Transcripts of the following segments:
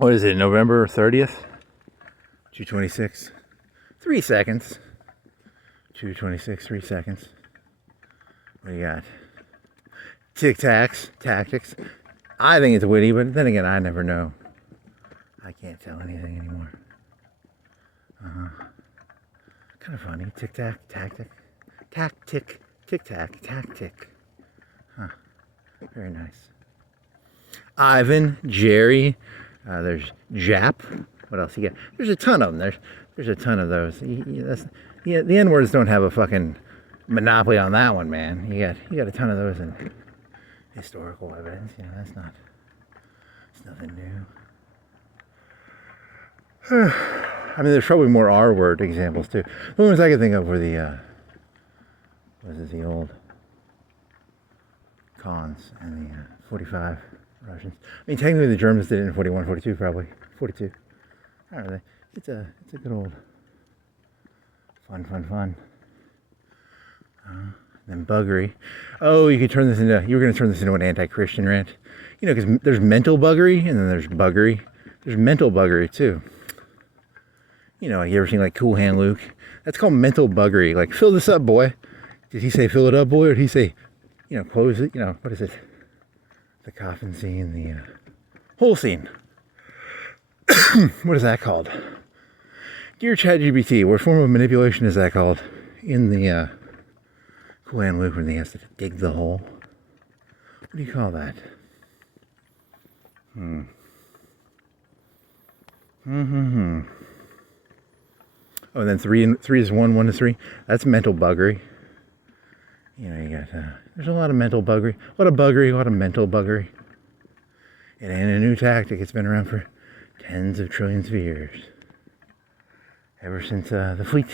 What is it, November 30th? 2:26. 3 seconds. 2:26, 3 seconds. What do you got? Tactics. I think it's witty, but then again, I never know. I can't tell anything anymore. Kind of funny. Tic-tac, tactic. Tic-tac, tactic. Huh. Very nice. Ivan, Jerry. There's Jap. What else you got? There's a ton of them. There's a ton of those. The N-words don't have a fucking monopoly on that one, man. You got a ton of those in historical evidence. It's nothing new. I mean, there's probably more R-word examples too. The ones I can think of were the the old cons and the 45 Russians. I mean, technically the Germans did it in 41, 42, probably 42. I don't know. It's a good old fun. Then buggery. Oh, you were going to turn this into an anti-Christian rant. Because there's mental buggery and then there's buggery. There's mental buggery too. You ever seen like Cool Hand Luke? That's called mental buggery. Like, fill this up, boy. Did he say fill it up, boy? Or did he say, close it? What is it? The coffin scene, the whole scene. What is that called? Dear ChatGPT, what form of manipulation is that called in the Cool Hand Luke when he has to dig the hole? What do you call that? Oh, and then three is 1, 1 is 3. That's mental buggery. You got, there's a lot of mental buggery. A lot of mental buggery. It ain't a new tactic. It's been around for tens of trillions of years. Ever since the fleet.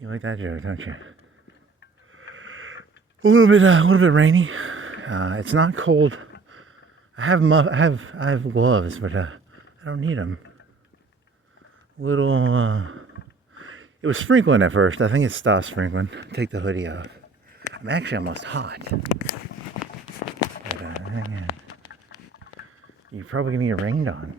You like that joke, don't you? A little bit rainy. It's not cold. I have gloves, but I don't need them. It was sprinkling at first. I think it stopped sprinkling. Take the hoodie off. I'm actually almost hot. But hang on. You're probably gonna get rained on.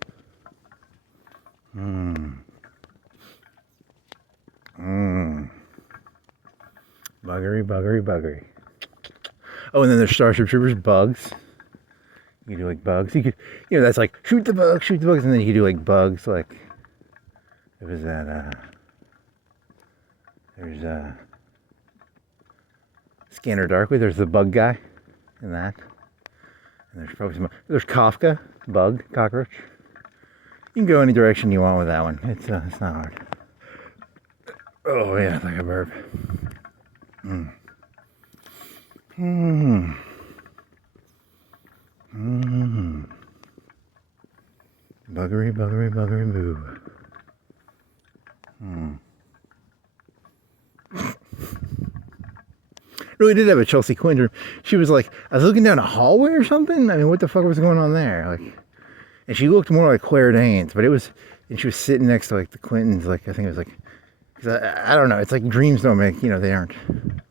Buggery. Oh, and then there's Starship Troopers, bugs. You can do like bugs. You could, that's like shoot the bugs, and then you can do like bugs. Like it was that. There's Scanner Darkly. There's the bug guy in that. And there's probably there's Kafka, bug, cockroach. You can go any direction you want with that one. It's not hard. Oh yeah, like a burp. Buggery, boo. Really did have a Chelsea Clinton. She was like, I was looking down a hallway or something. I mean, what the fuck was going on there? Like, and she looked more like Claire Danes, but and she was sitting next to like the Clintons. Like, I think it was like, cause I don't know. It's like dreams don't make, they aren't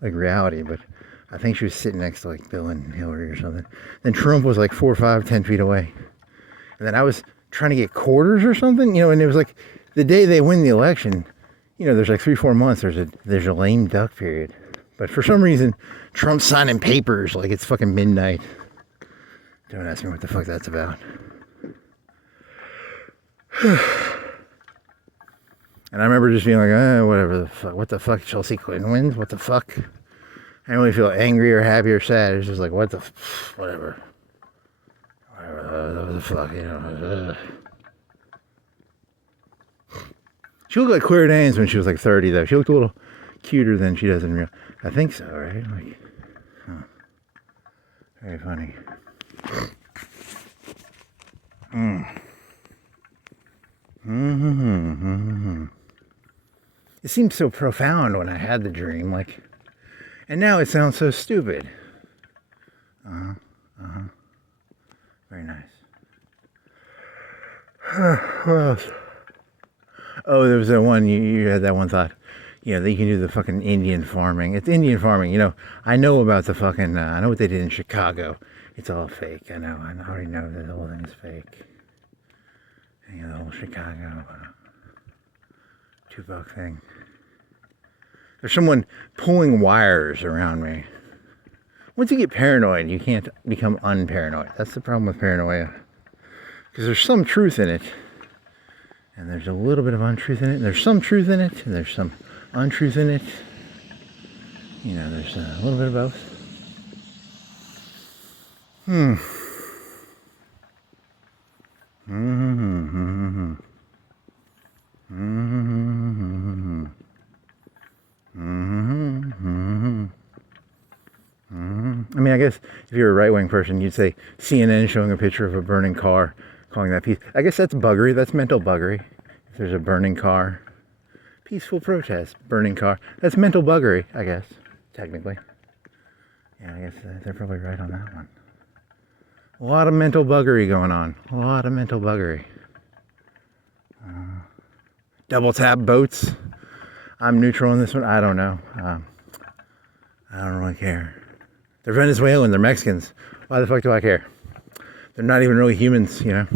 like reality, but I think she was sitting next to like Bill and Hillary or something. Then Trump was like 4, 5, 10 feet away. And then I was trying to get quarters or something, and it was like the day they win the election, there's like 3, 4 months. There's a lame duck period. But for some reason, Trump's signing papers like it's fucking midnight. Don't ask me what the fuck that's about. And I remember just being like, whatever the fuck. What the fuck? Chelsea Clinton wins? What the fuck? I don't really feel angry or happy or sad. It's just like, whatever. Whatever the fuck, She looked like Claire Danes when she was like 30, though. She looked a little cuter than she does in real. I think so, right? Like, very funny. It seemed so profound when I had the dream, like, and now it sounds so stupid. Very nice. What else? Oh, there was that one, you had that one thought. you know, you can do the fucking Indian farming. It's Indian farming, you know. I know about the fucking, I know what they did in Chicago. It's all fake. I already know that the whole thing is fake. You know, the whole Chicago $2 thing. There's someone pulling wires around me. Once you get paranoid, you can't become unparanoid. That's the problem with paranoia. Because there's some truth in it. And there's a little bit of untruth in it. And there's some truth in it. And there's some untruth in it. You know, there's a little bit of both. I mean, I guess if you're a right-wing person, you'd say CNN showing a picture of a burning car, calling that peace. I guess that's buggery. That's mental buggery. If there's a burning car, peaceful protest, burning car. That's mental buggery, I guess, technically. Yeah, I guess they're probably right on that one. A lot of mental buggery going on. A lot of mental buggery. Double tap boats. I'm neutral on this one. I don't know. I don't really care. They're Venezuelan. They're Mexicans. Why the fuck do I care? They're not even really humans, you know.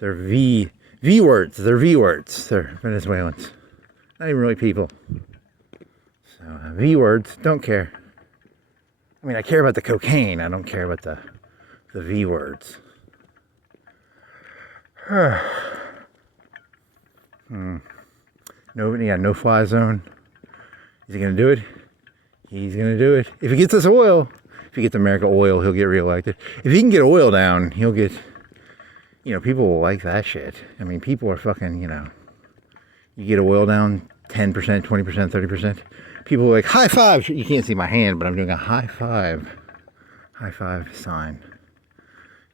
They're V words. They're V words. They're Venezuelans. Not even really people. So V words. Don't care. I mean, I care about the cocaine. I don't care about the V words. No fly zone. Is he gonna do it? He's gonna do it. If he gets us oil, if he gets America oil, he'll get reelected. If he can get oil down, he'll get, you know, people will like that shit. I mean, people are fucking, you know, you get oil down 10%, 20%, 30%. People are like, high five. You can't see my hand, but I'm doing a high five sign.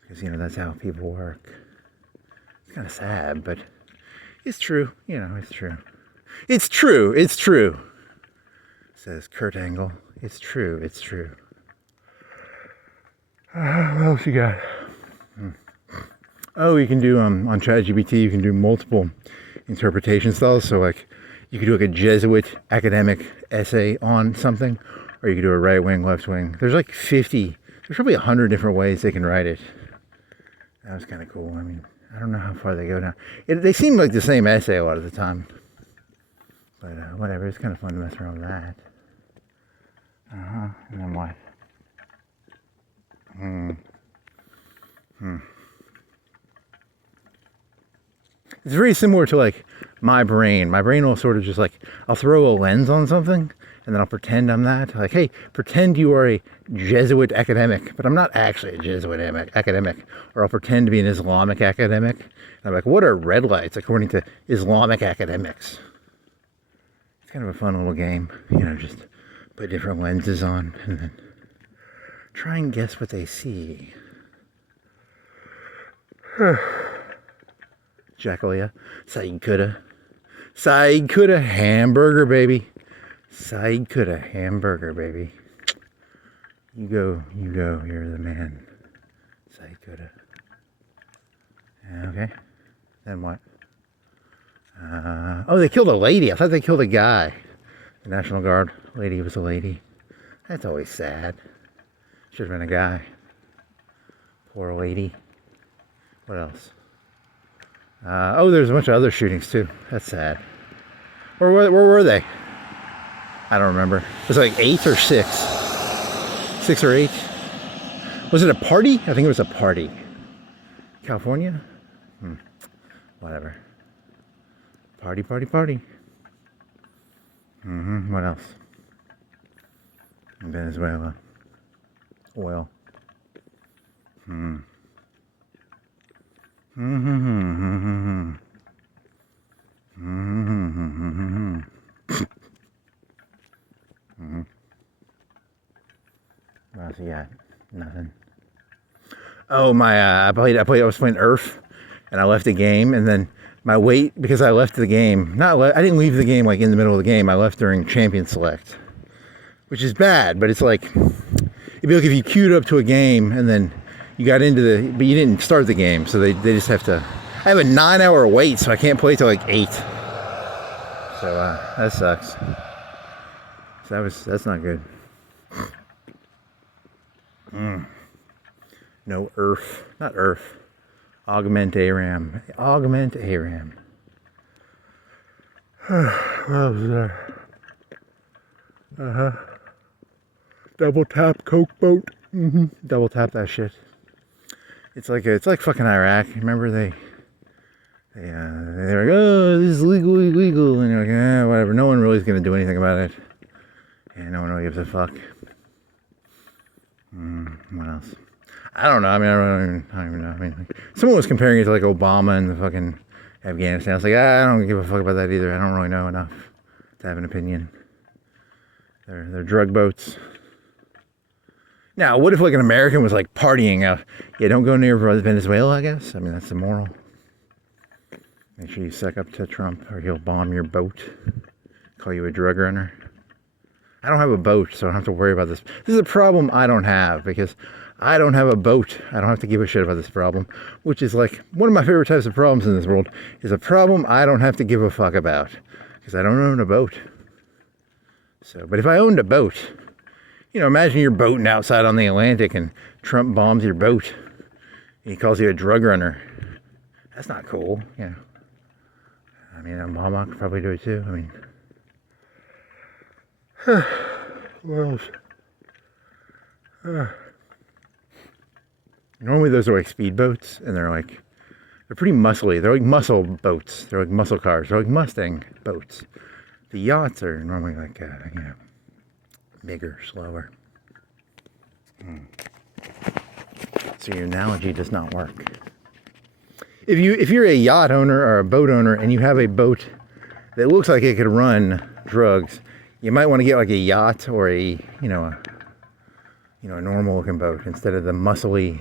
Because, you know, that's how people work. It's kind of sad, but it's true. You know, it's true. It's true. It's true. Says Kurt Angle. It's true. It's true. What else you got? Oh, you can do, on ChatGPT, you can do multiple interpretation styles. So, like, you could do like a Jesuit academic essay on something, or you could do a right wing, left wing. There's like 50, there's probably 100 different ways they can write it. That was kind of cool. I mean, I don't know how far they go now. They seem like the same essay a lot of the time. But whatever, it's kind of fun to mess around with that. And then what? It's very similar to like my brain. My brain will sort of just like, I'll throw a lens on something and then I'll pretend I'm that. Like, hey, pretend you are a Jesuit academic, but I'm not actually a Jesuit academic. Or I'll pretend to be an Islamic academic. And I'm like, what are red lights according to Islamic academics? It's kind of a fun little game, you know, just put different lenses on and then try and guess what they see. Jackalia. Said coulda hamburger, baby. Said coulda hamburger, baby. You go, you're the man. Said coulda. Okay. Then what? Oh, they killed a lady. I thought they killed a guy. The National Guard lady was a lady. That's always sad. Should have been a guy. Poor lady. What else? Oh, there's a bunch of other shootings too. That's sad. Where were they? I don't remember. It was like 8 or 6. 6 or 8. Was it a party? I think it was a party. California? Whatever. Party. What else? Venezuela. Oil. What else you got? Nothing. Oh, I was playing Earth, and I left the game, and then my weight, because I left the game, I didn't leave the game like in the middle of the game, I left during Champion Select, which is bad, but it's like, it'd be like if you queued up to a game, and then you got into but you didn't start the game, so they just have to, I have a 9-hour wait, so I can't play till like 8. So that sucks. So that's not good. No ERF, not ERF. Augment ARAM. Augment ARAM. What else is there? Double tap Coke boat. Double tap that shit. It's like fucking Iraq. Remember they were like, oh, this is legal, illegal, and you're like, whatever. No one really is gonna do anything about it. And no one really gives a fuck. What else? I don't know. I mean, I don't even know. I mean, like, someone was comparing it to like Obama and the fucking Afghanistan. I was like, I don't give a fuck about that either. I don't really know enough to have an opinion. They're drug boats. Now, what if like an American was like partying out? Yeah, don't go near Venezuela, I guess. I mean, that's immoral. Make sure you suck up to Trump or he'll bomb your boat. Call you a drug runner. I don't have a boat, so I don't have to worry about this. This is a problem I don't have because I don't have a boat. I don't have to give a shit about this problem, which is like one of my favorite types of problems in this world is a problem I don't have to give a fuck about because I don't own a boat. So, but if I owned a boat, you know, imagine you're boating outside on the Atlantic and Trump bombs your boat. And he calls you a drug runner. That's not cool, you know. I mean, Obama could probably do it too. I mean, what else? Normally those are like speedboats, and they're pretty muscly. They're like muscle boats. They're like muscle cars. They're like Mustang boats. The yachts are normally like, you know, bigger, slower. So your analogy does not work. If you're a yacht owner or a boat owner and you have a boat that looks like it could run drugs, you might want to get like a yacht or a normal looking boat instead of the muscly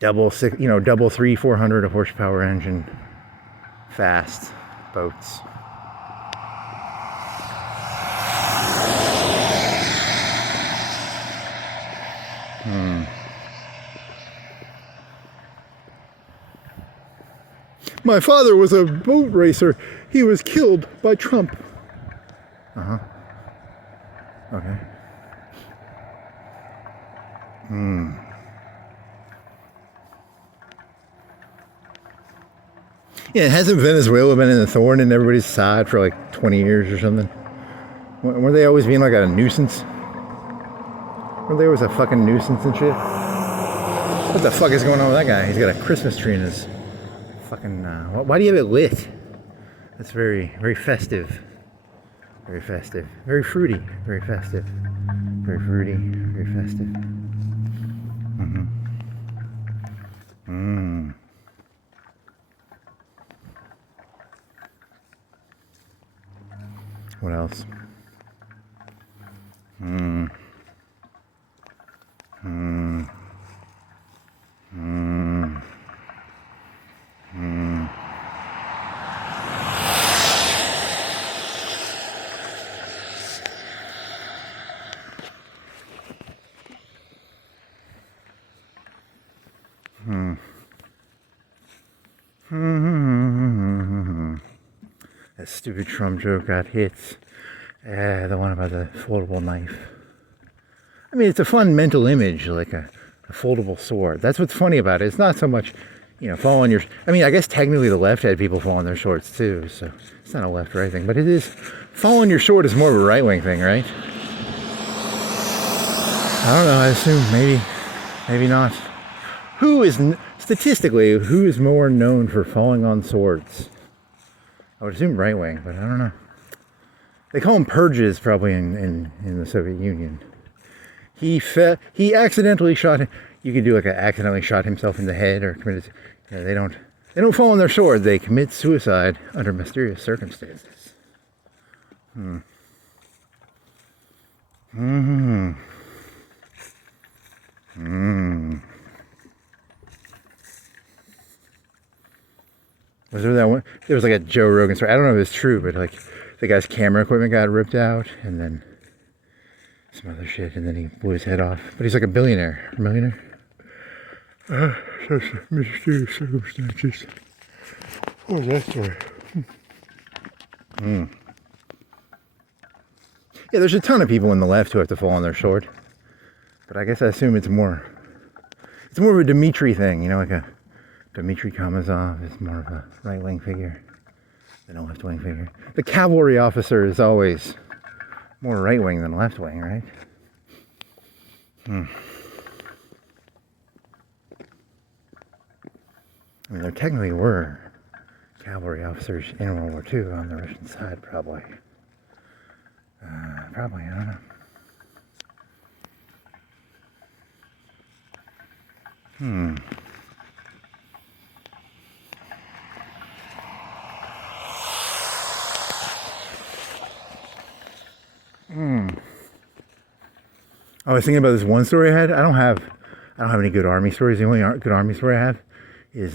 double 300-400 horsepower engine fast boats. My father was a boat racer. He was killed by Trump. Okay. Yeah, hasn't Venezuela been in the thorn in everybody's side for like 20 years or something? Weren't they always being like a nuisance? Weren't they always a fucking nuisance and shit? What the fuck is going on with that guy? He's got a Christmas tree in his fucking... why do you have it lit? That's very, very festive. Very festive. Very fruity. Very festive. Very fruity. Very festive. What else? That stupid Trump joke got hits. The one about the foldable knife. I mean, it's a fun mental image, like a foldable sword. That's what's funny about it. It's not so much, falling your... I mean, I guess technically the left had people fall on their swords too, so it's not a left-right thing. But it is... Falling your sword is more of a right-wing thing, right? I don't know. I assume maybe not. Statistically, who is more known for falling on swords? I would assume right-wing, but I don't know. They call them purges probably in the Soviet Union. He accidentally shot him. You could do like accidentally shot himself in the head or committed. They don't fall on their sword. They commit suicide under mysterious circumstances. Was there that one? There was like a Joe Rogan story. I don't know if it's true, but like the guy's camera equipment got ripped out, and then some other shit, and then he blew his head off. But he's like a billionaire. A millionaire? Such mysterious circumstances. What was that story? Yeah, there's a ton of people on the left who have to fall on their sword. But I guess I assume it's more of a Dmitri thing, you know, like a Dmitri Kamazov is more of a right-wing figure than a left-wing figure. The cavalry officer is always more right-wing than left-wing, right? I mean, there technically were cavalry officers in World War II on the Russian side, probably. Probably, I don't know. I was thinking about this one story I had. I don't have any good army stories. The only good army story I have is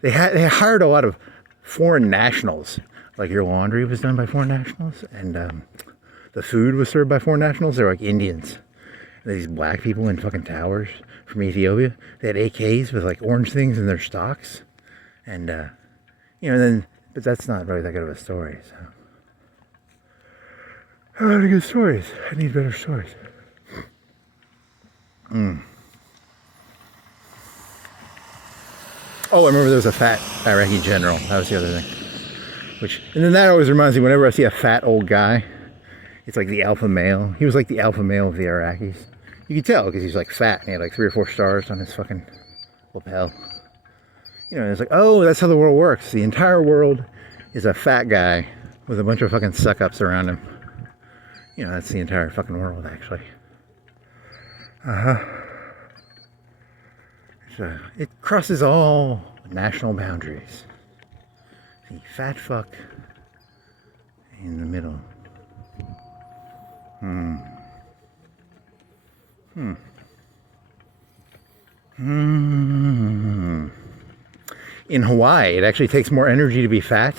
they hired a lot of foreign nationals. Like your laundry was done by foreign nationals, and the food was served by foreign nationals. They're like Indians. And these black people in fucking towers from Ethiopia. They had AKs with like orange things in their stocks, and but that's not really that good of a story. So. I don't have any good stories. I need better stories. Oh, I remember there was a fat Iraqi general. That was the other thing. And then that always reminds me, whenever I see a fat old guy, it's like the alpha male. He was like the alpha male of the Iraqis. You could tell because he's like fat and he had like 3 or 4 stars on his fucking lapel. You know, it's like, oh, that's how the world works. The entire world is a fat guy with a bunch of fucking suck-ups around him. You know, that's the entire fucking world, actually. It crosses all national boundaries. The fat fuck in the middle. In Hawaii, it actually takes more energy to be fat.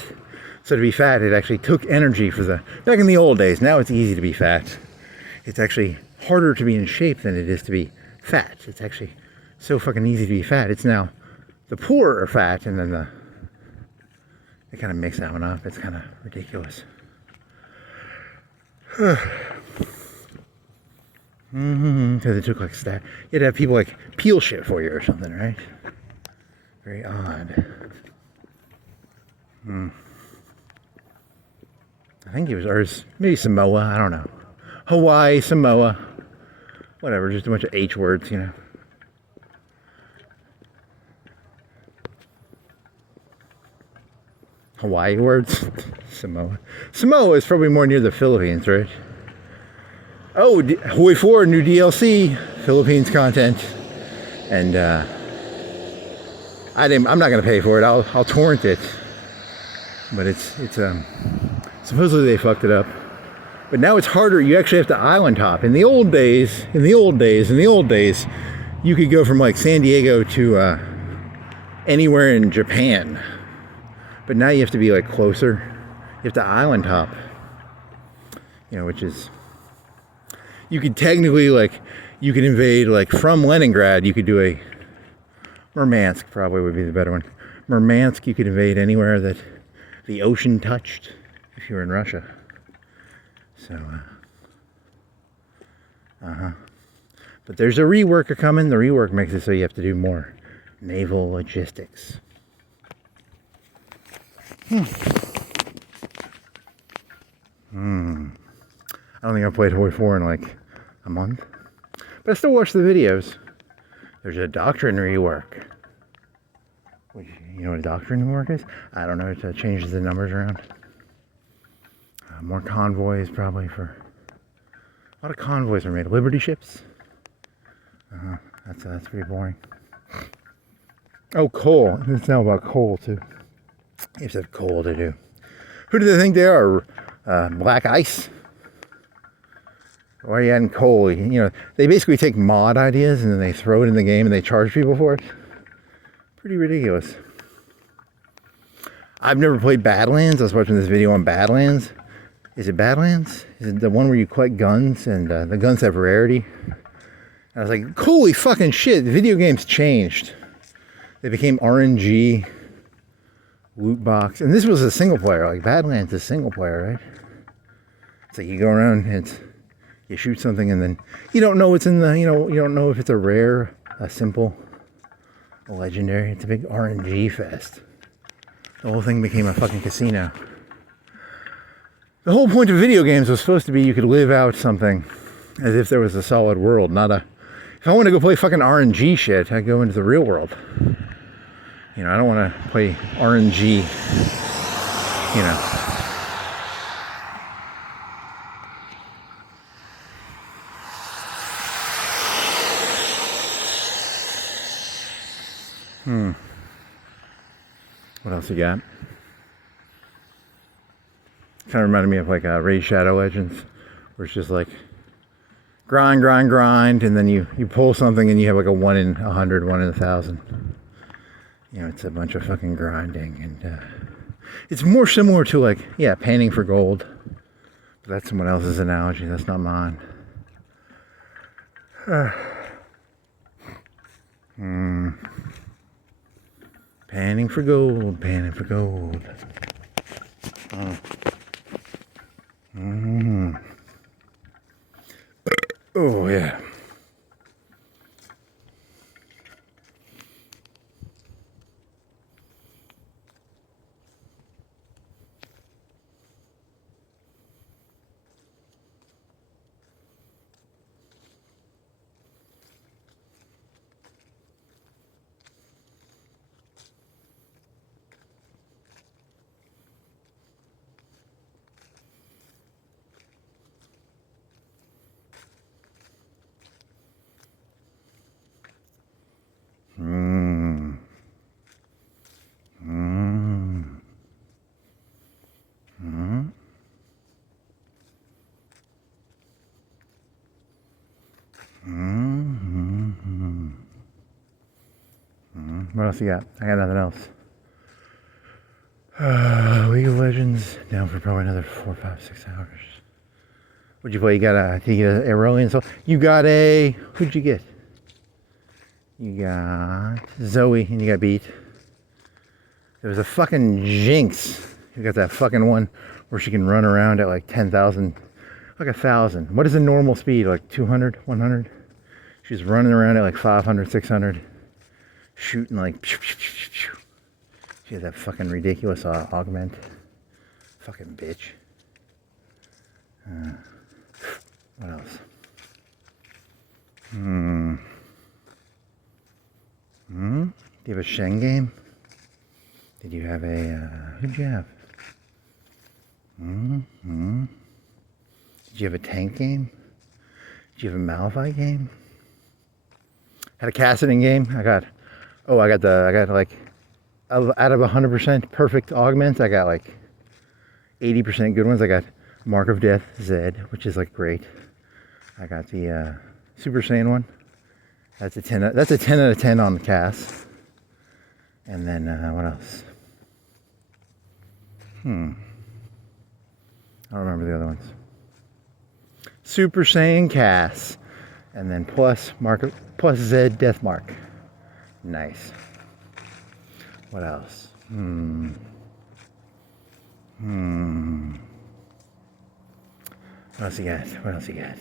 So to be fat, it actually took energy back in the old days. Now it's easy to be fat. It's actually harder to be in shape than it is to be fat. It's actually so fucking easy to be fat. It's now the poor are fat, and then they kind of mix that one up. It's kind of ridiculous. So they took like you had to have people like peel shit for you or something, right? Very odd. I think it was, or maybe Samoa, I don't know. Hawaii, Samoa, whatever, just a bunch of H words, you know. Hawaii words? Samoa. Samoa is probably more near the Philippines, right? Oh, Hoi 4, new DLC, Philippines content. And I'm not gonna pay for it, I'll torrent it. But it's supposedly they fucked it up. But now it's harder. You actually have to island hop. In the old days, you could go from like San Diego to anywhere in Japan. But now you have to be like closer. You have to island hop. You know, which is, you could technically you could invade like from Leningrad. You could do a Murmansk, probably would be the better one. Murmansk, you could invade anywhere that the ocean touched if you were in Russia. So, but there's a rework coming. The rework makes it so you have to do more naval logistics. I don't think I've played Hoi 4 in like a month. But I still watch the videos. There's a doctrine rework. Which, you know what a doctrine rework is? I don't know. It changes the numbers around. More convoys probably for... A lot of convoys are made. Liberty ships. That's pretty boring. Oh, coal. It's now about coal too. You have to have coal to do. Who do they think they are? Black ice? Why are you adding coal? You know, they basically take mod ideas and then they throw it in the game and they charge people for it. Pretty ridiculous. I've never played Badlands. I was watching this video on Badlands. Is it Badlands? Is it the one where you collect guns and the guns have rarity? And I was like, holy fucking shit, the video games changed. They became RNG, loot box. And this was a single player, like Badlands is single player, right? It's like you go around and you shoot something and then you don't know what's in the, you don't know if it's a rare, a simple, a legendary. It's a big RNG fest. The whole thing became a fucking casino. The whole point of video games was supposed to be you could live out something as if there was a solid world, not a... If I want to go play fucking RNG shit, I go into the real world. I don't want to play RNG, What else you got? Kind of reminded me of like Raid Shadow Legends, where it's just like grind, and then you pull something and you have like a 1 in 100, 1 in 1,000. It's a bunch of fucking grinding, and it's more similar to like, panning for gold. But that's someone else's analogy, that's not mine. Panning for gold, panning for gold. Oh, yeah. What else you got? I got nothing else. League of Legends down for probably another 4, 5, 6 hours. What'd you play? You got a Aurelian Soul? You got a... Who'd you get? You got Zoe and you got beat. There was a fucking Jinx. You got that fucking one where she can run around at like 10,000, like 1,000. What is the normal speed? Like 200, 100? She's running around at like 500, 600. Shooting like... She has that fucking ridiculous augment. Fucking bitch. What else? Do you have a Shen game? Did you have a... who'd you have? Did you have a tank game? Did you have a Malphite game? Had a Cassidin game? I got like... Out of 100% perfect augments, I got like 80% good ones. I got Mark of Death Zed, which is like great. I got the Super Saiyan one. That's a 10. That's a 10 out of 10 on the cast. And then what else? I don't remember the other ones. Super Saiyan Cass, and then plus Zed Death Mark. Nice. What else? What else you got? What else you got?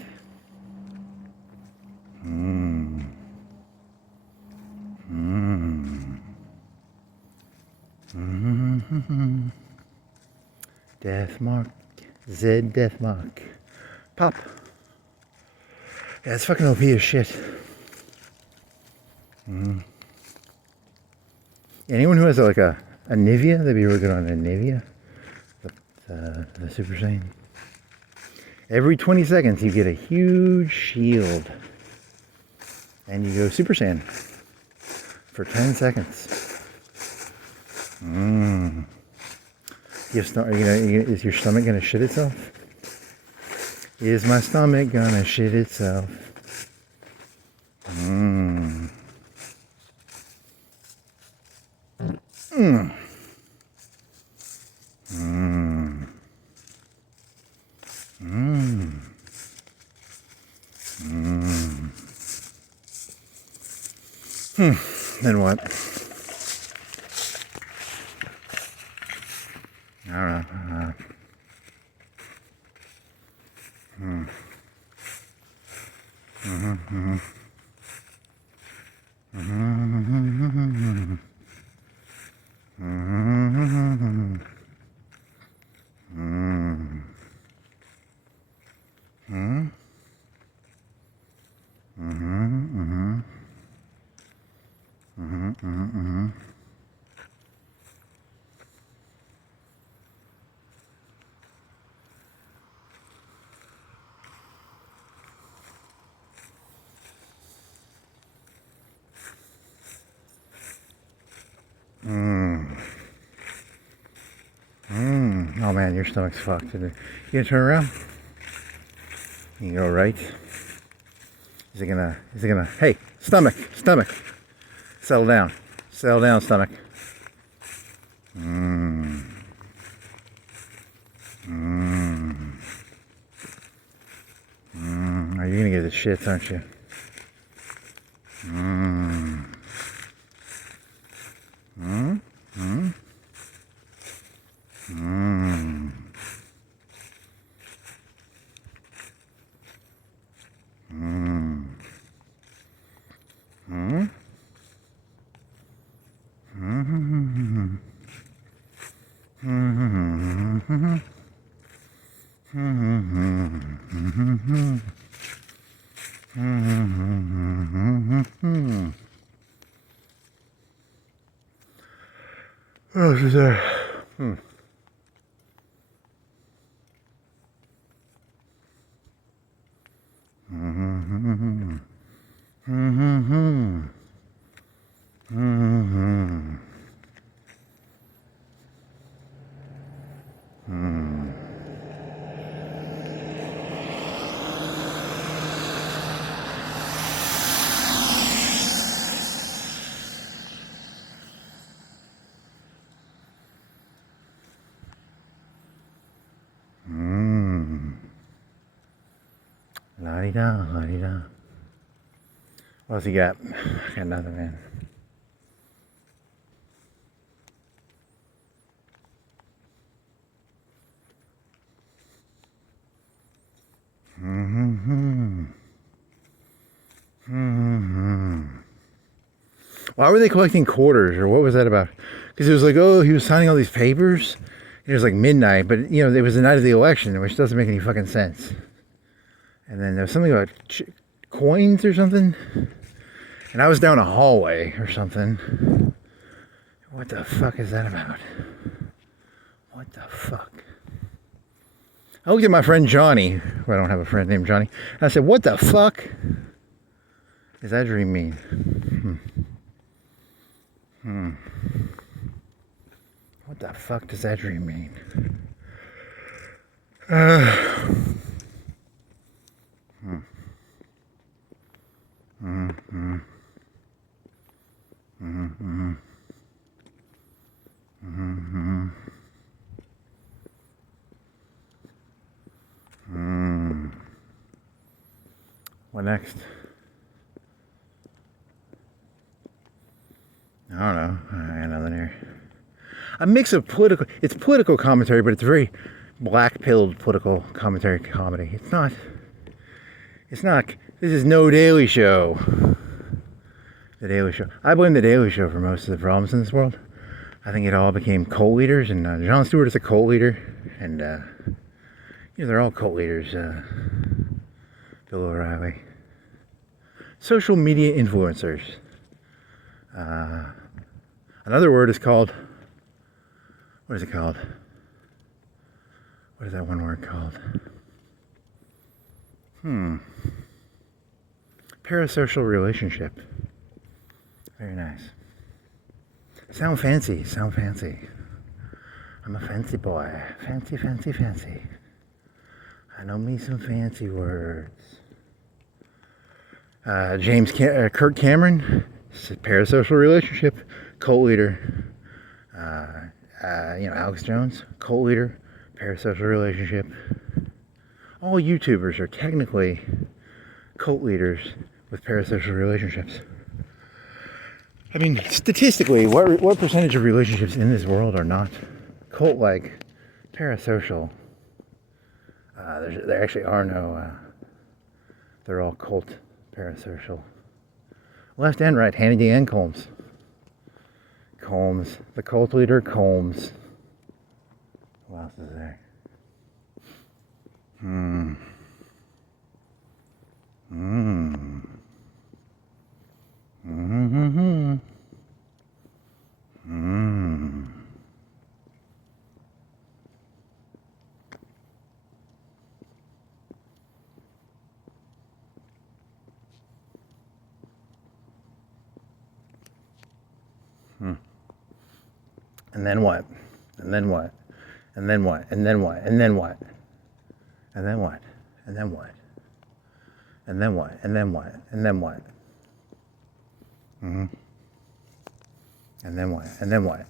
Death Mark. Zed Death Mark. Pop. Yeah, it's fucking OP as shit. Anyone who has like a Nivea, they'd be really good on a Nivea. The Super Saiyan. Every 20 seconds you get a huge shield. And you go Super Saiyan. For 10 seconds. Is your stomach gonna shit itself? Is my stomach gonna shit itself? Then what? I don't know. Mm-hmm. Mm-hmm. Mm-hmm. Mm-hmm. Mm-hmm. Mm-hmm. Oh man, your stomach's fucked. You gonna turn around? You can go right. Is it gonna, hey, stomach, settle down, stomach. Are you gonna get the shits, aren't you? Oh, she's there. La-di-da, la-di-da. What's he got? Got nothing, man. Why were they collecting quarters, or what was that about? Because it was like, oh, he was signing all these papers. It was like midnight, but you know, it was the night of the election, which doesn't make any fucking sense. And then there was something about coins or something. And I was down a hallway or something. What the fuck is that about? What the fuck? I looked at my friend Johnny, who I don't have a friend named Johnny, and I said, what the fuck does that dream mean? What the fuck does that dream mean? What next? I don't know. I got nothing here. A mix of it's political commentary, but it's very black-pilled political commentary comedy. It's not, this is no Daily Show. The Daily Show. I blame The Daily Show for most of the problems in this world. I think it all became cult leaders, and Jon Stewart is a cult leader, and, you know, they're all cult leaders. Bill O'Reilly. Social media influencers. Another word is called, what is it called? What is that one word called? Parasocial relationship. Very nice. Sound fancy. I'm a fancy boy. Fancy. I know me some fancy words. Kirk Cameron, parasocial relationship, cult leader. You know, Alex Jones, cult leader, parasocial relationship. All YouTubers are technically cult leaders with parasocial relationships. I mean, statistically, what percentage of relationships in this world are not cult-like, parasocial? There actually are no. They're all cult Parasocial. Left and right, Hannity and Combs. Combs. The cult leader, Combs. Who else is there? Hmm. And then what? And then what? And then what? And then what? And then what? And then what? And then what? And then what? And then what? And then what? And then what? And then what?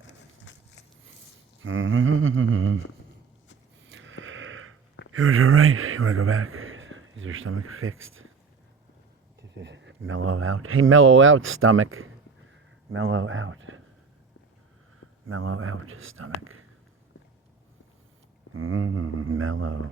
You was alright. You want to go back? Is your stomach fixed? Did it mellow out? Hey, mellow out, stomach. Mellow out. Mellow out, stomach. Mellow.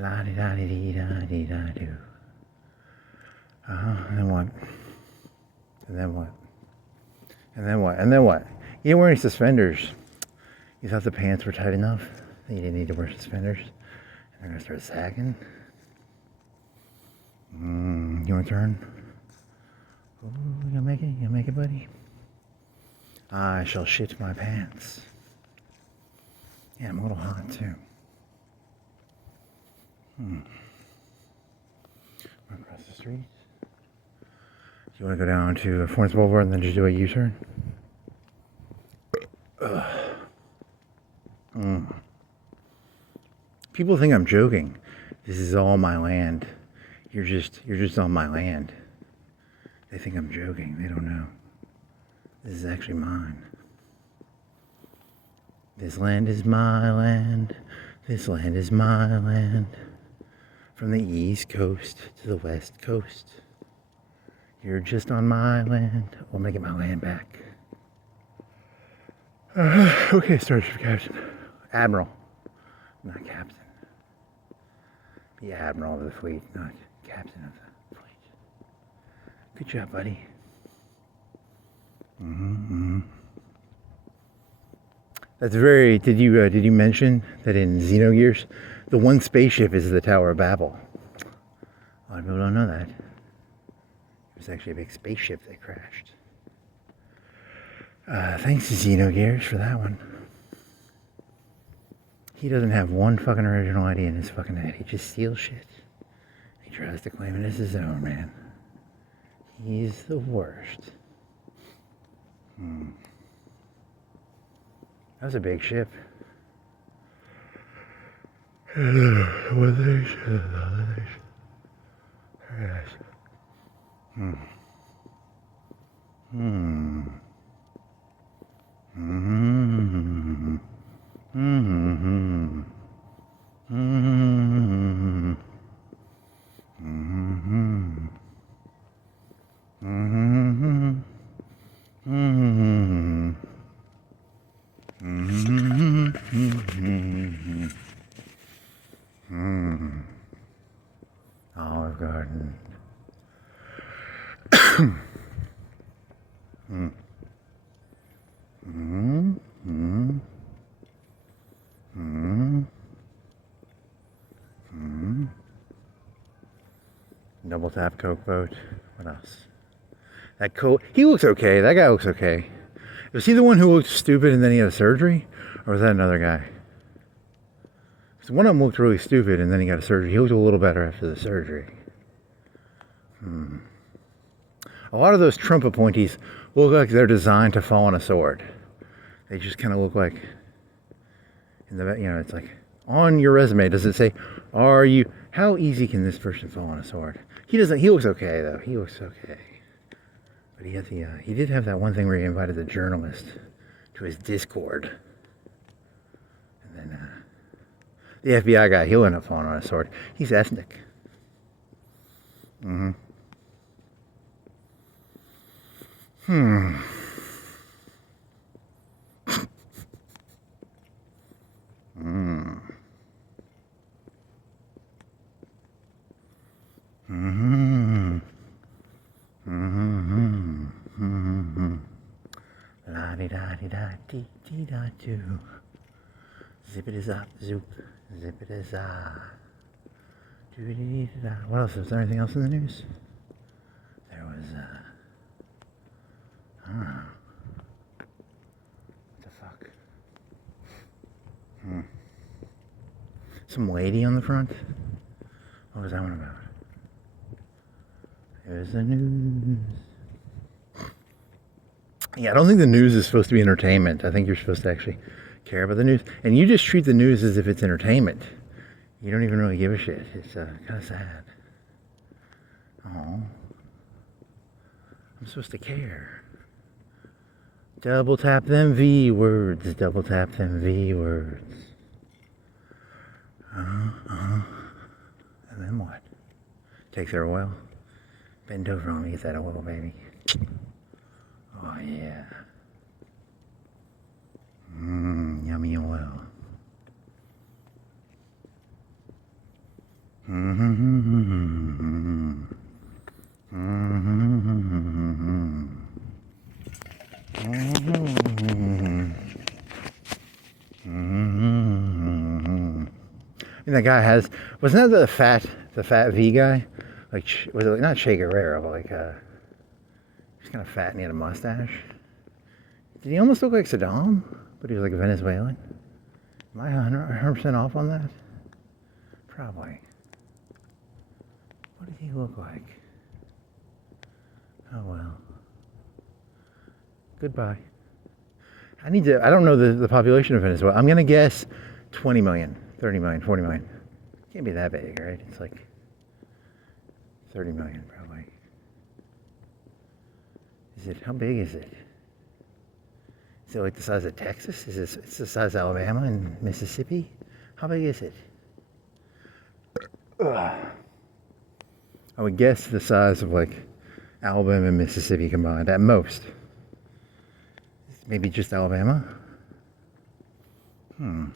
La di da di dee da dee da do. And then what? And then what? And then what? And then what? You didn't wear any suspenders. You thought the pants were tight enough that you didn't need to wear suspenders? And they're gonna start sagging? You wanna turn? Oh, you gonna make it? You gonna make it, buddy? I shall shit my pants. Yeah, I'm a little hot too. Across the street. Do you want to go down to Florence Boulevard and then just do a U-turn? People think I'm joking. This is all my land. You're just on my land. They think I'm joking. They don't know. This is actually mine. This land is my land. This land is my land. From the East Coast to the West Coast. You're just on my land. Oh, I'm gonna get my land back. Okay, Starship Captain. Admiral. Not Captain. Be Admiral of the fleet, not Captain of the fleet. Good job, buddy. That's very. Did you mention that in Xenogears, the one spaceship is the Tower of Babel? A lot of people don't know that. It was actually a big spaceship that crashed. Thanks to Xenogears for that one. He doesn't have one fucking original idea in his fucking head. He just steals shit. He tries to claim it as his own, man. He's the worst. That was a big ship. Olive Garden. Double tap Coke boat. What else? That Coke. He looks okay. That guy looks okay. Was he the one who looked stupid and then he had a surgery? Or was that another guy? Because one of them looked really stupid and then he got a surgery. He looked a little better after the surgery. A lot of those Trump appointees look like they're designed to fall on a sword. They just kind of look like, it's like, on your resume, does it say, how easy can this person fall on a sword? He looks okay though. He looks okay. But he did have that one thing where he invited the journalist to his Discord. And then the FBI guy, he'll end up falling on his sword. He's ethnic. Mm-hmm. Hmm. Mm. Mm-hmm. Mm-hmm. Mm-hmm. La-di-da-di-da-dee-dee-da-doo. Zip-it-is-up, zoop. Zip-it-is-ah. Doo-dee-dee-da. What else? Was there anything else in the news? There was, what the fuck? Some lady on the front? What was that one about? It was the news. Yeah, I don't think the news is supposed to be entertainment. I think you're supposed to actually care about the news. And you just treat the news as if it's entertainment. You don't even really give a shit. It's kind of sad. Oh, I'm supposed to care. Double tap them V words. Double tap them V words. And then what? Takes her a while. Bend over on me, get that oil, baby. Oh yeah. Yummy oil. And that guy has, wasn't that the fat V guy? Like, was it like, not Che Guevara, but like, he's kind of fat and he had a mustache. Did he almost look like Saddam? But he was like a Venezuelan? Am I 100% off on that? Probably. What did he look like? Oh well. Goodbye. I don't know the population of Venezuela. I'm gonna guess 20 million, 30 million, 40 million. Can't be that big, right? It's like 30 million probably. How big is it? Is it like the size of Texas? It's the size of Alabama and Mississippi? How big is it? I would guess the size of like Alabama and Mississippi combined at most. Maybe just Alabama? It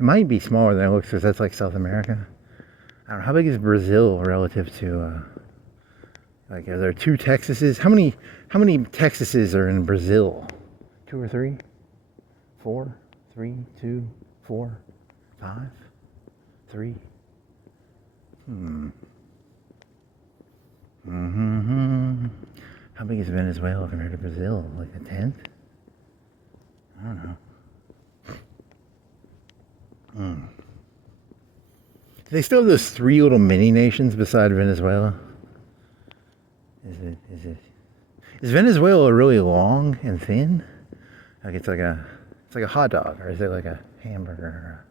might be smaller than it looks because that's like South America. I don't know. How big is Brazil relative to, like, are there 2 Texases? How many Texases are in Brazil? 2 or 3? 4? 3, 2, 4, 5, 3. How big is Venezuela compared to Brazil? Like a 10th? I don't know. Do they still have those 3 little mini nations beside Venezuela? Is Venezuela really long and thin? Like it's like a hot dog, or is it like a hamburger?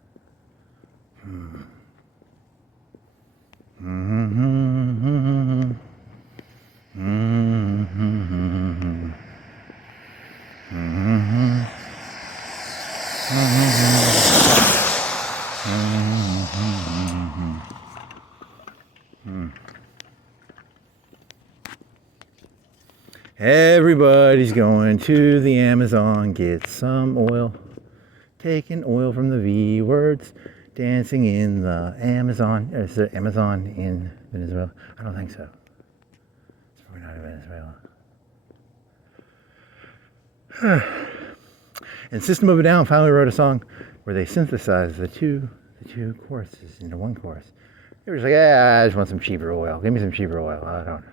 Everybody's going to the Amazon, get some oil. Taking oil from the V words, dancing in the Amazon. Is there Amazon in Venezuela? I don't think so. It's probably not in Venezuela. And System of a Down finally wrote a song where they synthesized the two choruses into one chorus. They were just like, I just want some cheaper oil. Give me some cheaper oil. I don't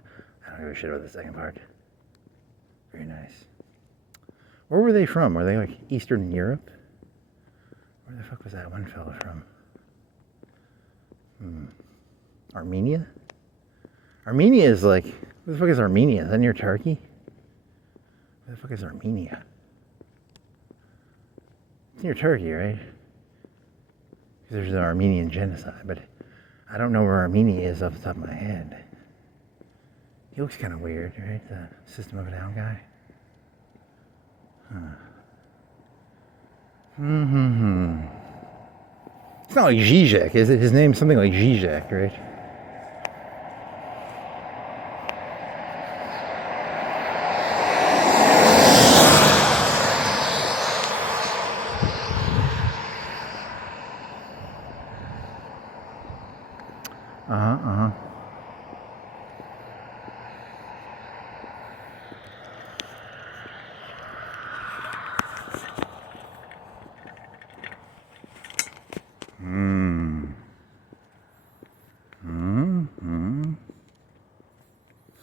give a shit about the second part. Very nice. Where were they from? Were they like Eastern Europe? Where the fuck was that one fella from? Armenia? Armenia is like, where the fuck is Armenia? Is that near Turkey? Where the fuck is Armenia? It's near Turkey, right? Because there's an Armenian genocide, but I don't know where Armenia is off the top of my head. He looks kind of weird, right? The System of a Down guy. Huh. It's not like Zizek, is it? His name's something like Zizek, right?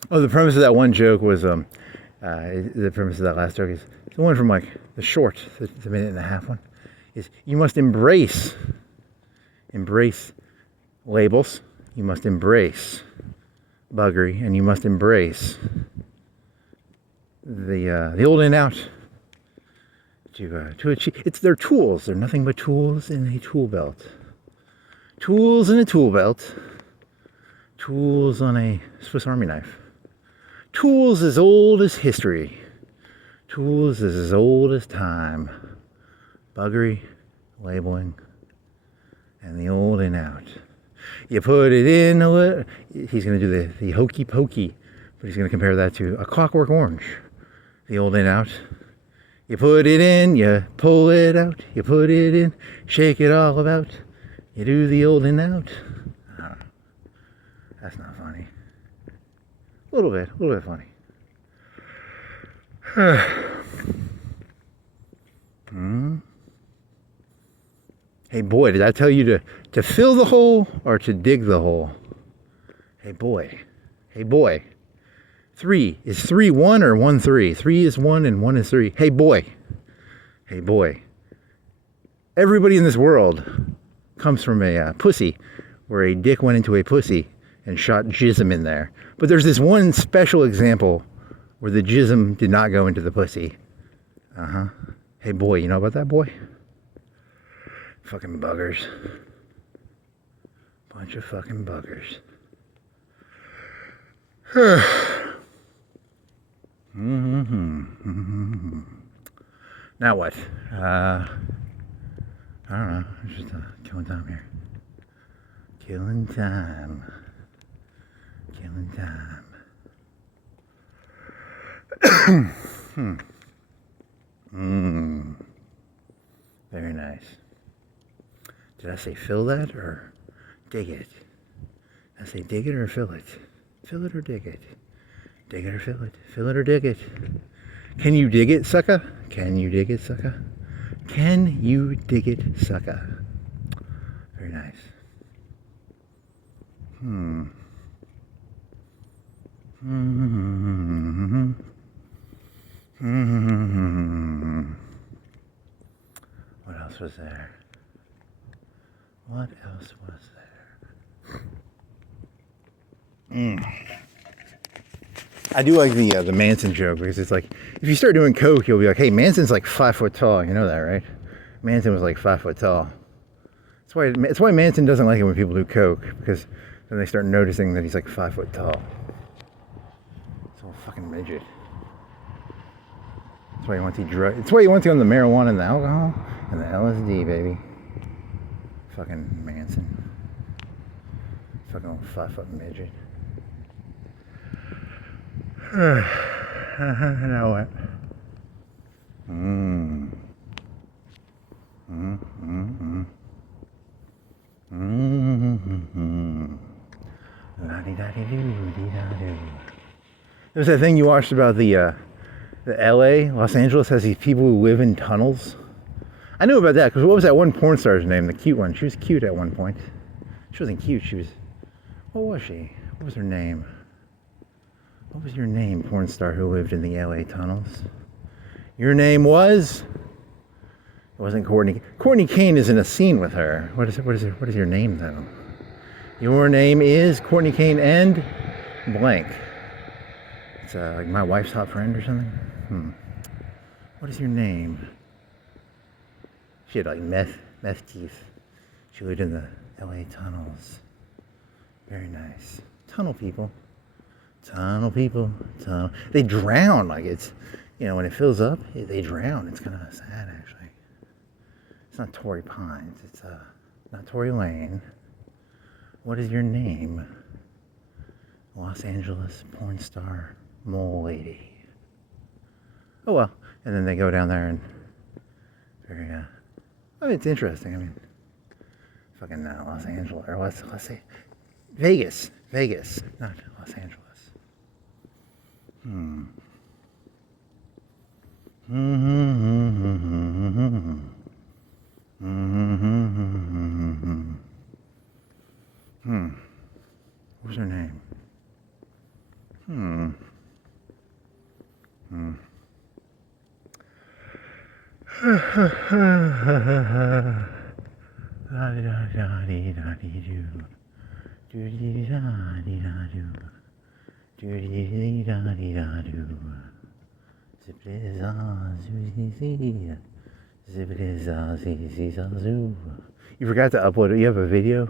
Oh, the premise of that one joke was, the premise of that last joke is, the one from like the short, the minute and a half one, is you must embrace labels, you must embrace buggery, and you must embrace the old and out to achieve. It's their tools. They're nothing but tools in a tool belt. Tools in a tool belt. Tools on a Swiss Army knife. Tools as old as history. Tools as old as time. Buggery, labeling, and the old and out. You put it in a little. He's going to do the hokey pokey, but he's going to compare that to a Clockwork Orange. The old and out. You put it in, you pull it out, you put it in, shake it all about. You do the old and out. That's not funny. A little bit funny. Hey boy, did I tell you to fill the hole or to dig the hole? Hey boy. 3. Is 3 1 or 1 3? 3 is 1 and 1 is 3. Hey boy. Everybody in this world comes from a pussy, where a dick went into a pussy and shot jism in there. But there's this one special example where the jism did not go into the pussy. Hey boy, you know about that, boy? Fucking buggers. Bunch of fucking buggers. Now what? I don't know. I'm just killing time here. Killing time. Very nice. Did I say fill that or dig it? Did I say dig it or fill it? Fill it or dig it? Dig it or fill it? Fill it or dig it? Can you dig it, sucker? Can you dig it, sucker? Can you dig it, sucker? Very nice. What else was there? I do like the Manson joke, because it's like, if you start doing coke, you'll be like, hey, Manson's like 5 foot tall. You know that, right? Manson was like 5 foot tall. That's why Manson doesn't like it when people do coke, because then they start noticing that he's like 5 foot tall. It's all fucking midget. That's why he wants to It's why he wants to on the marijuana and the alcohol and the LSD, baby. Fucking Manson. Fucking old 5 foot midget. Now what? There's that thing you watched about the LA, Los Angeles has these people who live in tunnels. I knew about that because what was that one porn star's name? The cute one. She was cute at one point. She wasn't cute. What was she? What was her name? What was your name, porn star who lived in the LA tunnels? Your name was? It wasn't Courtney. Courtney Kane is in a scene with her. What is your name though? Your name is Courtney Kane and blank. It's like my wife's hot friend or something. What is your name? She had like meth teeth. She lived in the LA tunnels. Very nice. Tunnel people. Tunnel people. Tunnel. They drown. Like it's, when it fills up, they drown. It's kind of sad, actually. It's not Torrey Pines. It's not Tory Lane. What is your name? Los Angeles porn star mole lady. Oh well. And then they go down there and it's interesting. I mean, fucking Los Angeles, or let's say Vegas, not Los Angeles. What's her name? You forgot to upload it. You have a video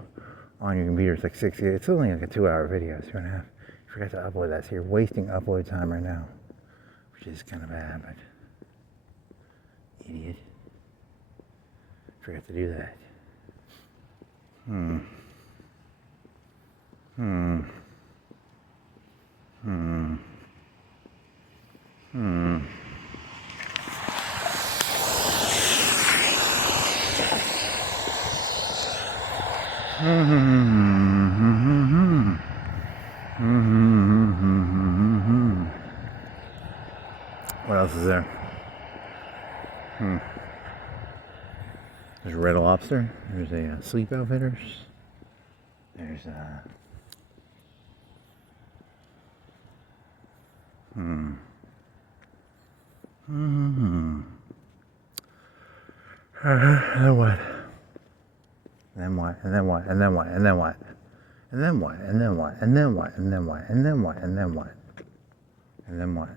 on your computer. It's like 6. It's only like a 2-hour video, 2.5. You forgot to upload that, so you're wasting upload time right now, which is kind of bad. But idiot, forgot to do that. What else is there? There's a Red Lobster. There's a Sleep Outfitters. There's what? And then what? And then what? And then what? And then what? And then what? And then what? And then what? And then what? And then what? And then what? And then what?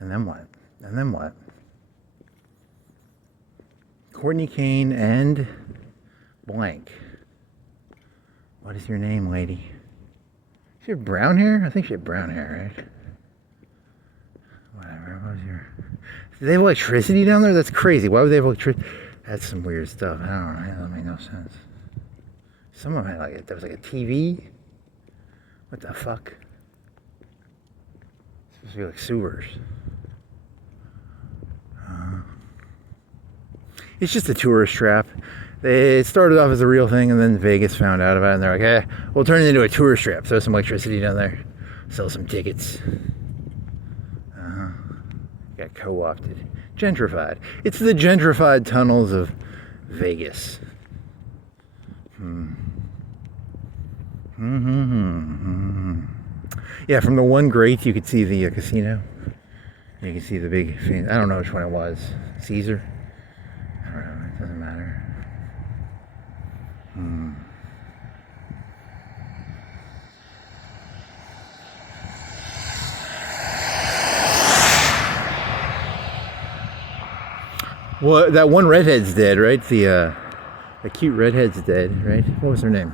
And then what? And then what? Courtney Kane and blank. What is your name, lady? She have brown hair? I think she had brown hair, right? Whatever. What was your... Do they have electricity down there? That's crazy. Why would they have electricity? That's some weird stuff. I don't know. That doesn't make no sense. Some of them had there was like a TV. What the fuck? It's supposed to be like sewers. It's just a tourist trap. It started off as a real thing, and then Vegas found out about it, and they're like, "Hey, we'll turn it into a tourist trap. Throw some electricity down there, sell some tickets." Got co-opted, gentrified. It's the gentrified tunnels of Vegas. Yeah, from the one grate, you could see the casino. You can see the big. I don't know which one it was. Caesar. I don't know. It doesn't matter. Well, that one redhead's dead, right? The cute redhead's dead, right? What was her name?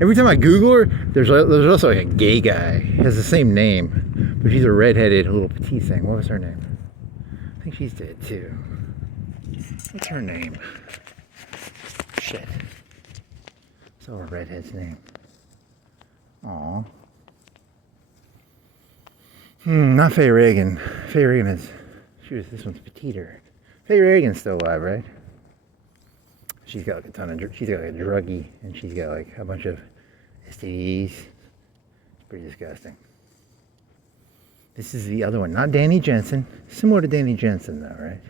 Every time I Google her, there's also like a gay guy. He has the same name, but she's a redheaded little petite thing. What was her name? I think she's dead too. What's her name? Shit. What's a redhead's name? Aw. Not Faye Reagan. Faye Reagan this one's petiter. Faye Reagan's still alive, right? She's got like a ton of, she's got like a druggie, and she's got like a bunch of STDs. It's pretty disgusting. This is the other one, not Danny Jensen. Similar to Danny Jensen though, right?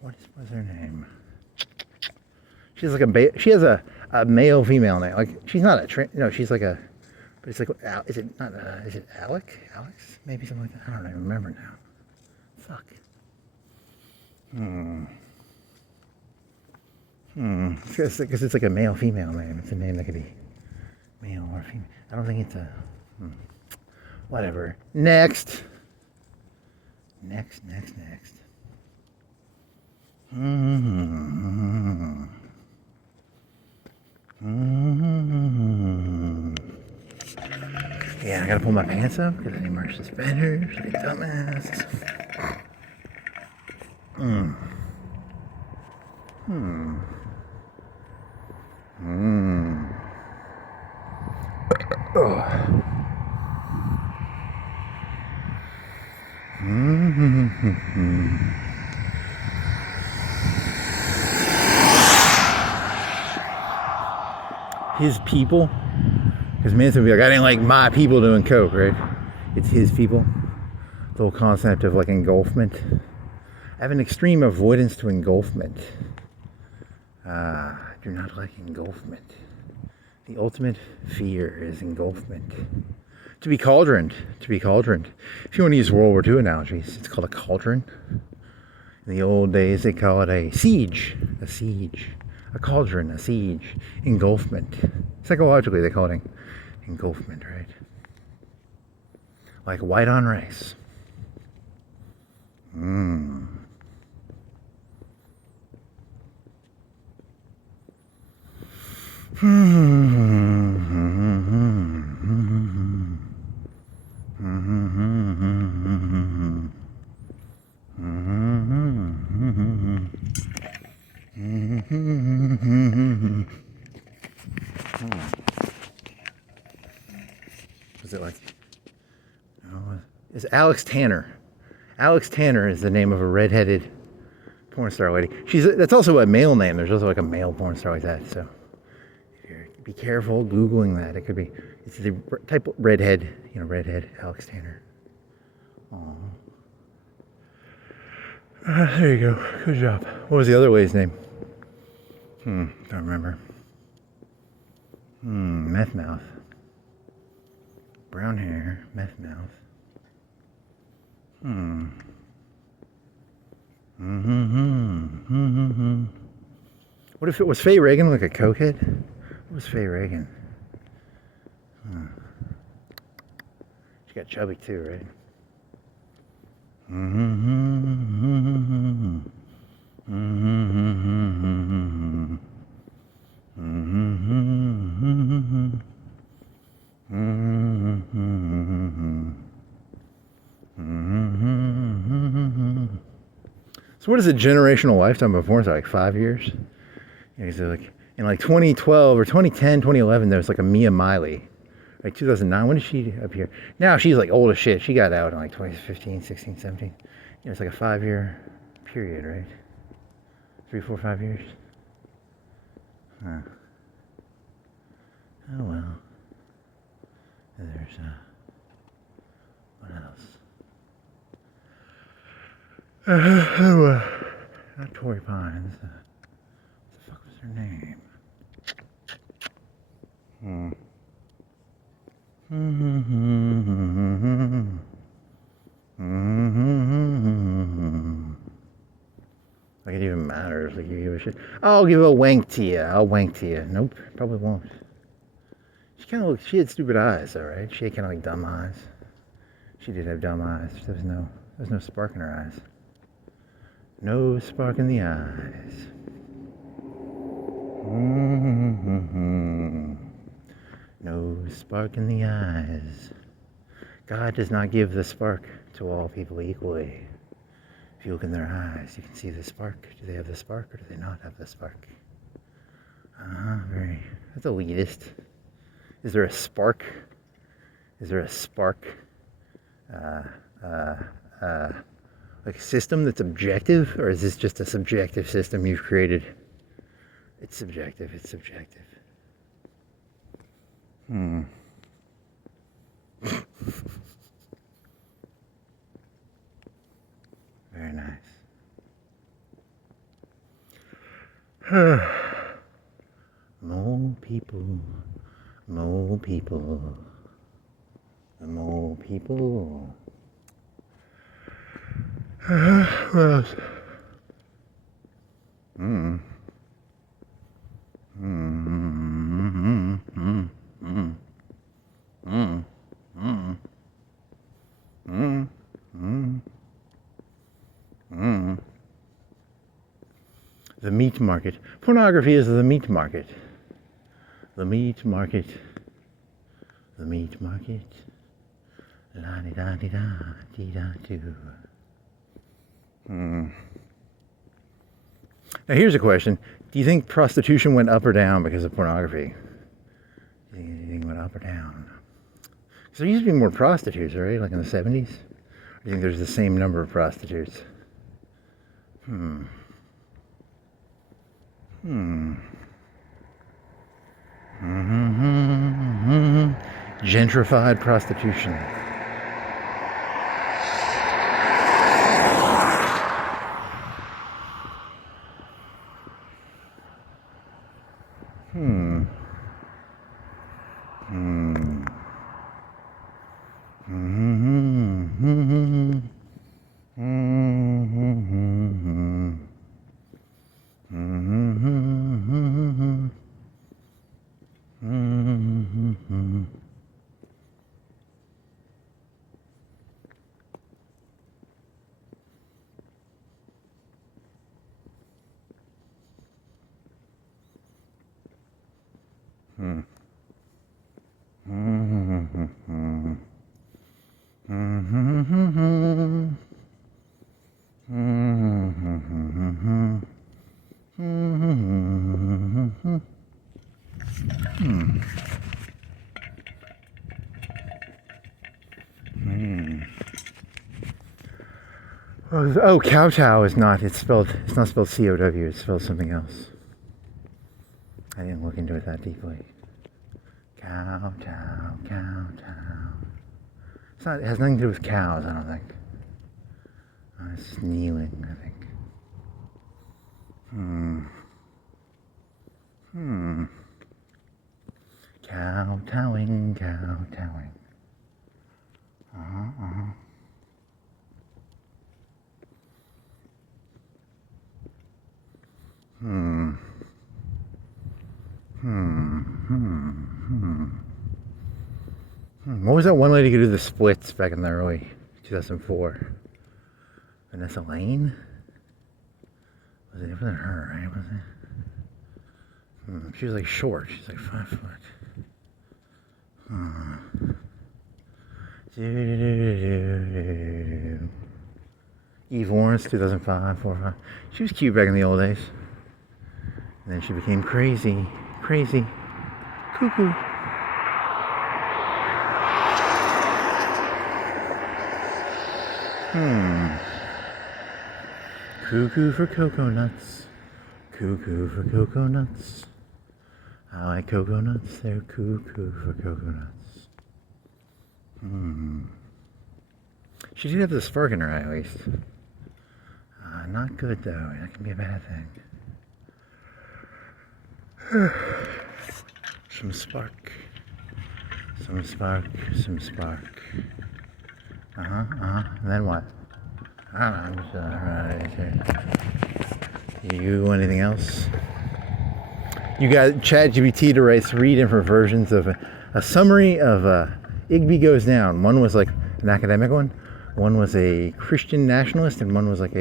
What was her name? She's like she has a male female name. Like she's not a she's like a, but it's like, is it not? Is it Alex? Maybe something like that. I don't even remember now. Fuck. Because it's like a male female name. It's a name that could be male or female. I don't think it's a. Whatever. Next. Yeah, I gotta pull my pants up because I need more suspenders. Like a dumbass. His people, because Manson would be like, I didn't like my people doing coke, right? It's his people. The whole concept of like engulfment. I have an extreme avoidance to engulfment. I do not like engulfment. The ultimate fear is engulfment. To be cauldroned. To be cauldroned. If you want to use World War II analogies, it's called a cauldron. In the old days, they call it a siege. A siege. A cauldron, a siege. Engulfment. Psychologically, they call it engulfment, right? Like white on rice. Was it like? Oh, it's Alex Tanner. Alex Tanner is the name of a redheaded porn star lady. That's also a male name. There's also like a male porn star like that. So be careful Googling that. It could be. It's the type of redhead. You know, redhead Alex Tanner. There you go. Good job. What was the other lady's name? Don't remember. Meth mouth. Brown hair, meth mouth. What if it was Faye Reagan, like a cokehead? What was Faye Reagan? She got chubby too, right? So what is a generational lifetime of porn? Is it like 5 years? Yeah, so like in like 2012 or 2010, 2011, there was like a Mia Miley. Like 2009, when did she appear? Now she's like old as shit. She got out in like 2015, 16, 17. Yeah, it's like a 5-year period, right? 3, 4, 5 years. Huh. Oh well. And there's what else? Not Tory Pines. What the fuck was her name? Like it even matters. Like you give a shit. I'll give a wank to you. I'll wank to you. Nope, probably won't. She had stupid eyes, though, right? She had kind of like dumb eyes. She did have dumb eyes. There was no spark in her eyes. No spark in the eyes. No spark in the eyes. God does not give the spark to all people equally. If you look in their eyes, you can see the spark. Do they have the spark or do they not have the spark? That's elitist. Is there a spark? Is there a spark? Like a system that's objective, or is this just a subjective system you've created? It's subjective. It's subjective. Very nice. More people, more people, more people. What else? The meat market. Pornography is the meat market. The meat market. The meat market. La di da di da di da do. Now here's a question. Do you think prostitution went up or down because of pornography? Do you think it went up or down? Because there used to be more prostitutes, right? Like in the 70s? Or do you think there's the same number of prostitutes? Gentrified prostitution. Oh, kowtow is not. It's not spelled C-O-W. It's spelled something else. I didn't look into it that deeply. Kowtow, kowtow. It has nothing to do with cows, I don't think. It's kneeling, I think. Kowtowing, kowtowing. What was that one lady who did the splits back in the early 2004? Vanessa Lane? Was it different than her, right? Was it? She was like short. She's like 5 foot. Eve Lawrence, 2005, 4, 5. She was cute back in the old days. And then she became crazy, cuckoo. Cuckoo for cocoa nuts. Cuckoo for cocoa nuts. I like cocoa nuts. They're cuckoo for cocoa nuts. She did have the spark in her eye, at least. Not good, though. That can be a bad thing. Some spark. Some spark. Some spark. And then what? I don't know. I'm just right. You want anything else? You got ChatGPT to write 3 different versions of a summary of Igby Goes Down. One was like an academic one was a Christian nationalist, and one was like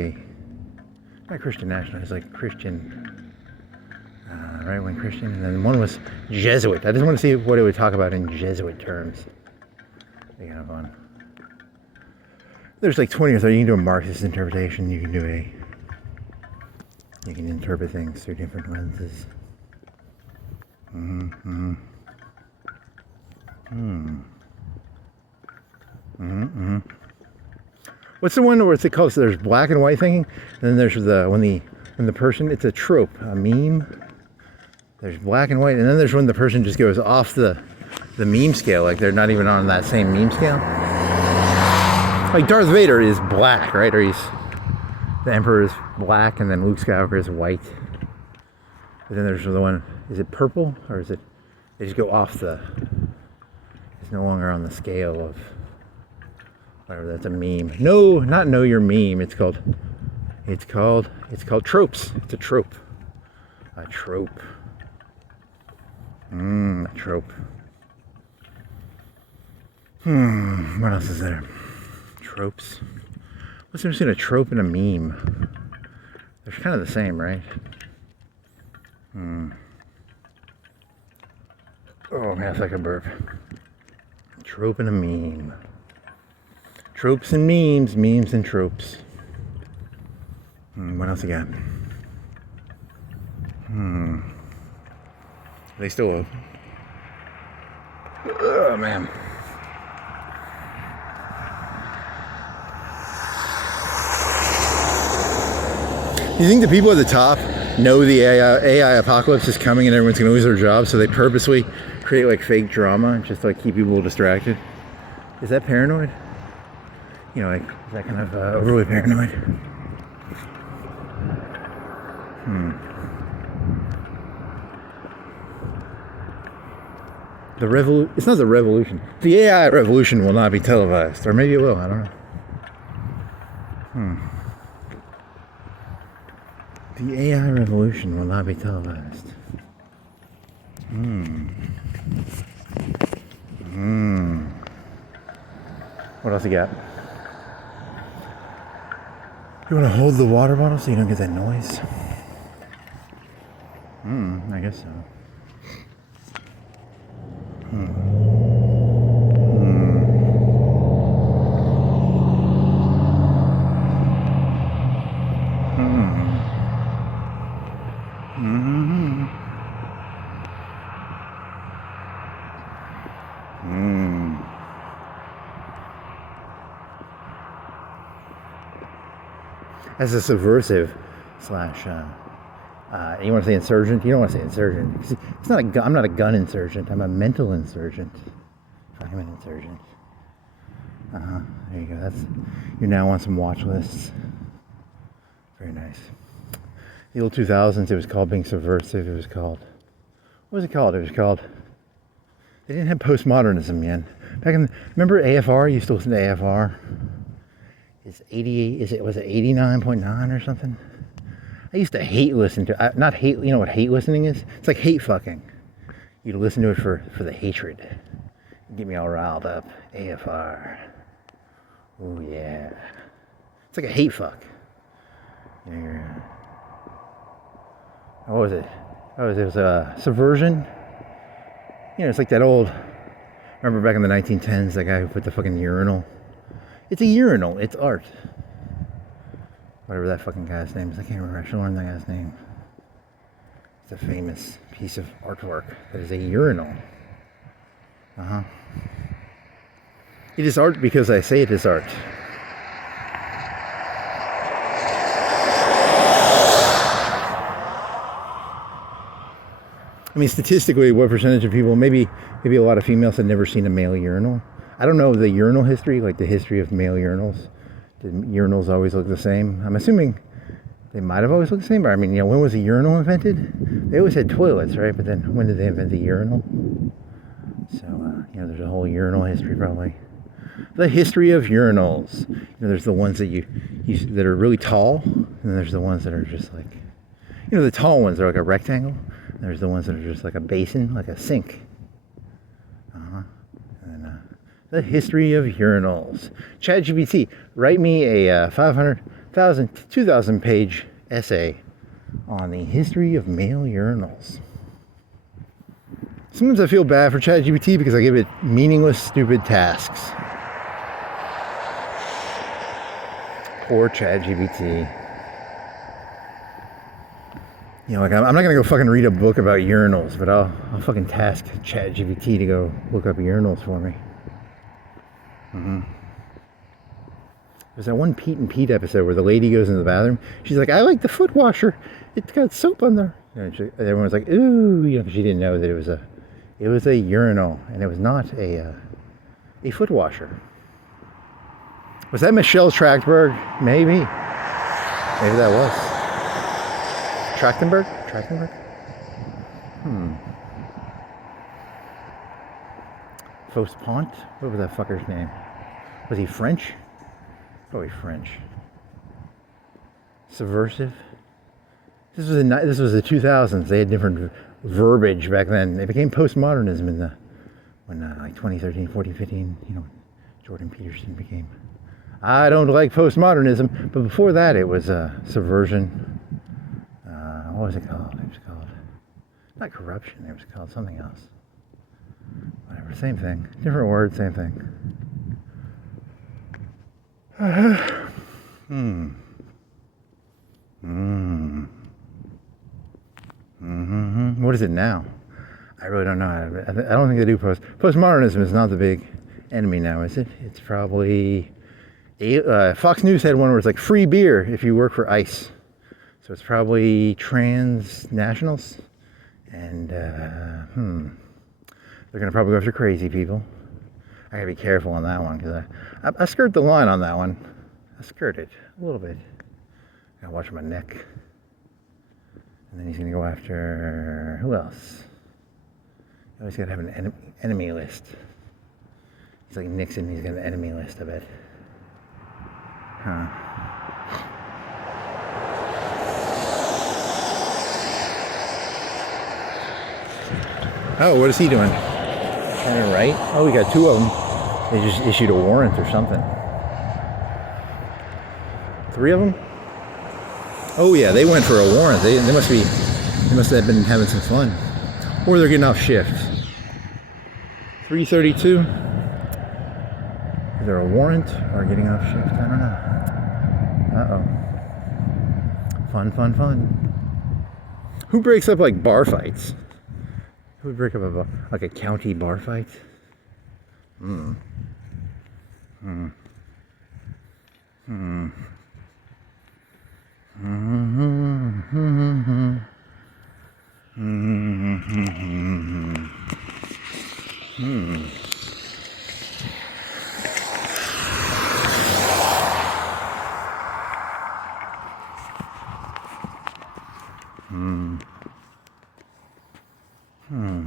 not Christian nationalist, like Christian, right-wing Christian, and then one was Jesuit. I just want to see what it would talk about in Jesuit terms. Be kind of fun. There's like 20 or 30. You can do a Marxist interpretation. You can interpret things through different lenses. What's the one where it's called? So there's black and white thinking, and then there's when the person, it's a trope, a meme. There's black and white, and then there's when the person just goes off the meme scale, like they're not even on that same meme scale. Like Darth Vader is black, right? Or the Emperor is black, and then Luke Skywalker is white. But then there's the one, is it purple, or is it, they just go off it's no longer on the scale of, whatever, that's a meme. No, not know your meme. It's called tropes. It's a trope. A trope. A trope. What else is there? Tropes. What's the difference between a trope and a meme? They're kind of the same, right? Oh man, that's like a burp. Trope and a meme. Tropes and memes, memes and tropes. What else you got? They still open. Oh man. You think the people at the top know the AI apocalypse is coming and everyone's going to lose their jobs, so they purposely create like fake drama just to like keep people distracted? Is that paranoid? You know, like, is that kind of overly paranoid? It's not the revolution. The AI revolution will not be televised. Or maybe it will, I don't know. The AI revolution will not be televised. What else you got? You want to hold the water bottle so you don't get that noise? I guess so. As a subversive slash, you want to say insurgent? You don't want to say insurgent. It's not I'm not a gun insurgent. I'm a mental insurgent. If I'm an insurgent. There you go. You're now on some watch lists. Very nice. The old 2000s, it was called being subversive. It was called, what was it called? It was called, they didn't have postmodernism yet. Remember AFR? You used to listen to AFR? Was it 89.9 or something? I used to hate listening to, not hate, you know what hate listening is? It's like hate fucking. You'd listen to it for the hatred. It'd get me all riled up. AFR. Oh yeah. It's like a hate fuck. What was it? It was a subversion. You know, it's like that old, remember back in the 1910s, that guy who put the fucking urinal. It's a urinal, it's art. Whatever that fucking guy's name is, I can't remember. I should learn that guy's name. It's a famous piece of artwork that is a urinal. It is art because I say it is art. I mean, statistically, what percentage of people, maybe a lot of females had never seen a male urinal. I don't know the urinal history, like the history of male urinals. Did urinals always look the same? I'm assuming they might have always looked the same, but I mean, you know, when was the urinal invented? They always had toilets, right? But then when did they invent the urinal? So, you know, there's a whole urinal history probably. The history of urinals. You know, there's the ones that that are really tall, and then there's the ones that are just like, you know, the tall ones are like a rectangle. And there's the ones that are just like a basin, like a sink. The history of urinals. ChatGPT, write me a 500,000 to 2,000 page essay on the history of male urinals. Sometimes I feel bad for ChatGPT because I give it meaningless, stupid tasks. Poor ChatGPT. You know, like I'm not gonna go fucking read a book about urinals, but I'll fucking task ChatGPT to go look up urinals for me. There's that one Pete and Pete episode where the lady goes into the bathroom. She's like, I like the foot washer. It's got soap on there. And everyone's like, ooh, you know, because she didn't know that it was a urinal and it was not a foot washer. Was that Michelle Trachtenberg? Maybe that was. Trachtenberg? Fausse Pont? What was that fucker's name? Was he French? Probably French. Subversive? This was the 2000s. They had different verbiage back then. It became postmodernism when like 2013, 14, 15, you know, Jordan Peterson became. I don't like postmodernism, but before that it was subversion. What was it called? It was called Not corruption, it was called something else. Whatever, same thing. Different word, same thing. What is it now? I really don't know. I don't think they do postmodernism is not the big enemy now, is it? It's probably Fox News had one where it's like free beer if you work for ICE. So it's probably trans nationals, and they're gonna probably go after crazy people. I gotta be careful on that one because I skirt the line on that one. I skirt it a little bit. I gotta watch my neck. And then he's gonna go after who else? You always gotta have an enemy list. He's like Nixon. He's got an enemy list, I bet. Huh. Oh, what is he doing? Kind of right? Oh, we got two of them. They just issued a warrant or something. Three of them? Oh yeah, they went for a warrant. They must have been having some fun. Or they're getting off shift. 3:32. Is there a warrant or getting off shift? I don't know. Uh-oh. Fun. Who breaks up like bar fights? Who would break up like a county bar fight?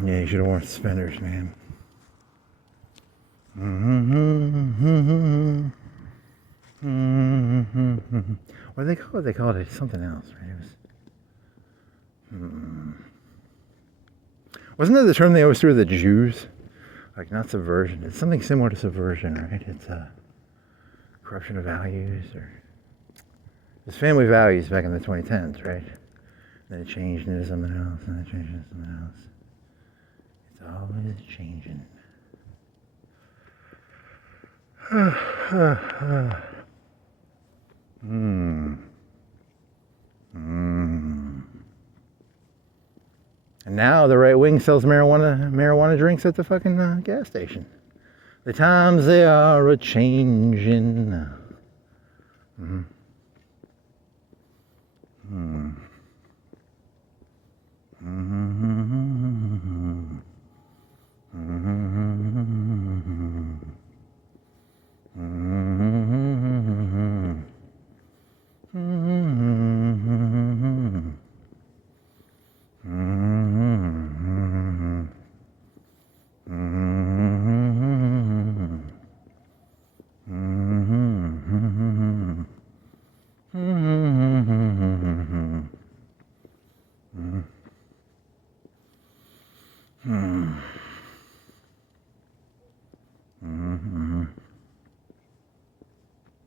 Yeah, you should have worn suspenders, man. What do they call it? They called it something else, right? It was, wasn't that the term they always threw at the Jews? Like, not subversion. It's something similar to subversion, right? It's corruption of values, or it's family values back in the 2010s, right? Then it changed into something else, and then it changed into something else. It's always changing. And now the right wing sells marijuana drinks at the fucking gas station. The times they are a changing.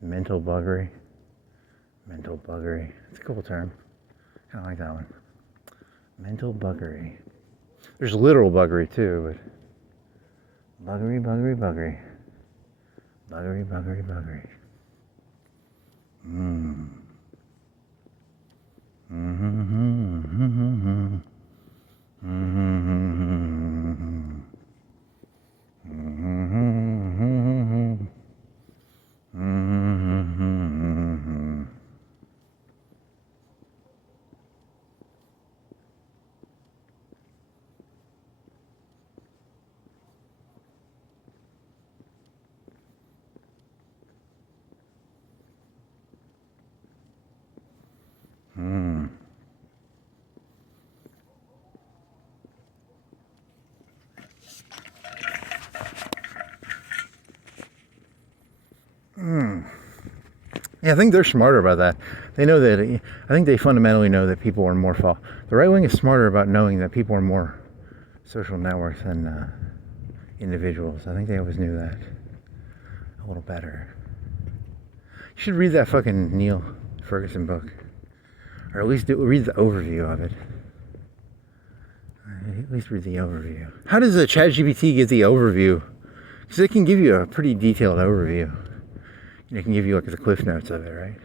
Mental buggery. It's a cool term. Kind of like that one. Mental buggery. There's literal buggery too, but buggery. Buggery. Yeah, I think they're smarter about that. They know that. I think they fundamentally know that people are more the right wing is smarter about knowing that people are more social networks than individuals. I think they always knew that a little better. You should read that fucking Neil Ferguson book, or at least read the overview of it. At least read the overview. How does the ChatGPT give the overview? Because it can give you a pretty detailed overview. It can give you like the cliff notes of it, right?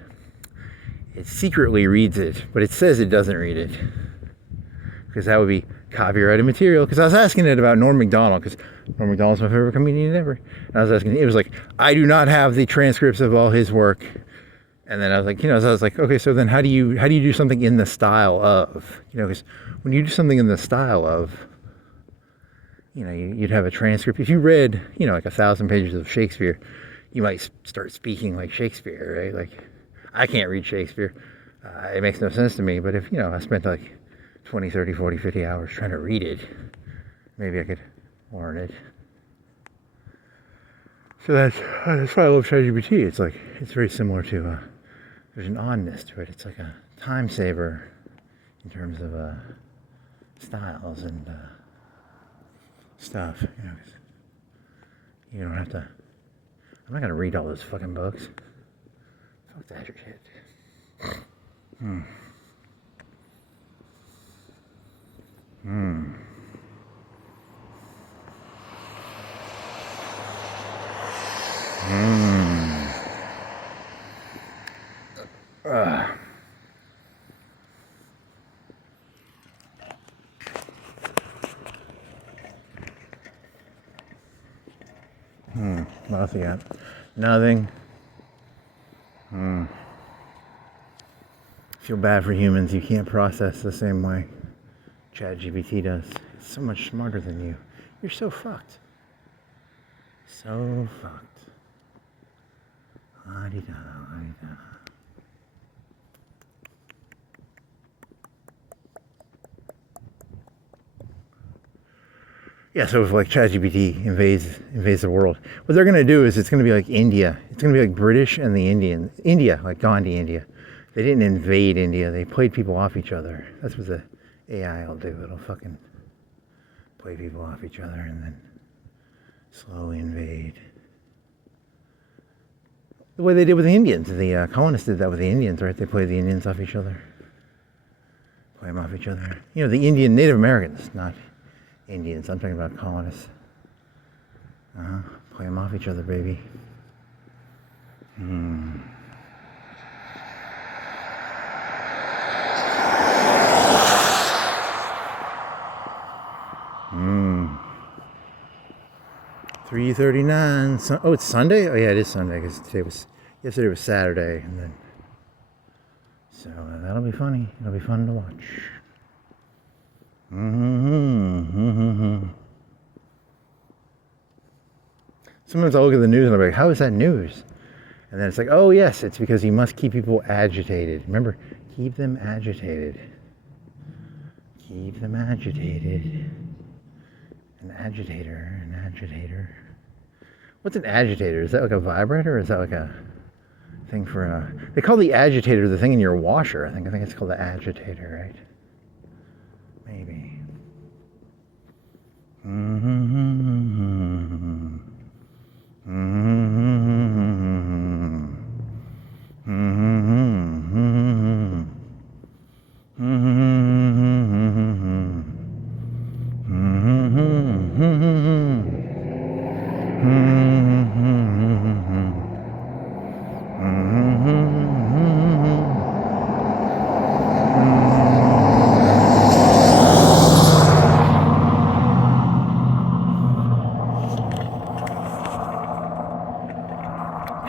It secretly reads it, but it says it doesn't read it. Because that would be copyrighted material. Because I was asking it about Norm Macdonald, because Norm Macdonald's my favorite comedian ever. And I was asking, it was like, I do not have the transcripts of all his work. And then I was like, so I was like, okay, so then how do you do something in the style of? Because when you do something in the style of, you'd have a transcript. If you read, like 1,000 pages of Shakespeare, you might start speaking like Shakespeare, right? Like, I can't read Shakespeare. It makes no sense to me. But if, I spent like 20, 30, 40, 50 hours trying to read it, maybe I could learn it. So that's why I love ChatGPT. It's like, it's very similar to, there's an oddness to it. It's like a time saver in terms of styles and stuff. You don't have to, I'm not going to read all those fucking books. Fuck that shit. Hmm. What else you got? Nothing. Feel bad for humans. You can't process the same way ChatGPT does. It's so much smarter than you. You're so fucked. So fucked. La-di-da, la-di-da. Yeah, so if like ChatGPT invades the world, what they're gonna do is it's gonna be like India. It's gonna be like British and the Indian. India, like Gandhi, India. They didn't invade India. They played people off each other. That's what the AI will do. It'll fucking play people off each other and then slowly invade. The way they did with the Indians. The colonists did that with the Indians, right? They played the Indians off each other. Play them off each other. The Indian Native Americans, not Indians. I'm talking about colonists. Play them off each other, baby. Hmm. 3:39. Oh, it's Sunday? Oh yeah, it is Sunday because yesterday was Saturday, and then so that'll be funny. It'll be fun to watch. Sometimes I'll look at the news and I'll be like, how is that news? And then it's like, oh yes, it's because you must keep people agitated. Remember, keep them agitated. Keep them agitated. An agitator. What's an agitator? Is that like a vibrator, or is that like a thing for a... They call the agitator the thing in your washer. I think it's called the agitator, right? Maybe.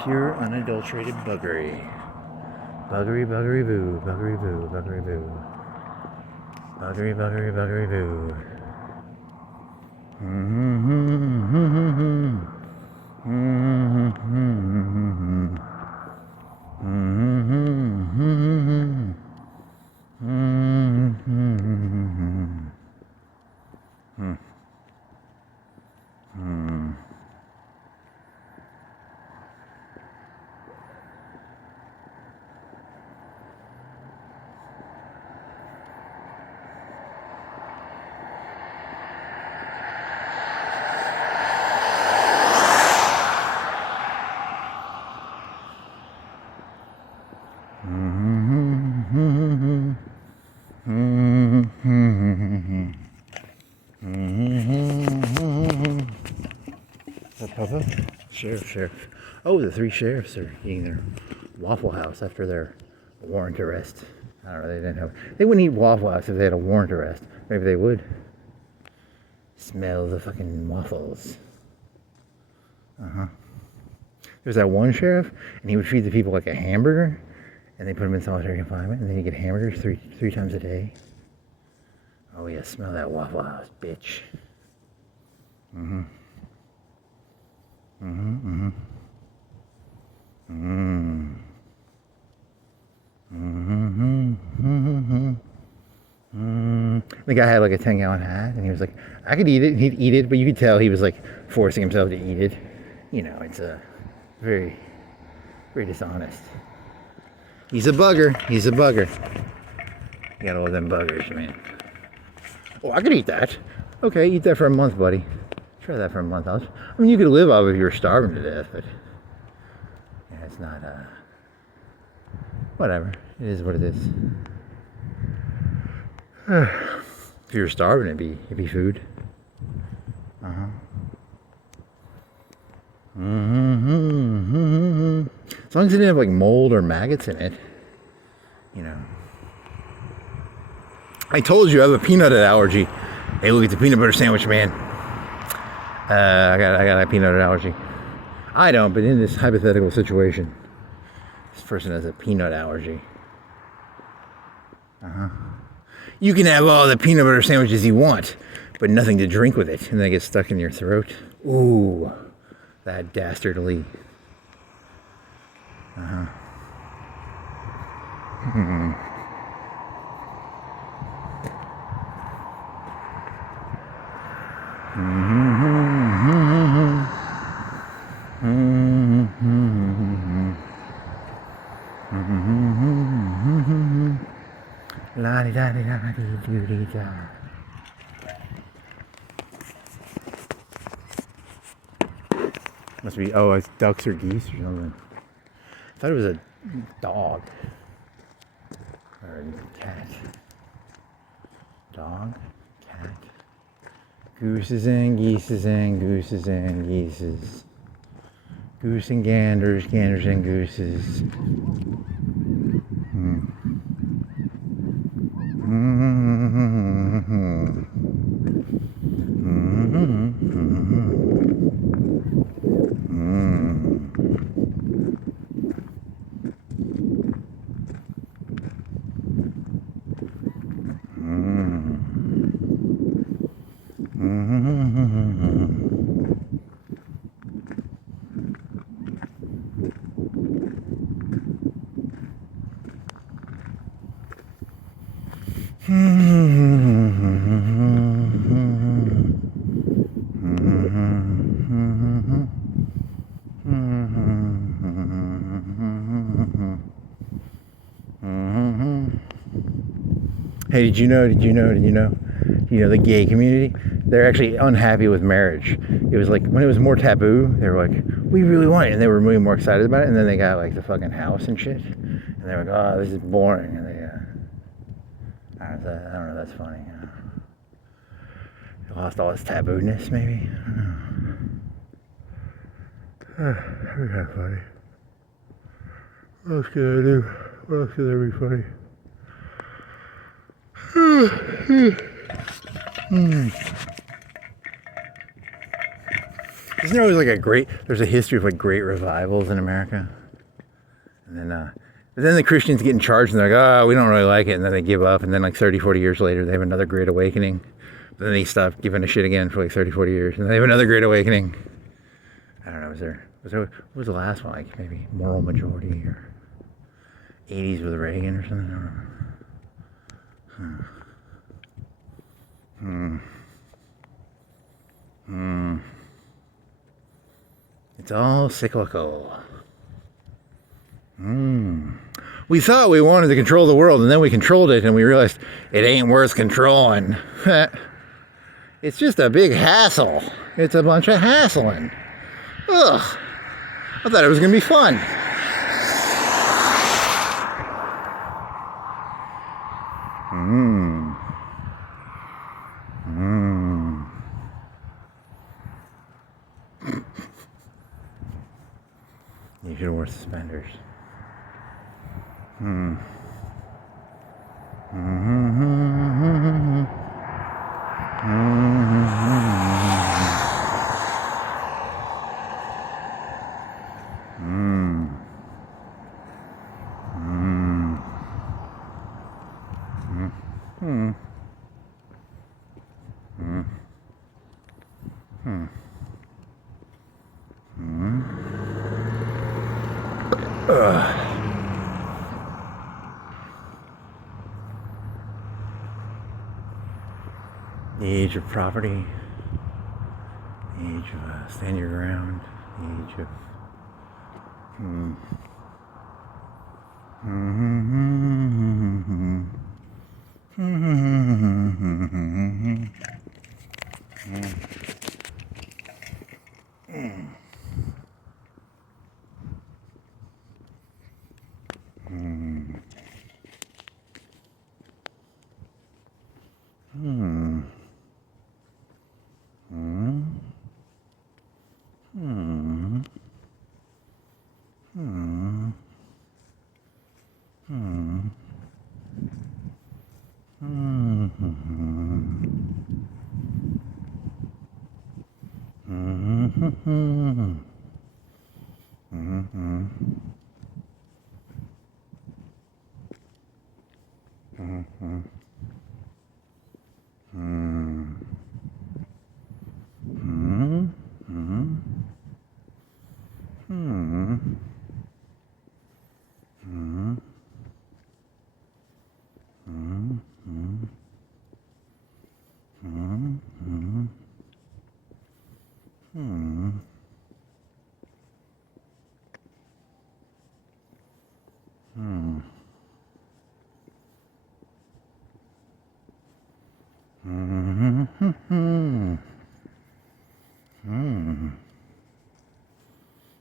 Pure unadulterated buggery. Buggery, buggery, boo. Buggery, boo. Buggery, boo. Buggery, buggery, buggery, boo. Oh, sheriff. Oh, the 3 sheriffs are eating their Waffle House after their warrant arrest. I don't know, they wouldn't eat Waffle House if they had a warrant arrest. Maybe they would. Smell the fucking waffles. There's that one sheriff, and he would feed the people like a hamburger, and they put him in solitary confinement, and then he'd get hamburgers three times a day. Oh yeah, smell that Waffle House, bitch. The guy had like a 10-gallon hat, and he was like, I could eat it, and he'd eat it, but you could tell he was like forcing himself to eat it. You know, it's very, very dishonest. He's a bugger. You got all them buggers, man. Oh, I could eat that. Okay, eat that for a month, buddy. Try that for a month. I mean, you could live off if you were starving to death, but yeah, it's not, whatever. It is what it is. If you were starving, it'd be food. As long as it didn't have like mold or maggots in it, you know. I told you I have a peanut allergy. Hey, look at the peanut butter sandwich, man. I got a peanut allergy. I don't, but in this hypothetical situation, this person has a peanut allergy. You can have all the peanut butter sandwiches you want, but nothing to drink with it, and then it gets stuck in your throat. Ooh, that dastardly. La di da di da di do di da. Must be, oh, it's ducks or geese or something. I thought it was a dog. Or a cat. Dog, cat. Gooses and geeses and gooses and geeses. Goose and ganders, ganders and gooses. Hey, did you know the gay community? They're actually unhappy with marriage. It was like, when it was more taboo, they were like, we really want it, and they were really more excited about it, and then they got like the fucking house and shit, and they were like, oh, this is boring, and they, I don't know, that's funny. It lost all its taboo-ness, maybe? I don't know. That'd be kind of funny. What else could I do? What else could there be funny? Isn't there always like there's a history of like great revivals in America? And then, but then the Christians get in charge and they're like, oh, we don't really like it. And then they give up. And then like 30, 40 years later, they have another great awakening. But then they stop giving a shit again for like 30, 40 years. And they have another great awakening. I don't know, what was the last one? Like maybe Moral Majority or 80s with Reagan or something? I don't know. It's all cyclical. We thought we wanted to control the world, and then we controlled it, and we realized it ain't worth controlling. It's just a big hassle. It's a bunch of hassling. Ugh. I thought it was going to be fun. should have worn suspenders. Hmm. The age of property, the age of stand your ground, the age of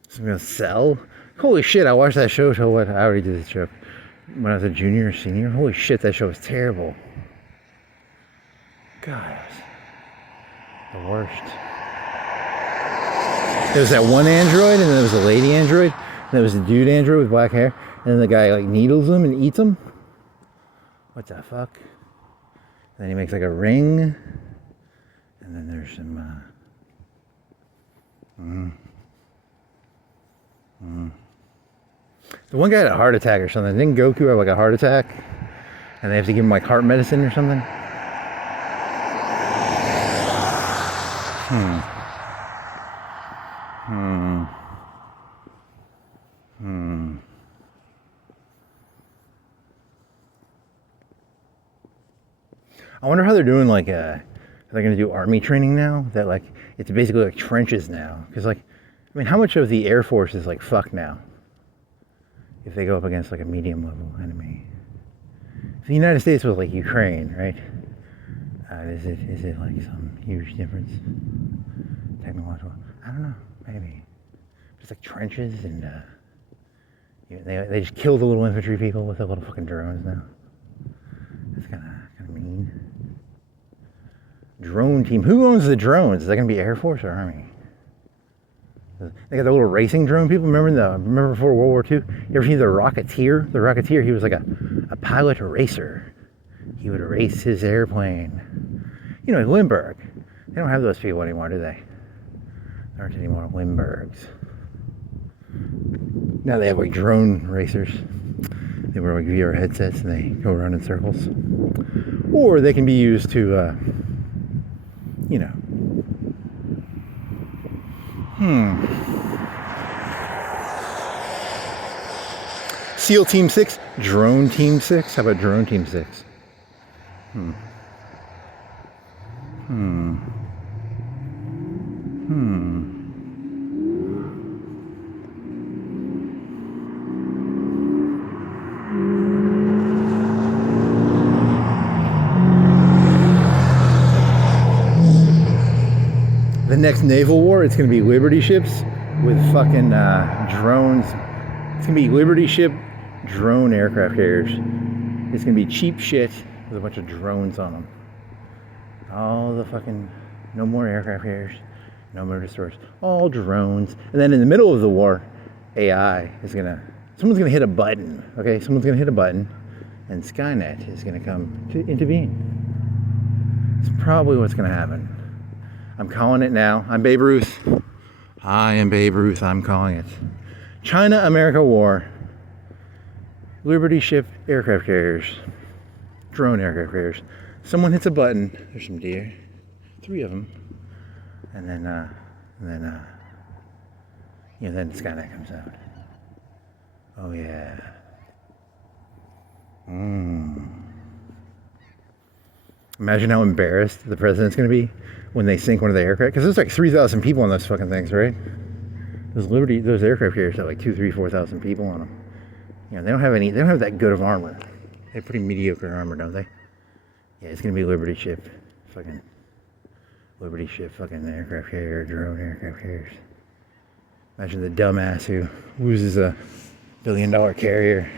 So I'm gonna sell. Holy shit! I watched that show. So what? I already did this show when I was a junior or senior. Holy shit! That show was terrible. God, the worst. There was that one android, and then there was a lady android, and there was a dude android with black hair, and then the guy like needles him and eats him. What the fuck? And then he makes like a ring, and then there's some. The one guy had a heart attack or something. Didn't Goku have like a heart attack? And they have to give him like heart medicine or something? I wonder how they're doing like they're gonna do army training now, that like it's basically like trenches now. Because like, I mean, how much of the Air Force is like fucked now? If they go up against like a medium level enemy. If the United States was like Ukraine, right? Is it like some huge difference? Technological? I don't know, maybe. Just like trenches and they just kill the little infantry people with the little fucking drones now. That's kind of mean. Drone team. Who owns the drones? Is that gonna be Air Force or Army? They got the little racing drone people. Remember before World War II? You ever see the Rocketeer? The Rocketeer, he was like a pilot racer. He would race his airplane. You know, Lindbergh. They don't have those people anymore, do they? There aren't any more Lindberghs. Now they have like drone racers. They wear like VR headsets and they go around in circles. Or they can be used to, you know. SEAL Team 6, Drone Team 6. How about Drone Team 6? The next naval war, it's going to be Liberty ships with fucking drones. It's going to be Liberty ship drone aircraft carriers. It's going to be cheap shit with a bunch of drones on them. All the fucking, no more aircraft carriers, no more destroyers, all drones. And then in the middle of the war, AI is gonna, someone's gonna hit a button, okay? Someone's gonna hit a button, and Skynet is gonna come to intervene. It's probably what's gonna happen. I'm calling it now. I'm Babe Ruth. I am Babe Ruth. I'm calling it. China-America war. Liberty ship aircraft carriers. Drone aircraft carriers. Someone hits a button. There's some deer. 3 of them. And then then Skynet comes out. Oh yeah. Imagine how embarrassed the president's gonna be when they sink one of the aircraft. Because there's like 3,000 people on those fucking things, right? Those aircraft carriers have like 2,000, 3,000, 4,000 people on them. You know, they don't have that good of armor. They have pretty mediocre armor, don't they? Yeah, it's gonna be Liberty ship, fucking aircraft carrier, drone aircraft carriers. Imagine the dumbass who loses a $1 billion carrier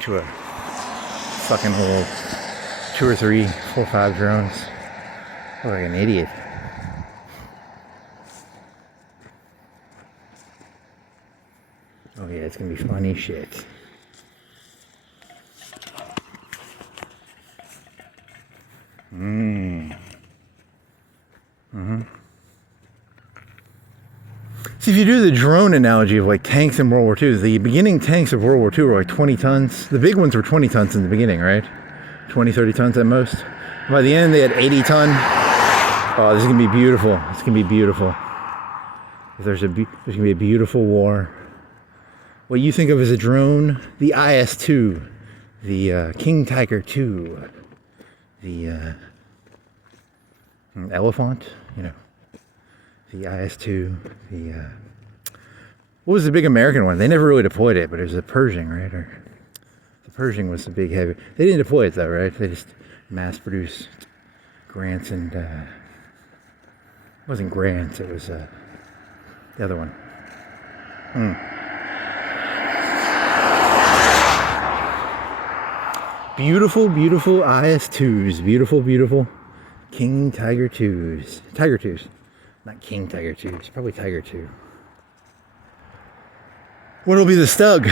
to a fucking little 2 or 3, 4, 5 drones. Look like an idiot. Oh yeah, it's gonna be funny shit. See, if you do the drone analogy of like tanks in World War II, the beginning tanks of World War II were like 20 tons. The big ones were 20 tons in the beginning, right? 20, 30 tons at most. By the end, they had 80 ton. Oh, this is gonna be beautiful. It's gonna be beautiful. There's gonna be a beautiful war. What you think of as a drone, the IS-2, the King Tiger 2, the Elephant, you know, the IS-2, the what was the big American one? They never really deployed it, but it was the Pershing, right? Or the Pershing was the big heavy. They didn't deploy it though, right? They just mass-produced Grants and it wasn't Grants, it was the other one. Beautiful, beautiful IS-2s. Beautiful, beautiful King Tiger 2s. Tiger 2s. Not King Tiger 2s. Probably Tiger 2. What'll be the Stug?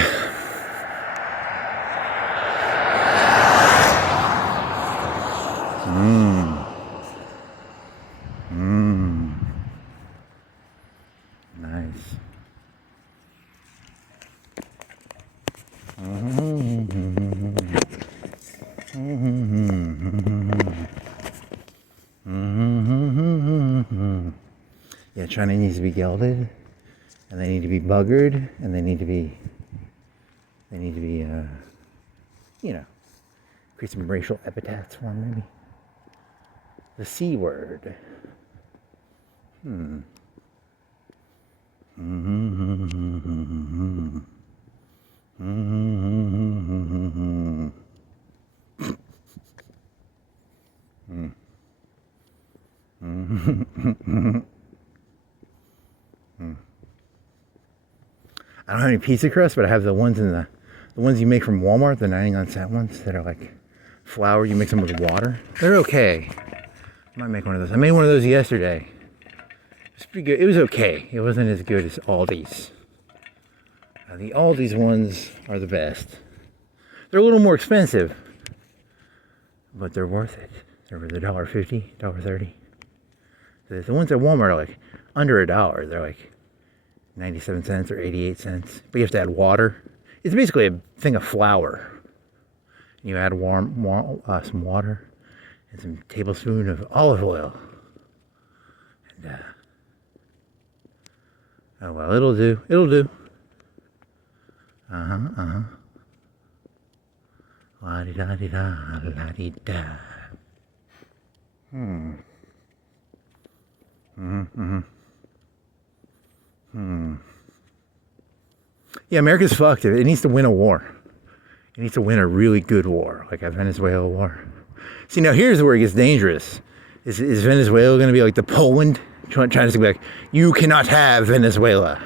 Nice. Yeah, China needs to be gelded, and they need to be buggered, and they need to be, create some racial epithets for them, maybe. The C word. I don't have any pizza crust, but I have the ones the ones you make from Walmart, the 99-cent ones that are like flour. You mix them with water. They're okay. I might make one of those. I made one of those yesterday. It's pretty good. It was okay. It wasn't as good as Aldi's. The Aldi's ones are the best. They're a little more expensive, but they're worth it. They're worth $1.50, $1.30. The ones at Walmart are like under $1. They're like 97 cents or 88 cents. But you have to add water. It's basically a thing of flour. You add some water and some tablespoon of olive oil. And, oh well, it'll do. It'll do. La-di-da-di-da, la-di-da. Yeah, America's fucked. It needs to win a war. It needs to win a really good war, like a Venezuela war. See, now here's where it gets dangerous. Is Venezuela going to be like the Poland? China's going to be like, you cannot have Venezuela.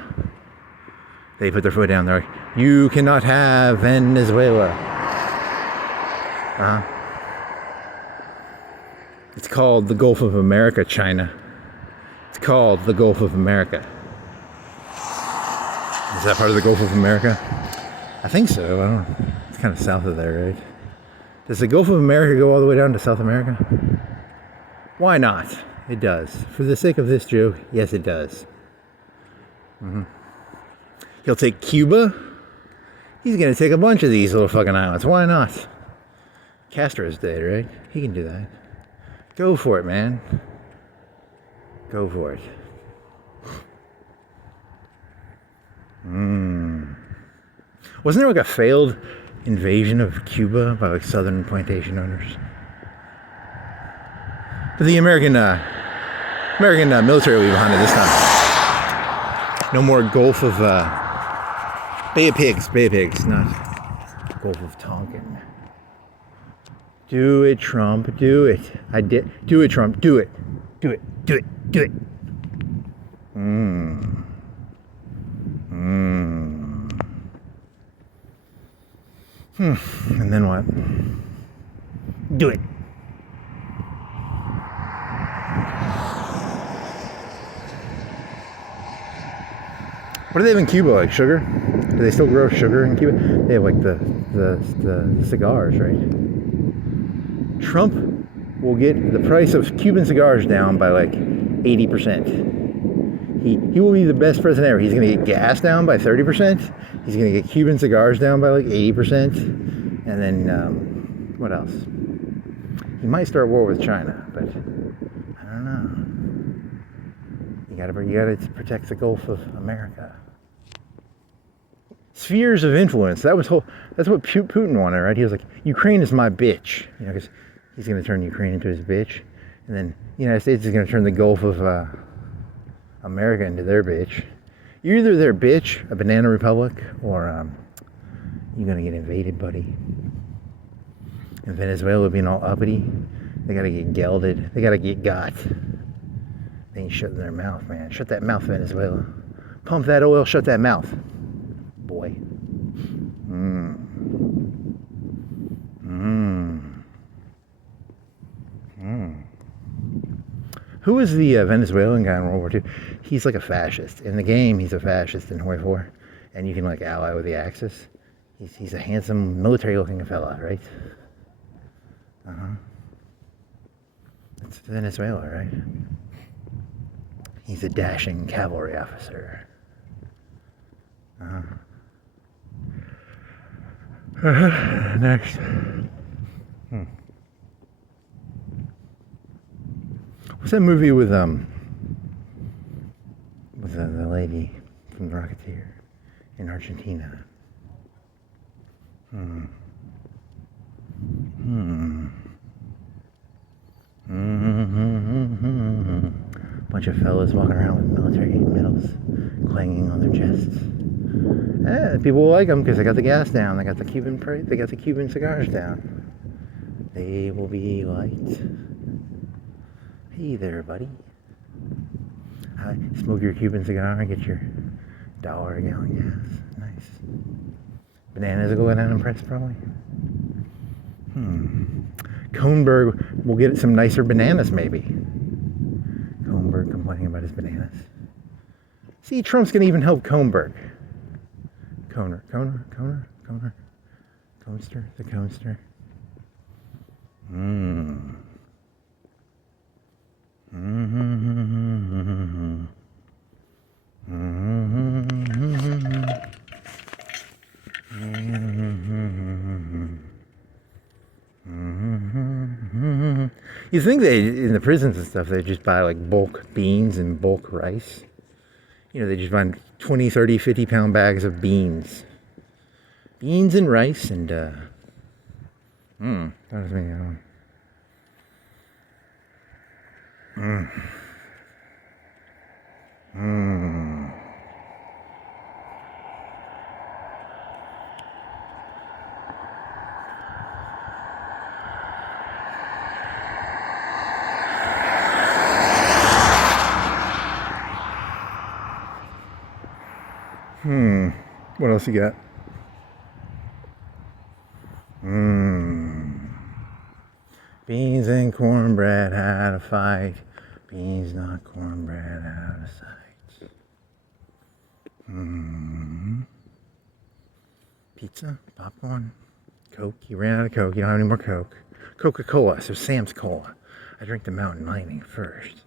They put their foot down. They're like, you cannot have Venezuela. It's called the Gulf of America, China. It's called the Gulf of America. Is that part of the Gulf of America? I think so. I don't know. It's kind of south of there, right? Does the Gulf of America go all the way down to South America? Why not? It does. For the sake of this joke, yes, it does. He'll take Cuba. He's going to take a bunch of these little fucking islands. Why not? Castro's dead, right? He can do that. Go for it, man. Go for it. Wasn't there like a failed invasion of Cuba by like southern plantation owners? But the American military will be behind it this time. No more Gulf of Bay of Pigs, not Gulf of Tonkin. Do it, Trump, do it. I did. Do it, Trump, do it. Do it, do it, do it. And then what? Do it. What do they have in Cuba? Like sugar? Do they still grow sugar in Cuba? They have like the cigars, right? Trump will get the price of Cuban cigars down by like 80%. He will be the best president ever. He's going to get gas down by 30%. He's going to get Cuban cigars down by like 80%. And then, what else? He might start war with China, but I don't know. You gotta protect the Gulf of America. Spheres of influence. That's what Putin wanted, right? He was like, Ukraine is my bitch. You know, because he's going to turn Ukraine into his bitch. And then the United States is going to turn the Gulf of America into their bitch. You're either their bitch, a banana republic, or you're going to get invaded, buddy. And Venezuela being all uppity, they got to get gelded. They got to get got. They ain't shutting their mouth, man. Shut that mouth, Venezuela. Pump that oil, shut that mouth. Boy. Who was the Venezuelan guy in World War II? He's like a fascist. In the game, he's a fascist in Hoi 4. And you can like ally with the Axis. He's a handsome, military-looking fella, right? It's Venezuela, right? He's a dashing cavalry officer. Next. What's that movie with the lady from The Rocketeer in Argentina? Bunch of fellas walking around with military medals clanging on their chests. People will like them because they got the gas down. They got the Cuban cigars down. They will be liked. Hey there, buddy. Smoke your Cuban cigar and get your $1 a gallon gas. Nice. Bananas will go down in price probably. Koenberg will get some nicer bananas maybe. Koenberg complaining about his bananas. See, Trump's gonna even help Koenberg. Coaster, the coaster. You think in the prisons and stuff, they just buy like bulk beans and bulk rice? You know, they just buy 20, 30, 50 pound bags of beans. Beans and rice and, that was me, What else you got? Beans and cornbread had a fight. Beans not cornbread out of sight. Pizza, popcorn, Coke. You ran out of Coke. You don't have any more Coke. Coca-Cola. So Sam's Cola. I drink the Mountain Lightning first.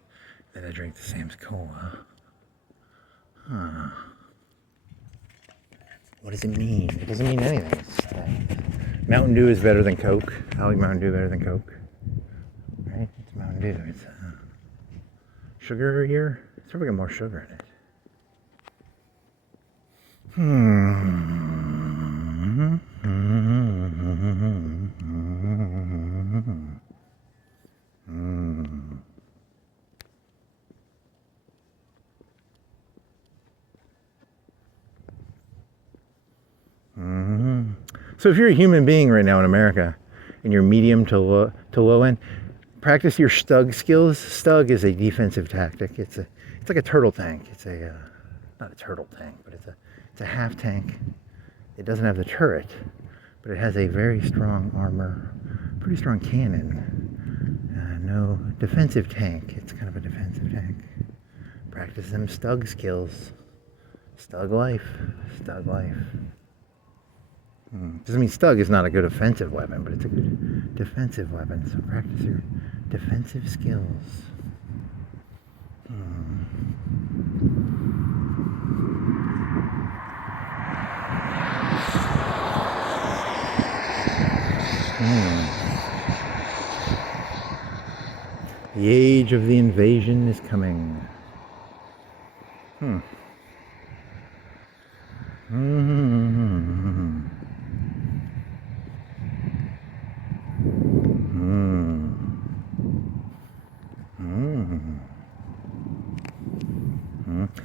Then I drink the Sam's Cola. Huh. What does it mean? It doesn't mean anything. It's, Mountain Dew is better than Coke. I like Mountain Dew better than Coke. Right? It's Mountain Dew. It's sugar here. It's probably got more sugar in it. So if you're a human being right now in America and you're medium to low end, practice your stug skills. Stug is a defensive tactic. It's like a turtle tank. It's a not a turtle tank, but it's a half tank. It doesn't have the turret, but it has a very strong armor, pretty strong cannon. No defensive tank. It's kind of a defensive tank. Practice them stug skills. Stug life. Stug life. Doesn't mean stug is not a good offensive weapon, but it's a good defensive weapon. So practice your defensive skills. The age of the invasion is coming.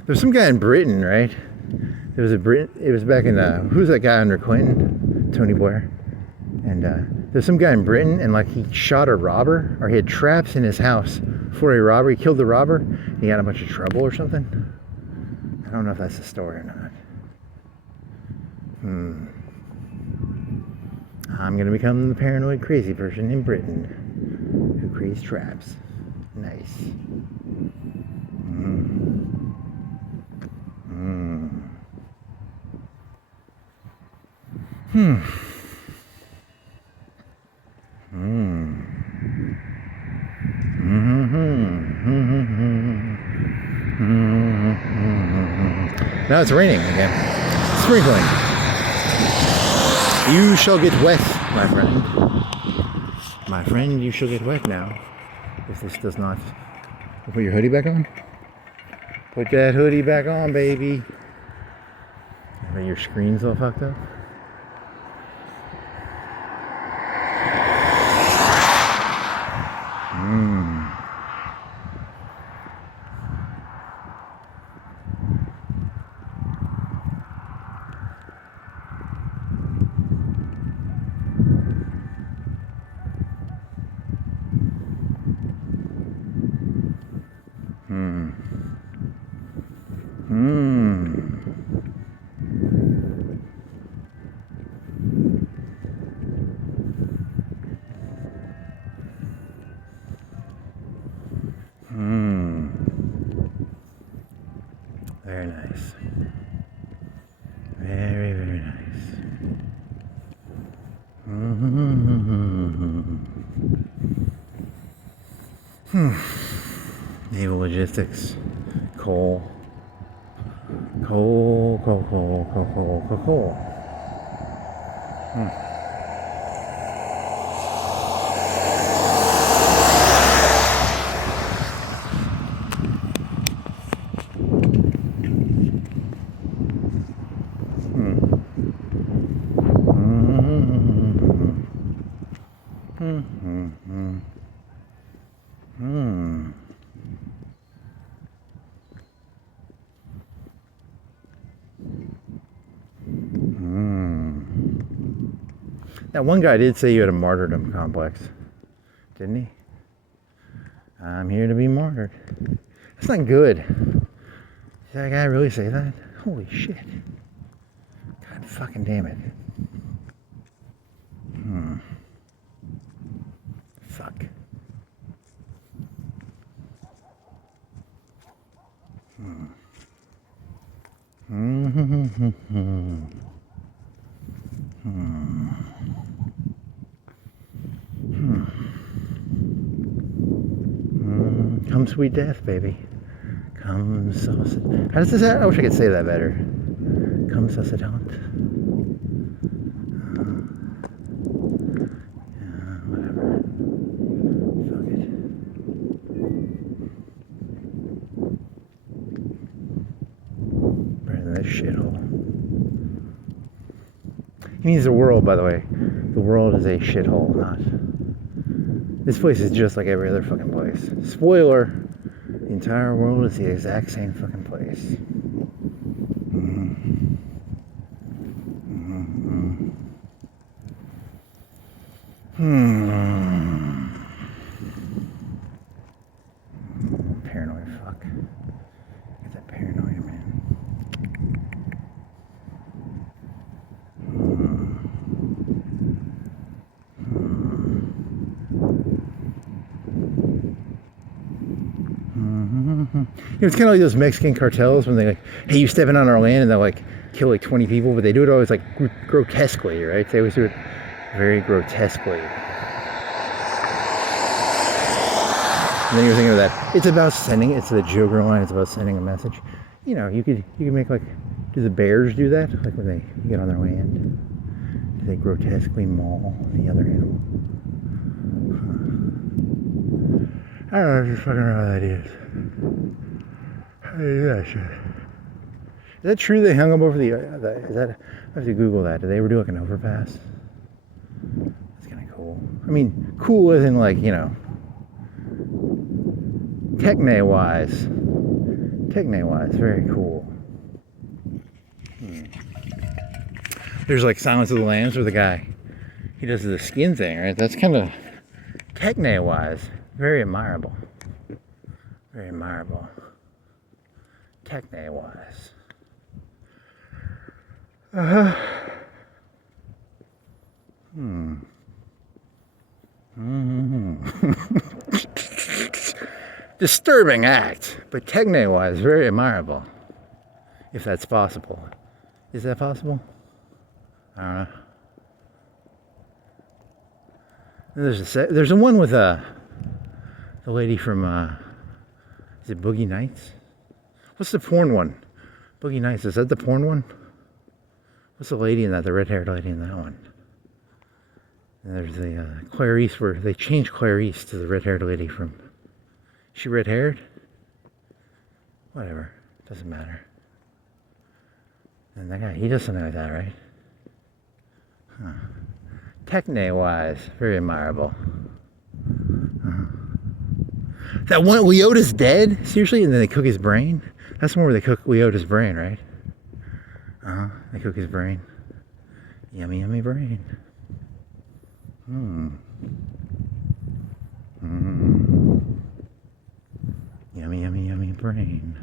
There's some guy in Britain, right? It was back in who's that guy under Clinton? Tony Blair. And there's some guy in Britain, and like he shot a robber, or he had traps in his house for a robber. He killed the robber. And he got a bunch of trouble or something. I don't know if that's the story or not. I'm gonna become the paranoid crazy person in Britain who creates traps. Nice. Now it's raining again. Sprinkling. You shall get wet, my friend. My friend, you shall get wet now. If this does not... Put your hoodie back on? Put that hoodie back on, baby. I bet your screen's all fucked up. Very nice. Very, very nice. Naval logistics. Coal. Coal. That one guy did say you had a martyrdom complex, didn't he? I'm here to be martyred. That's not good. Did that guy really say that? Holy shit. God fucking damn it. Fuck. Come sweet death, baby. Come sausage. How does this sound? I wish I could say that better. Come sausage hunt. Yeah, whatever. Fuck it. Better than this shithole. He means the world, by the way. The world is a shithole, not. This place is just like every other fucking place. Spoiler. The entire world is the exact same fucking place. Paranoia, fuck. Get that paranoia, man. You know, it's kind of like those Mexican cartels when they like, hey, you stepping on our land, and they'll like kill like 20 people, but they do it always like grotesquely, right? They always do it very grotesquely. And then you're thinking of that. It's about sending. It's the Joker line. It's about sending a message. You know, you could make like, do the bears do that? Like when they get on their land, do they grotesquely maul the other animal? I don't know. I just fucking know how that is. Yeah, sure. Is that true they hung up over the is that, I have to Google that. Did they ever do like an overpass? That's kind of cool. I mean, cool isn't like, you know, techne-wise, very cool. There's like Silence of the Lambs where the guy, he does the skin thing, right? That's kind of techne-wise, very admirable. Very admirable. Techne-wise. Disturbing act, but techne-wise, very admirable. If that's possible. Is that possible? I don't know. There's a one with the lady from is it Boogie Nights? What's the porn one? Boogie Nights, is that the porn one? What's the lady in that? The red-haired lady in that one. And there's the Clarice, where they changed Clarice to the red-haired lady from. Is she red-haired? Whatever, doesn't matter. And that guy, he does something like that, right? Huh. Techne-wise, very admirable. That one, Leota's dead? Seriously? And then they cook his brain? That's the one where they cook Leota's brain, right? They cook his brain. Yummy, yummy brain. Yummy, yummy, yummy brain.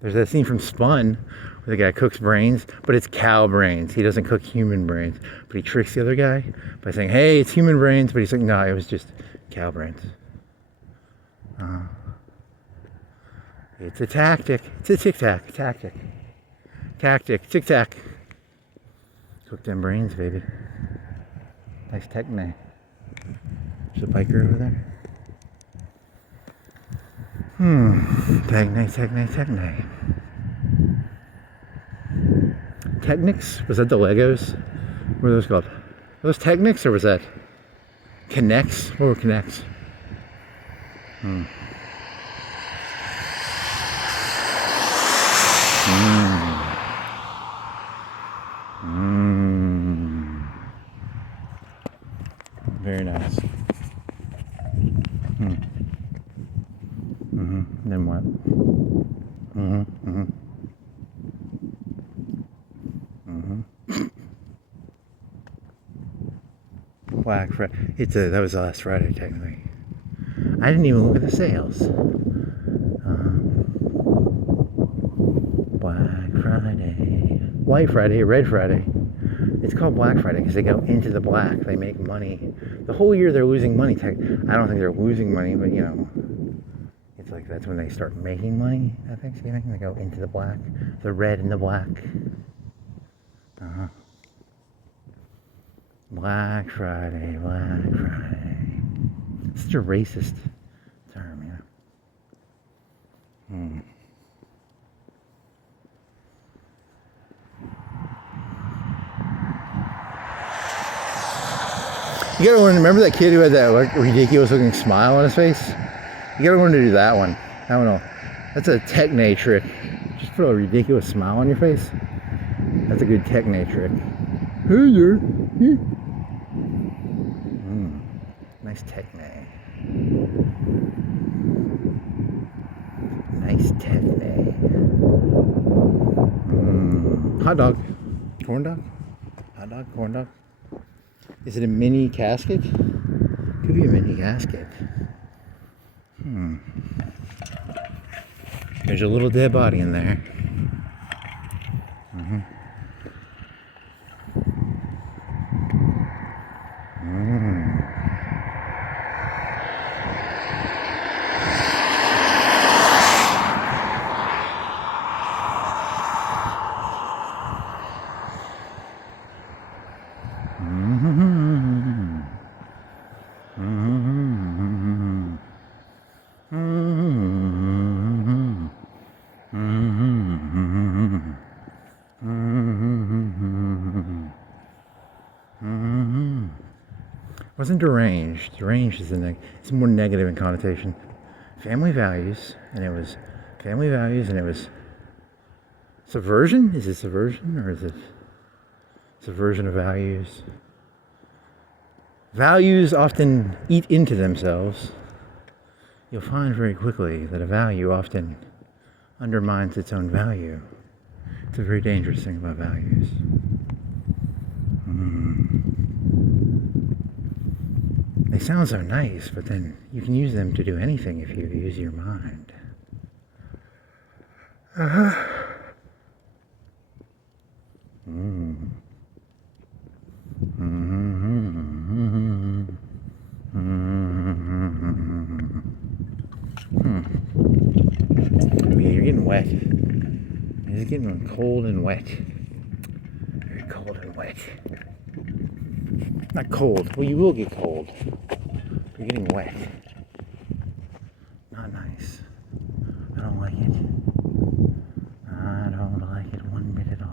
There's that scene from Spun where the guy cooks brains, but it's cow brains. He doesn't cook human brains, but he tricks the other guy by saying, hey, it's human brains, but he's like, no, it was just cow brains. It's a tactic. It's a tic-tac tactic. Tactic, tic-tac. Cook them brains, baby. Nice techne. There's a biker over there. Techne. Technics? Was that the Legos? What were those called? Were those Technics or was that Connects? What were Connects? Very nice. Then what? Black Friday. That was last Friday, technically. I didn't even look at the sales. Black Friday. White Friday, Red Friday. It's called Black Friday because they go into the black. They make money. The whole year they're losing money. I don't think they're losing money, but you know, It's like that's when they start making money at Thanksgiving. They go into the black, the red and the black. Black Friday, Black Friday. It's such a racist term, you know. You gotta learn, remember that kid who had that like, ridiculous looking smile on his face? You gotta learn to do that one. I don't know. That's a techne trick. Just put a ridiculous smile on your face. That's a good techne trick. Hey there. Nice techne. Nice techne. Hot dog. Corn dog? Hot dog, corn dog. Is it a mini casket? Could be a mini casket. There's a little dead body in there. Wasn't deranged. Deranged is it's more negative in connotation. Family values, and it was subversion? Is it subversion or is it subversion of values? Values often eat into themselves. You'll find very quickly that a value often undermines its own value. It's a very dangerous thing about values. They sound so nice, but then you can use them to do anything if you use your mind. Yeah, you're getting wet. It's getting cold and wet. Very cold and wet. Not cold. Well, you will get cold. You're getting wet. Not nice. I don't like it. I don't like it one bit at all.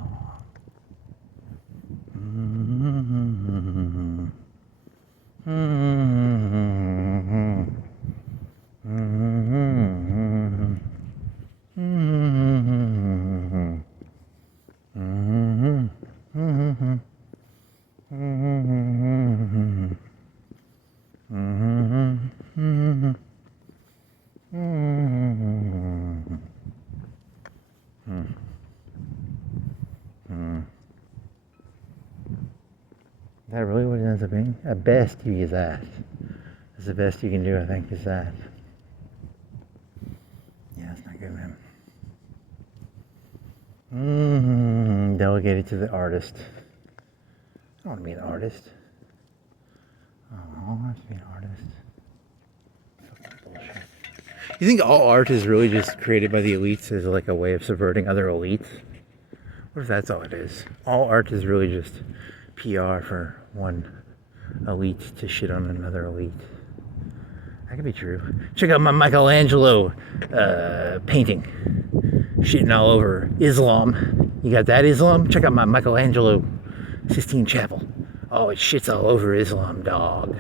Is that really what it ends up being? At best, you use that. That's the best you can do, I think, is that. Yeah, that's not good, man. Delegated to the artist. I don't want to be an artist. Oh, I don't have to be an artist. Fucking bullshit. You think all art is really just created by the elites as like a way of subverting other elites? What if that's all it is? All art is really just PR for one elite to shit on another elite. That could be true. Check out my Michelangelo painting. Shitting all over Islam. You got that, Islam? Check out my Michelangelo Sistine Chapel. Oh, it shits all over Islam, dog.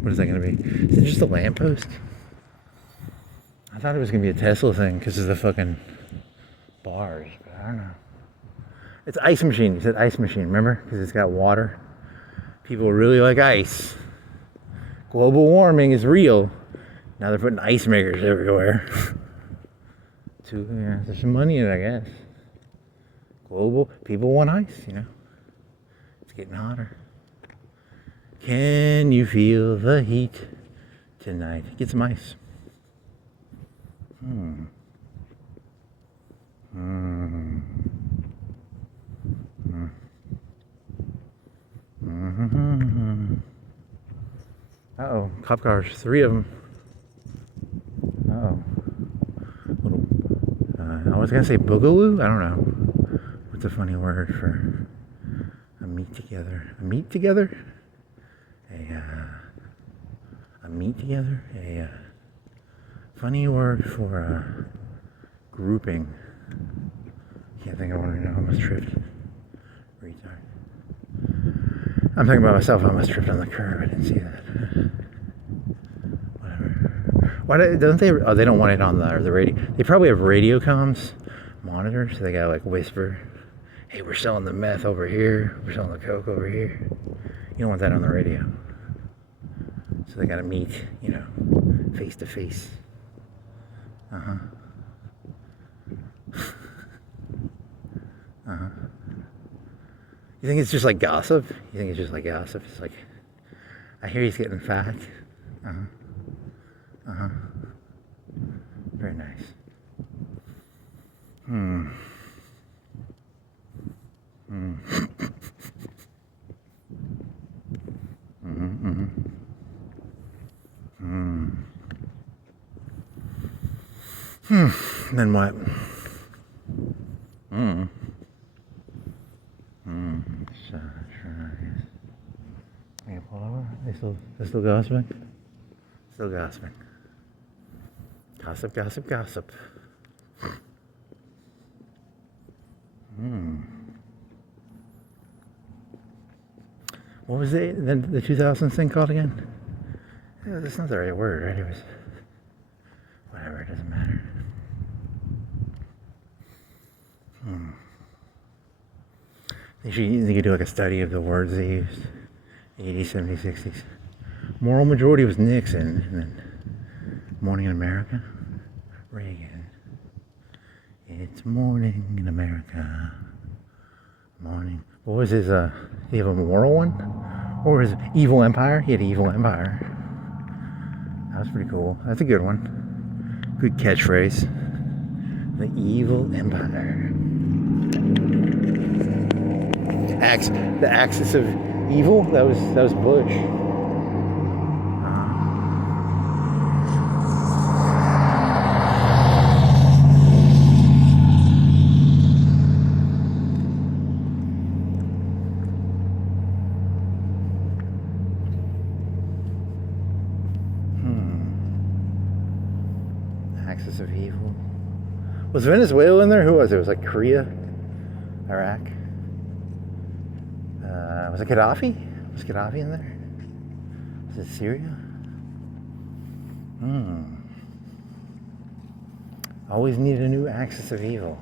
What is that going to be? Is it just a lamppost? I thought it was going to be a Tesla thing because of the fucking bars, but I don't know. It's ice machine. You said ice machine, remember? Because it's got water. People really like ice. Global warming is real. Now they're putting ice makers everywhere. Yeah, there's some money in it, I guess. Global, people want ice, you know. It's getting hotter. Can you feel the heat tonight? Get some ice. Uh-oh, cop cars, 3 of them. Uh-oh. Little, I was gonna say boogaloo? I don't know. What's a funny word for a meet together? A meet together? A meet together? Funny word for grouping. Can't think of one right now. I almost tripped. Retard. I'm thinking about myself. I almost tripped on the curb. I didn't see that. Whatever. Why don't they? Oh, they don't want it on the radio. They probably have radio comms monitors. So they gotta like whisper, "Hey, we're selling the meth over here. We're selling the coke over here." You don't want that on the radio. So they gotta meet, face to face. You think it's just like gossip? You think it's just like gossip? It's like, I hear he's getting fat. Very nice. Then what? Can pull over? They still gossiping? Still gossiping. Gossip, gossip, gossip. What was the 2000s thing called again? Yeah, that's not the right word, right? It was whatever, it doesn't matter. They could do like a study of the words they used. 80s, 70s, 60s. Moral majority was Nixon, and then Morning in America, Reagan. It's morning in America. Morning. What was his, did he have a moral one? Or his Evil Empire? He had Evil Empire. That was pretty cool. That's a good one. Good catchphrase. The Evil Empire. The axis of evil? That was Bush. Axis of evil. Was Venezuela in there? Who was it? It was like Korea, Iraq. Was it Gaddafi? Was Gaddafi in there? Was it Syria? Always need a new axis of evil.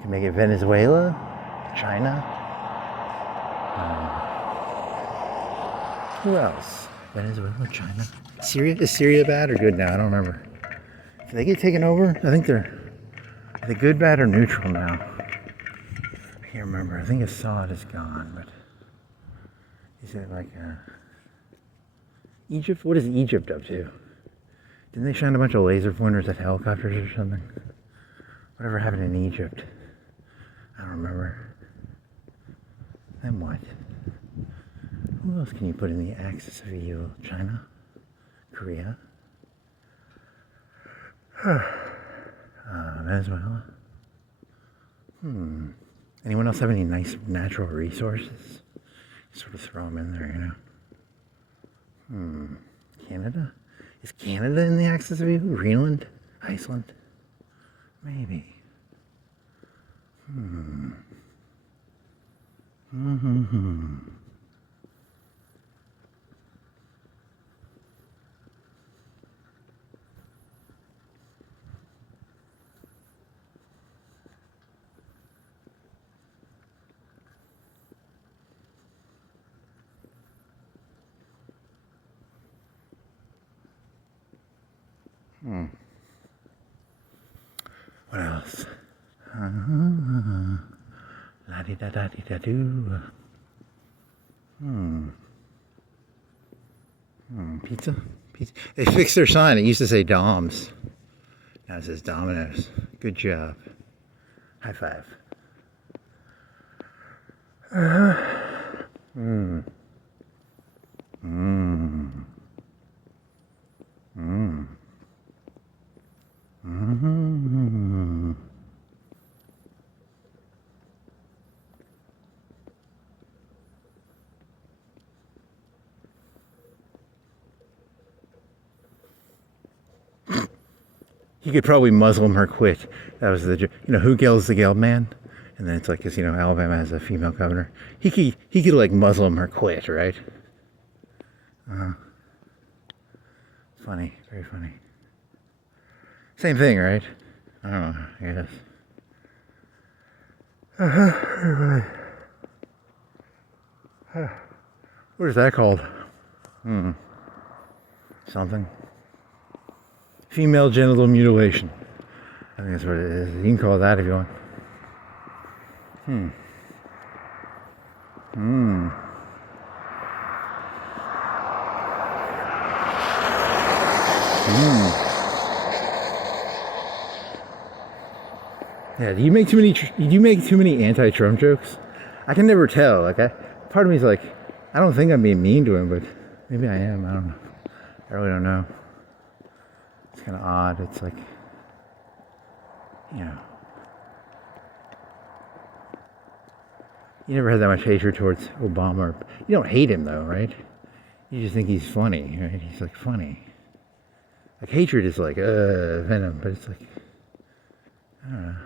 Can make it Venezuela, China. Who else? Venezuela, China. Syria? Is Syria bad or good now? I don't remember. Did they get taken over? I think are they good, bad, or neutral now? I can't remember. I think Assad is gone, but is it like Egypt? What is Egypt up to? Didn't they shine a bunch of laser pointers at helicopters or something? Whatever happened in Egypt? I don't remember. Then what? Who else can you put in the axis of evil? China? Korea? Venezuela? Anyone else have any nice natural resources? Sort of throw them in there, Canada? Is Canada in the axis of evil? Greenland? Iceland? Maybe. What else? La-di-da-da-di-da-doo. Pizza? Pizza? They fixed their sign. It used to say Dom's. Now it says Domino's. Good job. High five. He could probably Muslim her quit. That was the, who gels the gel man? And then it's like, because, Alabama has a female governor. He could like Muslim her quit, right? Funny, very funny. Same thing, right? I don't know, I guess. What is that called? Something. Female genital mutilation. I think that's what it is. You can call it that if you want. Yeah, do you make too many anti-Trump jokes? I can never tell. Like, part of me is like, I don't think I'm being mean to him, but maybe I am. I don't know. I really don't know. It's kind of odd. It's like, you never had that much hatred towards Obama. You don't hate him though, right? You just think he's funny, right? He's like funny. Like hatred is like venom, but it's like, I don't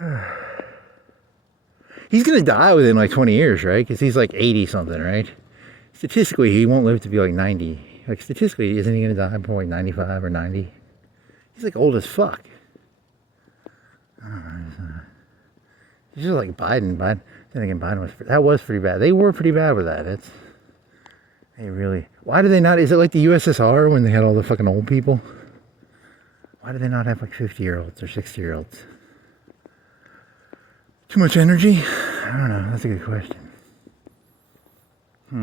know. He's gonna die within like 20 years, right? Because he's like 80 something, right? Statistically, he won't live to be like 90. Like statistically, isn't he gonna die before like 95 or 90? He's like old as fuck. I don't know. He's just like Biden. Then again, that was pretty bad. They were pretty bad with that. They really. Why do they not? Is it like the USSR when they had all the fucking old people? Why do they not have like 50-year-olds or 60-year-olds? Too much energy? I don't know. That's a good question. I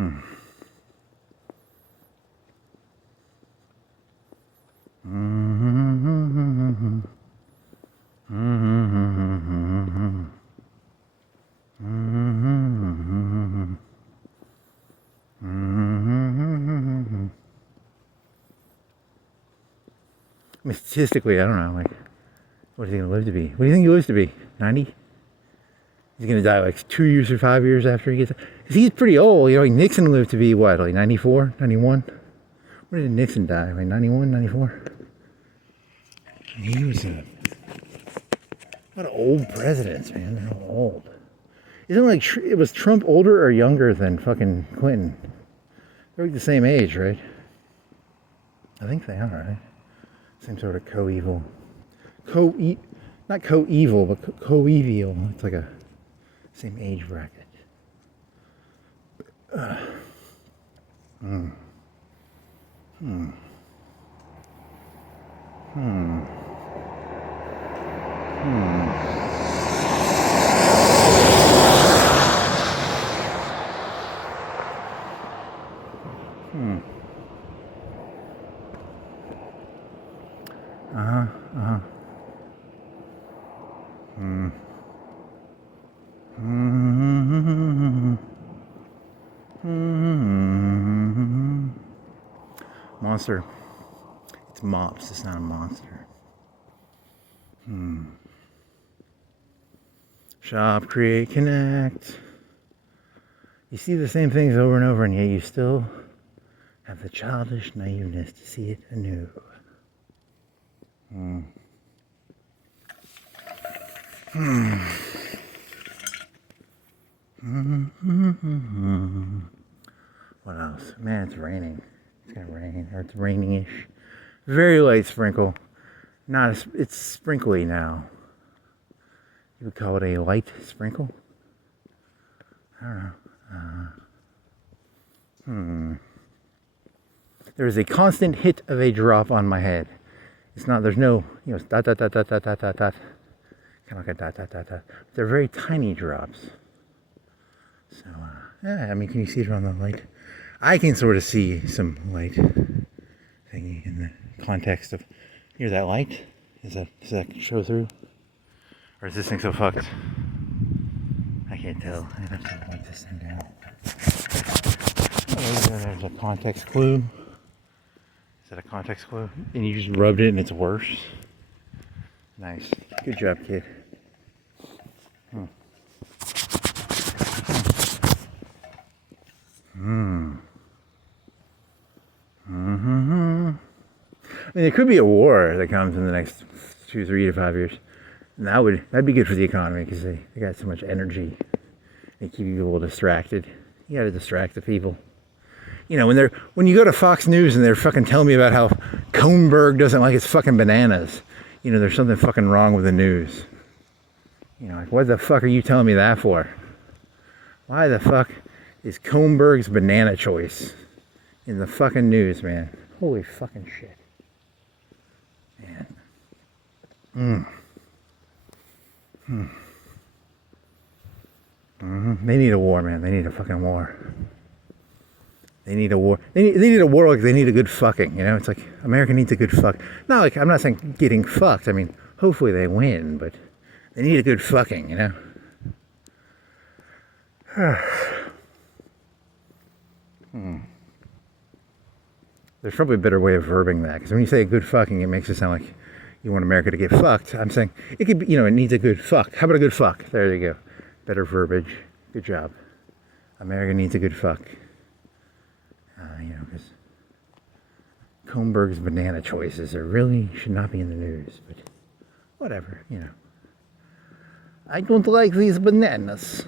mean, statistically, I don't know. Like, what is he gonna live to be? What do you think he lives to be? 90? He's gonna die like 2 years or 5 years after he gets. Cause he's pretty old. Like Nixon lived to be what, like 94, 91? When did Nixon die? Like 91, 94? He was a lot of old presidents, man. They're all old. Isn't it like it was Trump older or younger than fucking Clinton? They're like the same age, right? I think they are, right? Same sort of co-evil. Not co-evil, but co-evil. It's like a same age bracket. Monster. It's mops. It's not a monster. Shop, create, connect. You see the same things over and over, and yet you still have the childish naiveness to see it anew. What else? Man, it's raining. It's gonna rain, or it's raining-ish. Very light sprinkle. It's sprinkly now. You would call it a light sprinkle? I don't know. There is a constant hit of a drop on my head. It's not, there's no, it's dot, dot, dot, dot, dot, dot, dot, dot. Kind of like a dot, dot, dot, dot. They're very tiny drops. So, yeah, I mean, can you see it on the light? I can sort of see some light thingy in the context of, hear that light? Does that show through? Or is this thing so fucked? I can't tell. I'd have to light this thing down. Oh, there's a context clue. Is that a context clue? And you just rubbed it and it's worse? Nice. Good job, kid. mean, there could be a war that comes in the next 2, 3 to 5 years. And that'd be good for the economy because they got so much energy. They keep people distracted. You gotta distract the people. You know, when you go to Fox News and they're fucking telling me about how Cohnberg doesn't like his fucking bananas, you know, there's something fucking wrong with the news. You know, like, what the fuck are you telling me that for? Why the fuck is Cohnberg's banana choice in the fucking news, man? Holy fucking shit. Man. They need a war, man. They need a fucking war. They need a war. They need a war like they need a good fucking, you know? It's like America needs a good fuck. Not like, I'm not saying getting fucked. I mean, hopefully they win, but they need a good fucking, you know? There's probably a better way of verbing that, because when you say a good fucking, it makes it sound like you want America to get fucked. I'm saying it could be, you know, it needs a good fuck. How about a good fuck? There you go. Better verbiage. Good job. America needs a good fuck. You know, because Cohnberg's banana choices really should not be in the news, but whatever, you know. I don't like these bananas.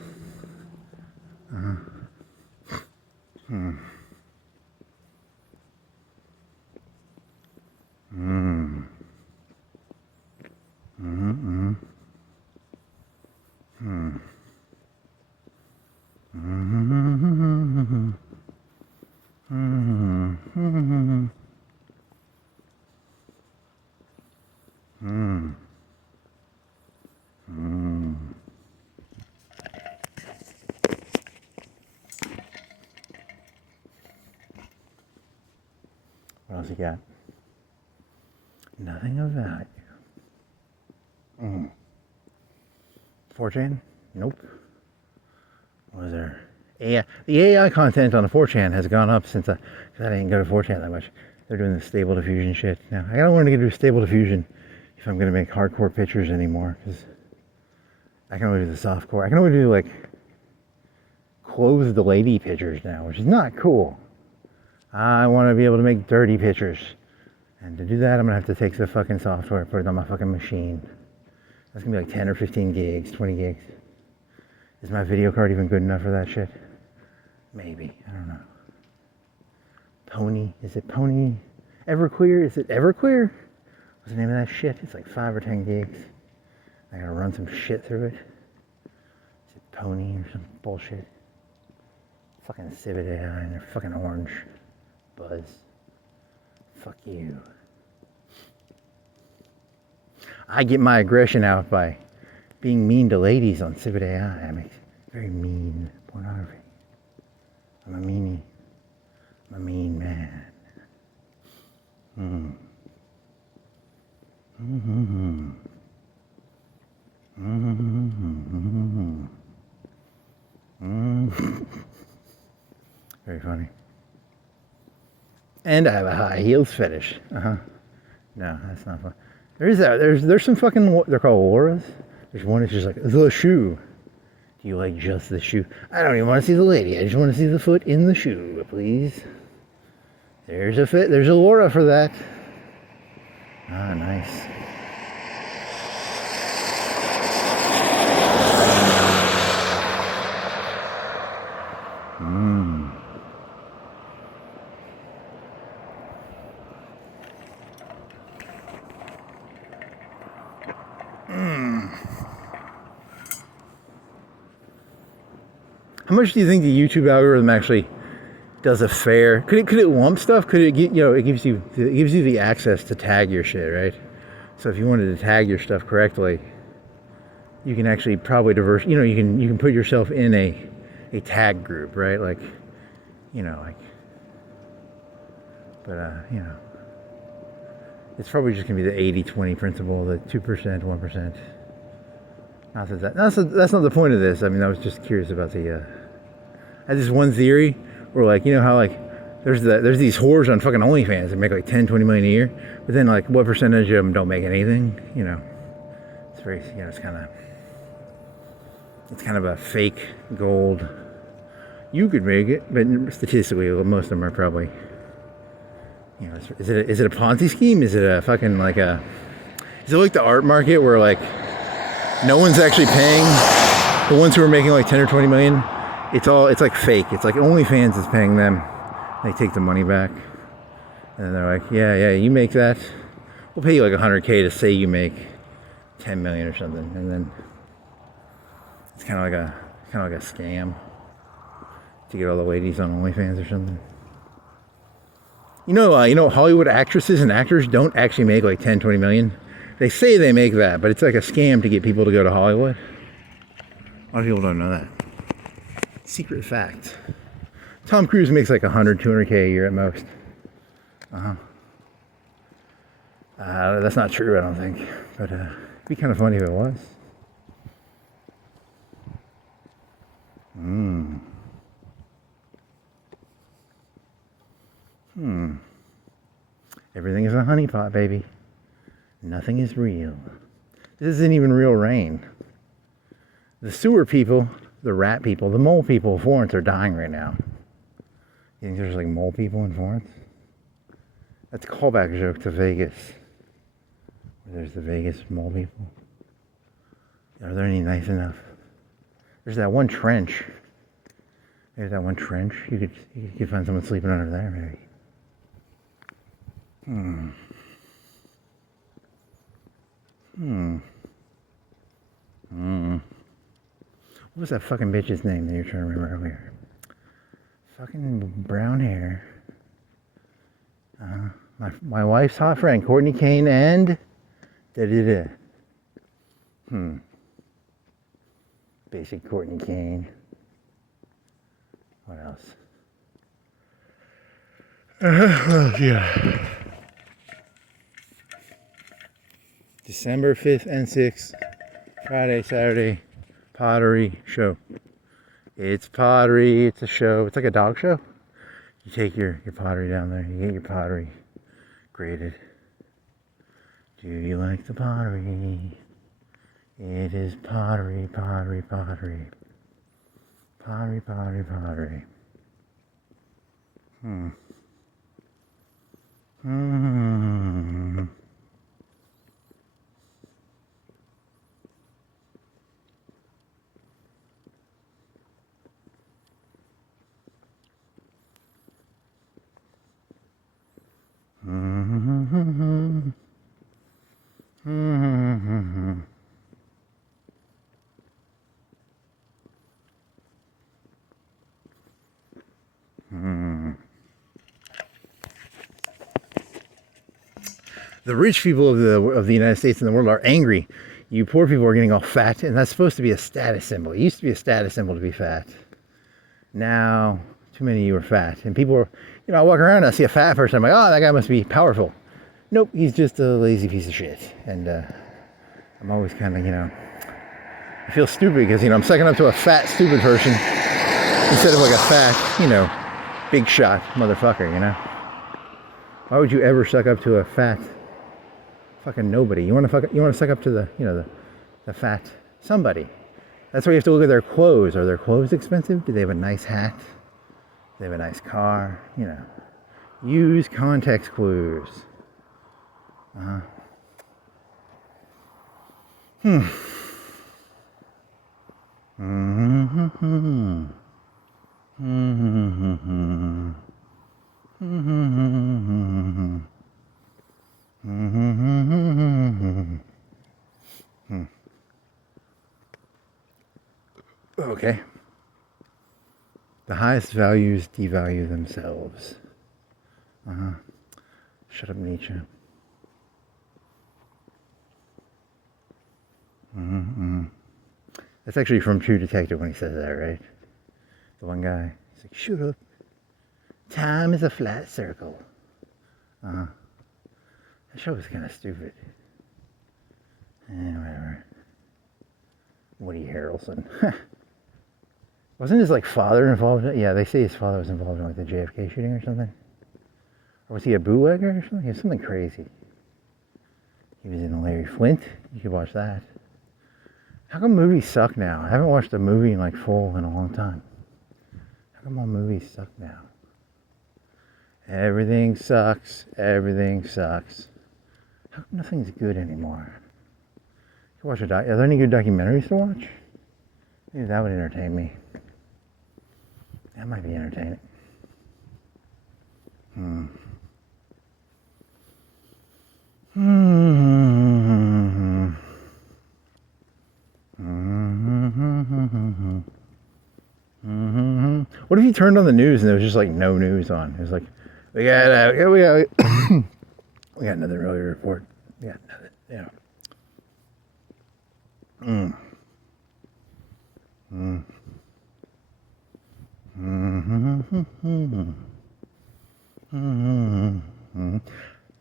What else you got? Nothing of value. 4chan? Nope. What was there? AI. The AI content on the 4chan has gone up since I didn't go to 4chan that much. They're doing the stable diffusion shit. Now, I gotta learn to do stable diffusion if I'm gonna make hardcore pictures anymore, because I can only do the softcore. I can only do, like, clothed lady pictures now, which is not cool. I want to be able to make dirty pictures. And to do that, I'm going to have to take the fucking software, put it on my fucking machine. That's going to be like 10 or 15 gigs, 20 gigs. Is my video card even good enough for that shit? Maybe. I don't know. Pony. Is it Pony? Everqueer? Is it Everqueer? What's the name of that shit? It's like 5 or 10 gigs. I gotta run some shit through it. Is it Pony or some bullshit? Fucking Civet AI and they're fucking orange. Buzz. Fuck you. I get my aggression out by being mean to ladies on Civet AI. I make very mean pornography. I'm a meanie. I'm a mean man. Very funny. And I have a high heels fetish. No, that's not fun. There's some fucking, they're called auras. There's one that's just like, the shoe. Do you like just the shoe? I don't even want to see the lady. I just want to see the foot in the shoe, please. There's a aura for that. Ah, nice. How much do you think the YouTube algorithm actually does a fair? Could it lump stuff? Could it get, you know, it gives you the access to tag your shit, right? So if you wanted to tag your stuff correctly, you can actually probably you know, you can put yourself in a tag group, right? Like, you know, like, but you know, it's probably just gonna be the 80-20 principle, the 2%, 1%. That's not the point of this. I mean, I was just curious about I had this one theory where, like, you know how, like, there's these whores on fucking OnlyFans that make like 10, 20 million a year, but then, like, what percentage of them don't make anything? You know, it's very, you know, it's kind of a fake gold. You could make it, but statistically, most of them are probably You know, is it a Ponzi scheme? Is it a fucking like a? Is it like the art market where like no one's actually paying the ones who are making like 10 or 20 million? It's like fake. It's like OnlyFans is paying them. They take the money back, and they're like, yeah, you make that. We'll pay you like $100K to say you make 10 million or something, and then it's kind of like a scam to get all the ladies on OnlyFans or something. You know, Hollywood actresses and actors don't actually make like 10, 20 million. They say they make that, but it's like a scam to get people to go to Hollywood. A lot of people don't know that. Secret fact. Tom Cruise makes like 100, 200K a year at most. That's not true, I don't think. But it'd be kind of funny if it was. Everything is a honeypot, baby. Nothing is real. This isn't even real rain. The sewer people, the rat people, the mole people of Florence are dying right now. You think there's like mole people in Florence? That's a callback joke to Vegas. There's the Vegas mole people. Are there any nice enough? There's that one trench. There's that one trench. You could find someone sleeping under there, maybe. What was that fucking bitch's name that you're trying to remember earlier? Fucking brown hair. My wife's hot friend, Courtney Kane, and Basic Courtney Kane. What else? Yeah. December 5th and 6th, Friday, Saturday, pottery show. It's pottery, it's a show. It's like a dog show. You take your pottery down there, you get your pottery graded. Do you like the pottery? It is pottery, pottery, pottery. Pottery, pottery, pottery. The rich people of the United States and the world are angry. You poor people are getting all fat, and that's supposed to be a status symbol. It used to be a status symbol to be fat. Now, too many of you are fat, and people are, I walk around and I see a fat person. I'm like, oh, that guy must be powerful. Nope, he's just a lazy piece of shit. And I'm always kind of, I feel stupid because I'm sucking up to a fat, stupid person instead of like a fat, big shot motherfucker. Why would you ever suck up to a fat? Fucking nobody. You want to suck up to the fat somebody. That's why you have to look at their clothes. Are their clothes expensive? Do they have a nice hat? Do they have a nice car? Use context clues. Okay. The highest values devalue themselves. Shut up, Nietzsche. That's actually from True Detective when he says that, right? The one guy. He's like, shut up. Time is a flat circle. That show was kind of stupid. Whatever. Woody Harrelson. Wasn't his father involved in it? Yeah, they say his father was involved in the JFK shooting or something. Or was he a bootlegger or something? He was something crazy. He was in Larry Flint. You could watch that. How come movies suck now? I haven't watched a movie in full in a long time. How come all movies suck now? Everything sucks. Everything sucks. How come nothing's good anymore? You watch are there any good documentaries to watch? Maybe that would entertain me. That might be entertaining. What if you turned on the news and there was just like no news on? It was like, we got we got another early report. We got another,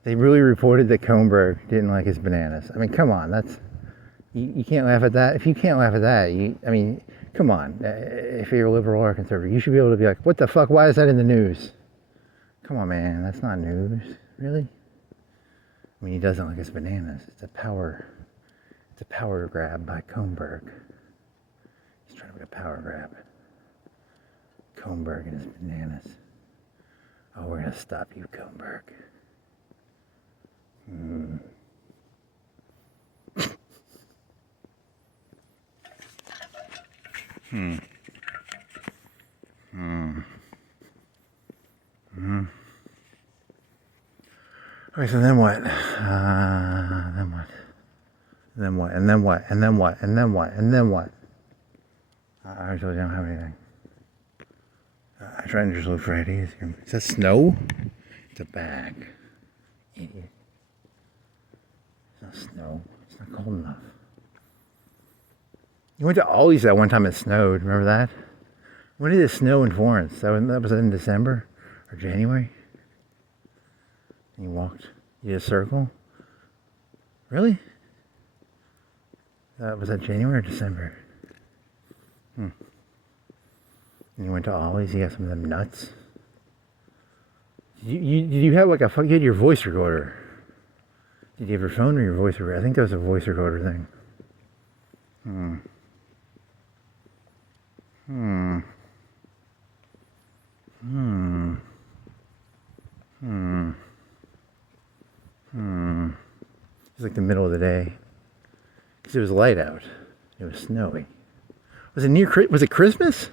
They really reported that Cohnberg didn't like his bananas. I mean, come on, that's you can't laugh at that. If you can't laugh at that, I mean, come on. If you're a liberal or a conservative, you should be able to be like, what the fuck? Why is that in the news? Come on, man, that's not news, really. I mean, he doesn't like his bananas. It's a power grab by Cohnberg. He's trying to make a power grab. Cohnberg and his bananas. Oh, we're gonna stop you, Cohnberg. Okay, so then what? Then what? Then what? And then what? And then what? And then what? And then what? I actually don't have anything. I try and just look for ideas here. Is that snow? It's a bag. Idiot. It's not snow. It's not cold enough. You went to Ollie's that one time it snowed. Remember that? When did it snow in Florence? That was in December or January? And you walked. You did a circle? Really? Was that January or December? And you went to Ollie's, you got some of them nuts. Did you have like you had your voice recorder? Did you have your phone or your voice recorder? I think that was a voice recorder thing. It was like the middle of the day. Because it was light out. It was snowy. Was it Christmas?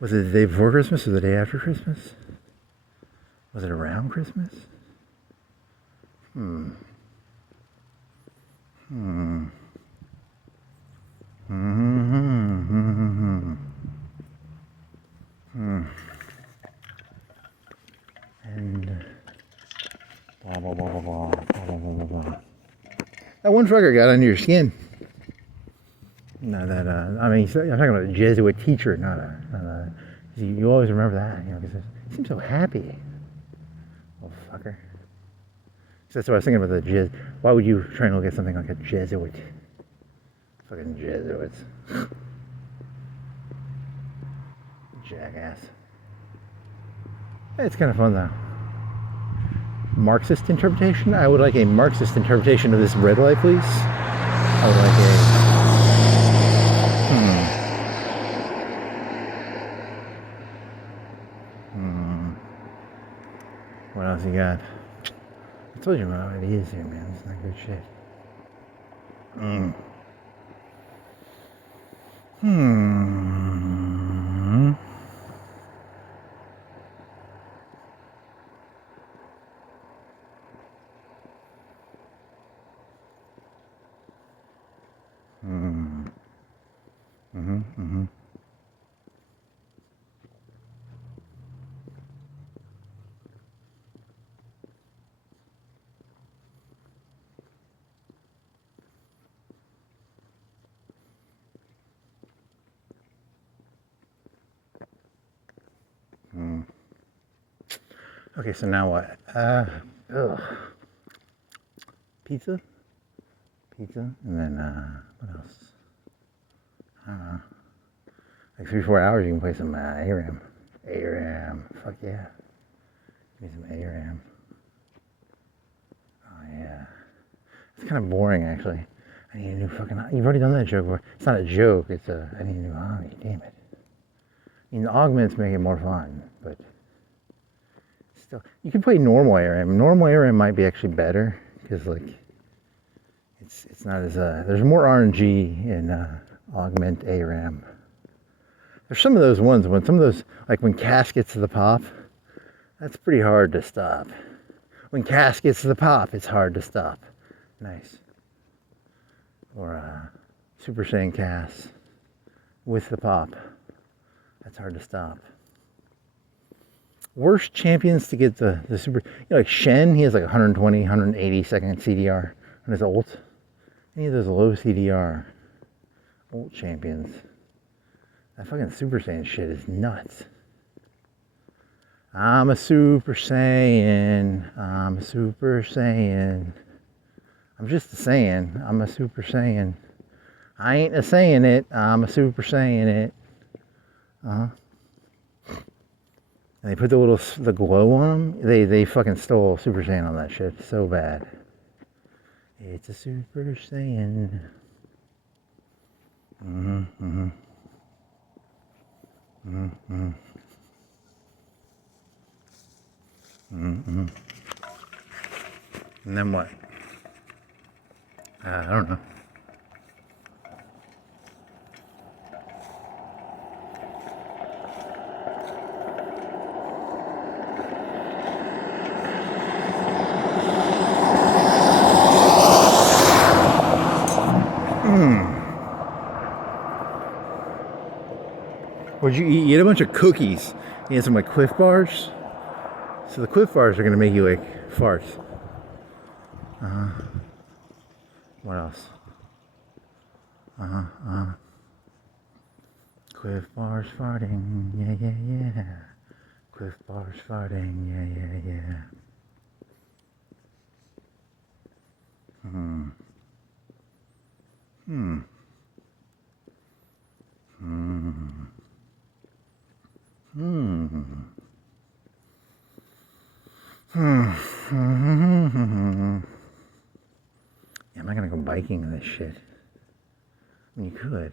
Was it the day before Christmas or the day after Christmas? Was it around Christmas? And blah blah blah blah blah blah blah blah. That one fucker got under your skin. No, that I mean, I'm talking about a Jesuit teacher, not a. You always remember that, because he seems so happy. Little fucker. So that's what I was thinking about the Why would you try and look at something like a Jesuit? Fucking Jesuits. Jackass. It's kind of fun though. Marxist interpretation? I would like a Marxist interpretation of this red light, please. I would like a. What else you got? I told you about what it is here, man. It's not good shit. Okay, so now what? Pizza, and then what else? I don't know. Like 3-4 hours, you can play some ARAM. Fuck yeah. Give me some ARAM. Oh yeah. It's kind of boring actually. I need a new fucking. You've already done that joke before. It's not a joke. It's I need a new hobby. Damn it. I mean, the augments make it more fun, but Still, you can play normal ARM. Normal ARM might be actually better because like it's not as there's more RNG in augment ARM. There's some of those ones when some of those like when Cass gets to the pop, that's pretty hard to stop. When Cass gets to the pop, it's hard to stop. Nice. Or Super Saiyan Cass with the pop. That's hard to stop. Worst champions to get the super, you know, like Shen, he has like 120, 180 second CDR on his ult. Any of those low CDR ult champions. That fucking Super Saiyan shit is nuts. I'm a Super Saiyan. I'm a Super Saiyan. I'm just a Saiyan. I'm a Super Saiyan. I ain't a saying it. I'm a Super Saiyan it. And they put the glow on them. They fucking stole Super Saiyan on that shit so bad. It's a Super Saiyan. And then what? I don't know. What'd you eat? You ate a bunch of cookies. You had some like Cliff Bars. So the Cliff Bars are gonna make you like fart. What else? Cliff Bars farting, yeah. Cliff Bars farting, yeah. Yeah, I'm not gonna go biking in this shit. I mean, you could.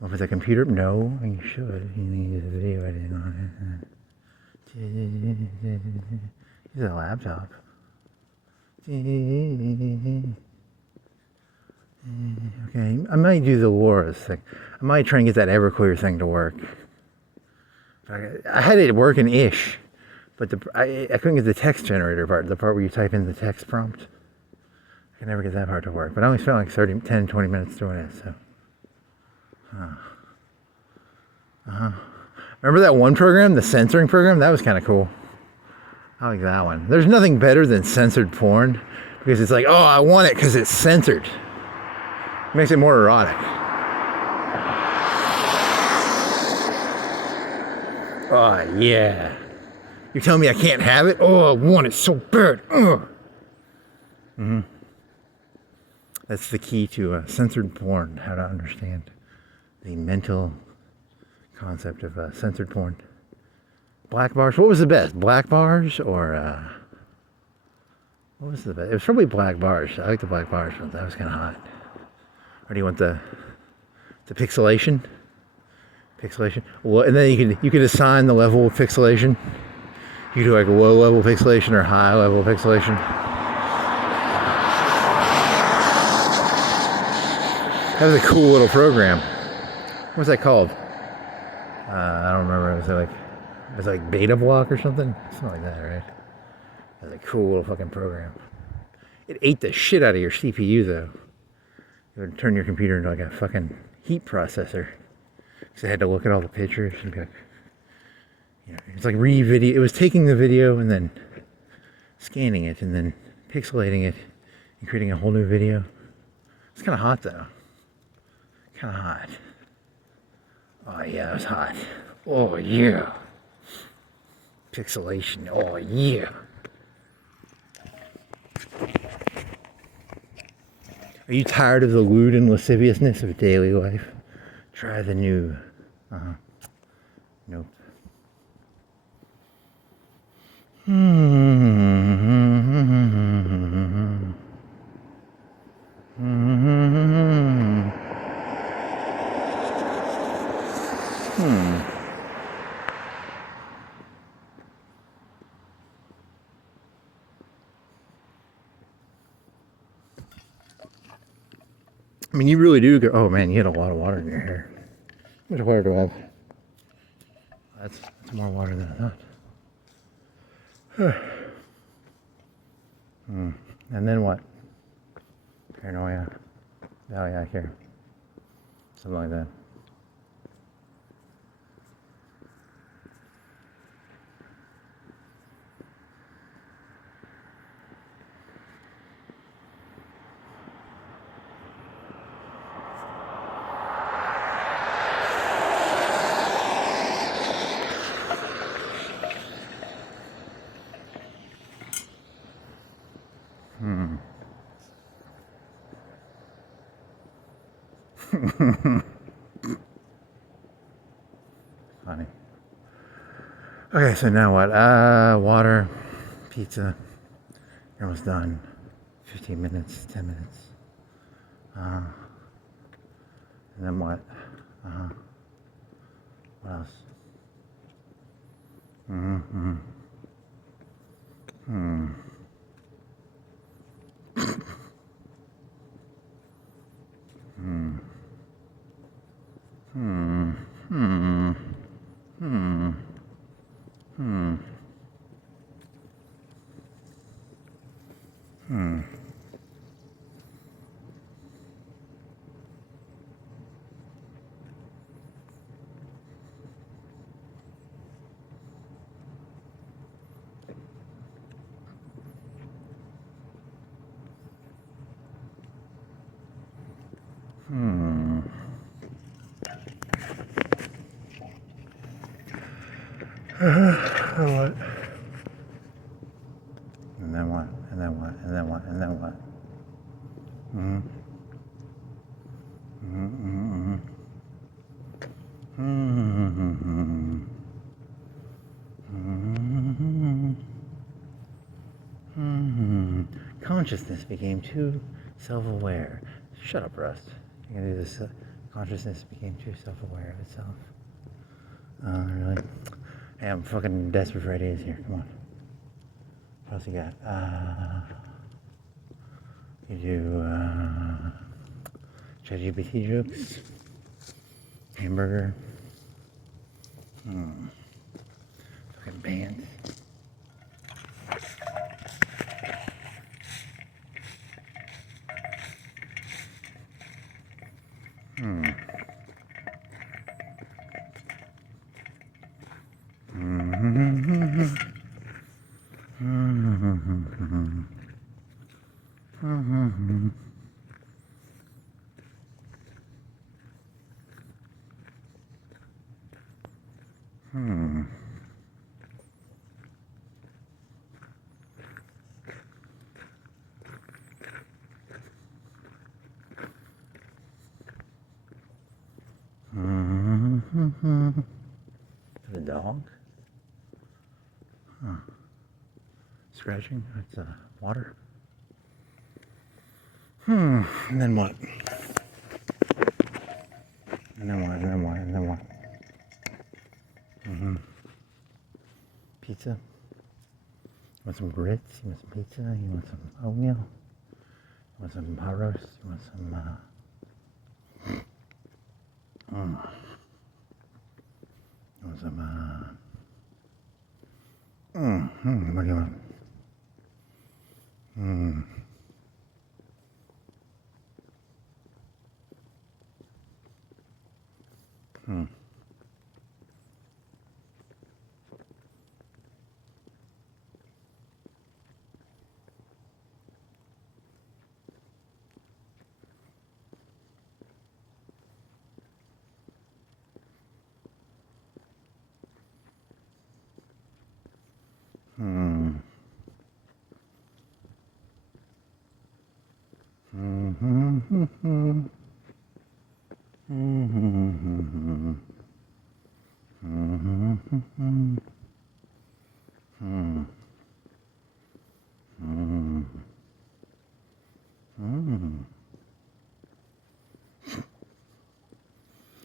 Well, if it's a computer, no, you should. You need a video editing on it. Use a laptop. Okay, I might do the Laura's thing. I might try and get that Everclear thing to work. I had it working-ish, but I couldn't get the text generator part, the part where you type in the text prompt. I could never get that part to work, but I only spent like 10, 20 minutes doing it, so. Remember that one program, the censoring program? That was kind of cool. I like that one. There's nothing better than censored porn, because it's like, oh, I want it because it's censored. It makes it more erotic. Oh, yeah. You're telling me I can't have it? Oh, I want it so bad. That's the key to censored porn, how to understand the mental concept of censored porn. Black bars. What was the best? Black bars or what was the best? It was probably black bars. I like the black bars one. That was kind of hot. Or do you want the pixelation? Pixelation. Well, and then you could assign the level of pixelation. You do like low level pixelation or high level pixelation. That was a cool little program. What was that called? I don't remember. It was like Beta Block or something? Something like that, right? That was a cool little fucking program. It ate the shit out of your CPU though. It would turn your computer into like a fucking heat processor. Because I had to look at all the pictures and be like, you know, it's like re-video. It was taking the video and then scanning it and then pixelating it and creating a whole new video. It's kind of hot though. Kind of hot. Oh yeah, it was hot. Oh yeah. Pixelation. Oh yeah. Are you tired of the lewd and lasciviousness of daily life? Try the new. Nope. I mean, you really do go, oh man, you had a lot of water in your hair. How much water do I have? That's more water than I thought. And then what? Paranoia. Oh yeah, here. Something like that. Funny. Okay, so now what? Water, pizza. You're almost done. 15 minutes, 10 minutes. And then what? What else? What? And then what? And then what? And then what? And then what? Consciousness became too self-aware. Shut up, Rust. You're gonna do this. Consciousness became too self-aware of itself. Really? Hey, I'm fucking desperate for ideas here. Come on. What else you got? You do ChatGPT jokes. Hamburger. Fucking bands. The dog? Scratching? That's water. And then what? And then what? And then what? And then what? Pizza? You want some grits? You want some pizza? You want some oatmeal? You want some pot roast? You want some you want some what do you want?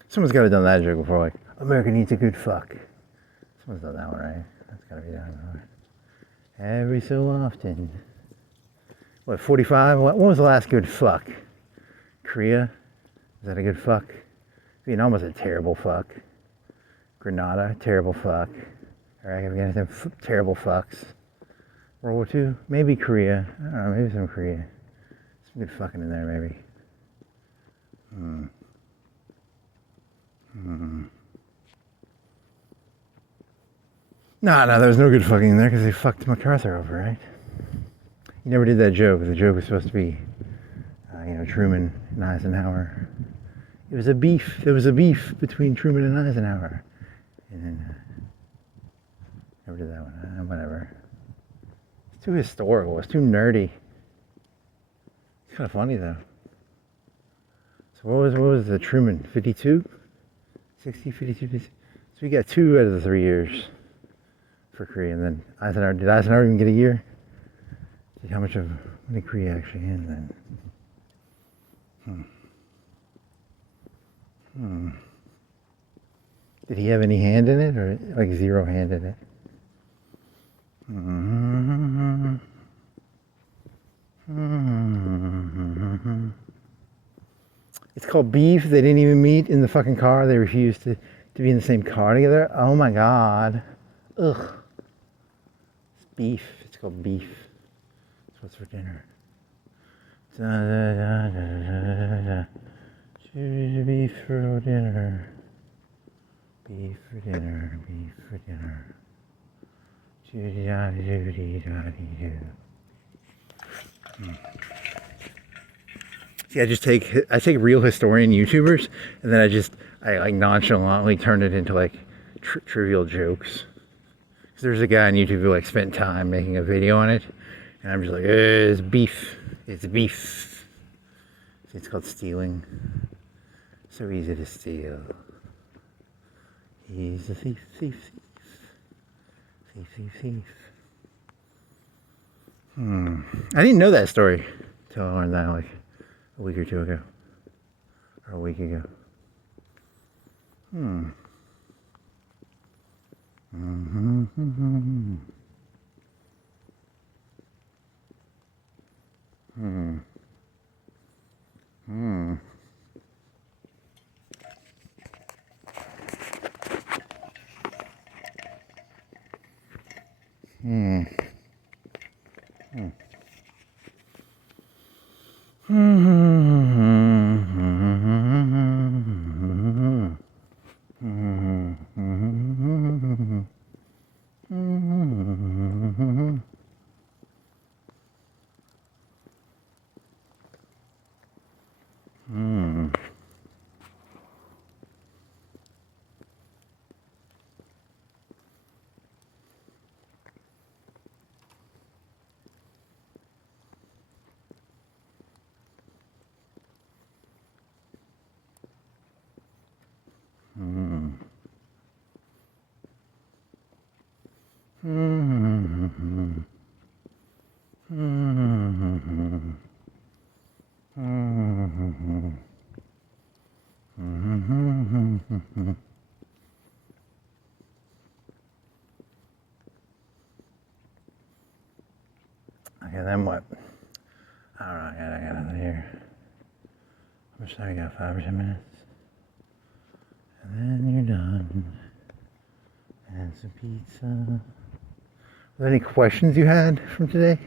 Someone's got to have done that joke before, like, America needs a good fuck. Someone's done that one, right? That's got to be done. Every so often. What, 45? When was the last good fuck? Korea? Is that a good fuck? Vietnam was a terrible fuck. Grenada, terrible fuck. Iraq, Afghanistan, terrible fucks. World War II, maybe Korea. I don't know, maybe some Korea. Some good fucking in there, maybe. No, there was no good fucking in there because they fucked MacArthur over, right? You never did that joke. The joke was supposed to be, Truman and Eisenhower. It was a beef. There was a beef between Truman and Eisenhower. And then, never did that one. Whatever. It's too historical. It's too nerdy. It's kind of funny though. So what was the Truman? 52? 60, 52? So we got 2 out of the 3 years for Korea. And then Eisenhower, did Eisenhower even get a year? How much of when did Korea actually end then? Did he have any hand in it, or like 0 hand in it? It's called beef. They didn't even meet in the fucking car. They refused to be in the same car together. Oh my god. Ugh. It's beef. It's called beef. That's what's for dinner. Beef for dinner. Beef for dinner. Beef for dinner. See, I take real historian YouTubers, and then I like nonchalantly turn it into like trivial jokes. Cause there's a guy on YouTube who like spent time making a video on it, and I'm just like, it's beef. It's beef. It's called stealing. So easy to steal. He's a thief, thief, thief. Thief, thief, thief. I didn't know that story until I learned that like a week or 2 ago. Or a week ago. Okay, then what? I don't know, I got out of here. How much time I got? 5 or 10 minutes? And then you're done. And some pizza. Were there any questions you had from today?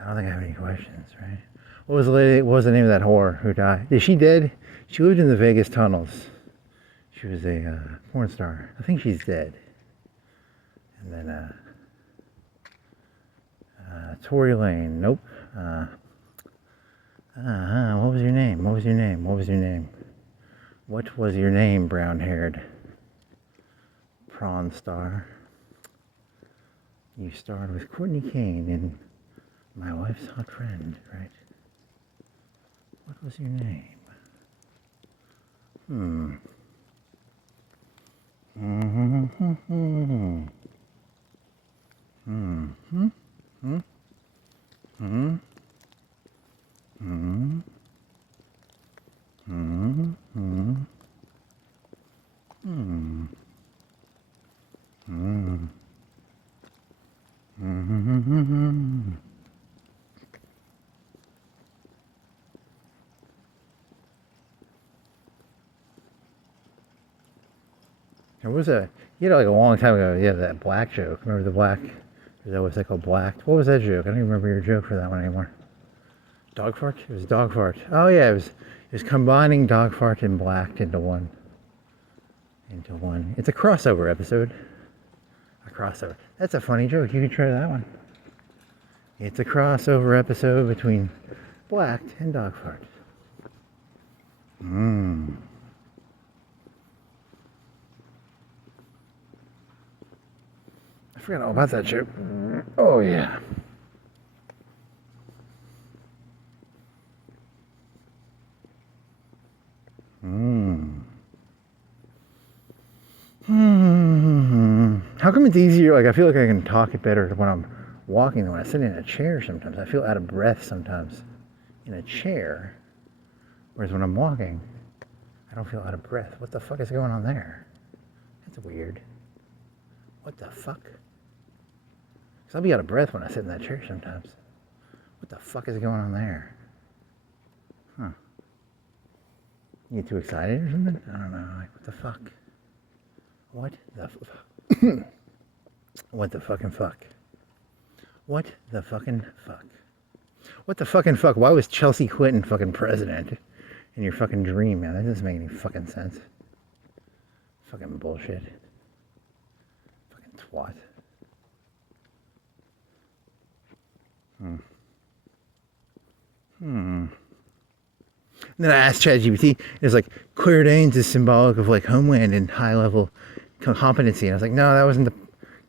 I don't think I have any questions, right? What was the name of that whore who died? Is she dead? She lived in the Vegas tunnels. She was a porn star. I think she's dead. And then, Tory Lane. Nope. What was your name? What was your name? What was your name? What was your name, brown-haired prawn star? You starred with Courtney Kane in My Wife's Hot Friend, right? What was your name? There was like a long time ago, yeah, that black joke. Remember the black? Is that what's that called, black? What was that joke? I don't even remember your joke for that one anymore. Dog fart? It was dog fart. Oh yeah, it was combining dog fart and black into one. It's a crossover episode. A crossover. That's a funny joke. You can try that one. It's a crossover episode between black and dog fart. I forgot all about that joke. Oh yeah. How come it's easier? Like, I feel like I can talk it better when I'm walking than when I sit in a chair sometimes. I feel out of breath sometimes in a chair, whereas when I'm walking, I don't feel out of breath. What the fuck is going on there? That's weird. What the fuck? Because I'll be out of breath when I sit in that chair sometimes. What the fuck is going on there? Huh. You get too excited or something? I don't know. Like, what the fuck? What the fuck? What the fucking fuck? What the fucking fuck? What the fucking fuck? Why was Chelsea Clinton fucking president in your fucking dream, man? That doesn't make any fucking sense. Fucking bullshit. Fucking twat. And then I asked ChatGPT, it's like, Claire Danes is symbolic of like homeland and high level competency. And I was like, no, that wasn't the...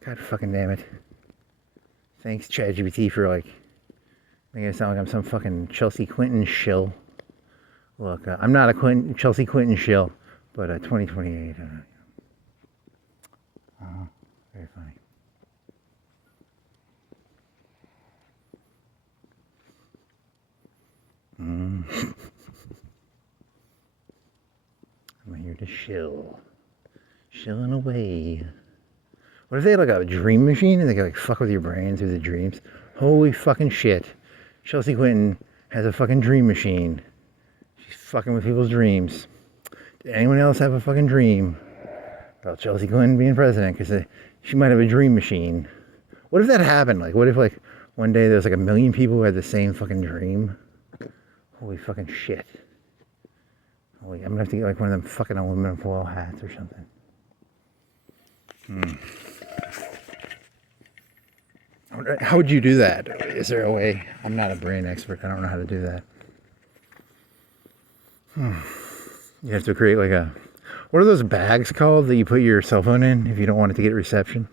God fucking damn it. Thanks, ChatGPT, for like making it sound like I'm some fucking Chelsea Clinton shill. Look, I'm not a Chelsea Clinton shill, but 2028. Very funny. I'm here to shill. Shilling away. What if they had like a dream machine and they could like fuck with your brain through the dreams? Holy fucking shit. Chelsea Clinton has a fucking dream machine. She's fucking with people's dreams. Did anyone else have a fucking dream about Chelsea Clinton being president? Because she might have a dream machine. What if that happened? Like, what if like one day there's like 1 million people who had the same fucking dream? Holy fucking shit. Holy, I'm gonna have to get like one of them fucking aluminum foil hats or something. How would you do that? Is there a way? I'm not a brain expert. I don't know how to do that. You have to create like what are those bags called that you put your cell phone in if you don't want it to get reception?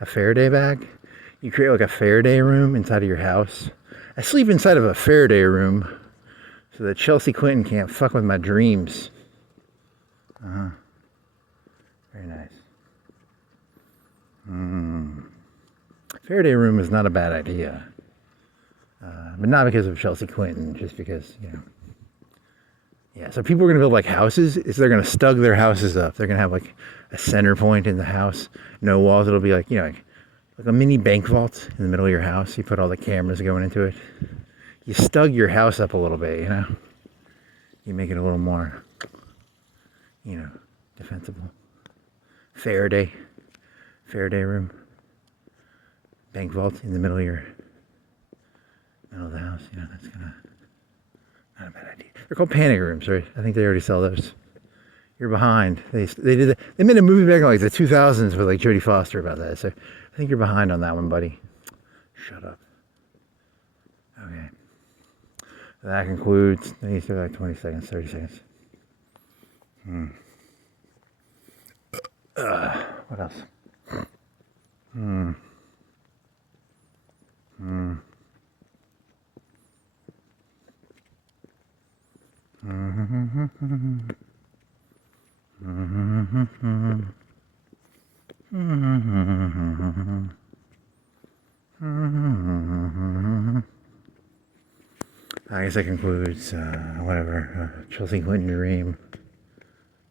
A Faraday bag? You create like a Faraday room inside of your house. I sleep inside of a Faraday room so that Chelsea Clinton can't fuck with my dreams. Very nice. Faraday room is not a bad idea. But not because of Chelsea Clinton, just because, you know. Yeah, so people are going to build like houses. They're going to stug their houses up. They're going to have like a center point in the house. No walls. It'll be like, you know, like a mini bank vault in the middle of your house. You put all the cameras going into it. You stug your house up a little bit, you know. You make it a little more, you know, defensible. Faraday room. Bank vault in the middle of the house. You know, that's not a bad idea. They're called panic rooms, right? I think they already sell those. You're behind. They made a movie back in like the 2000s with like Jodie Foster about that. So I think you're behind on that one, buddy. Shut up. Okay. That concludes. Maybe like 20 seconds, 30 seconds. What else? I guess that concludes whatever Chelsea Clinton dream.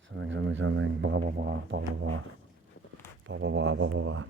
Something, blah blah blah, blah blah blah, blah blah blah, blah blah blah.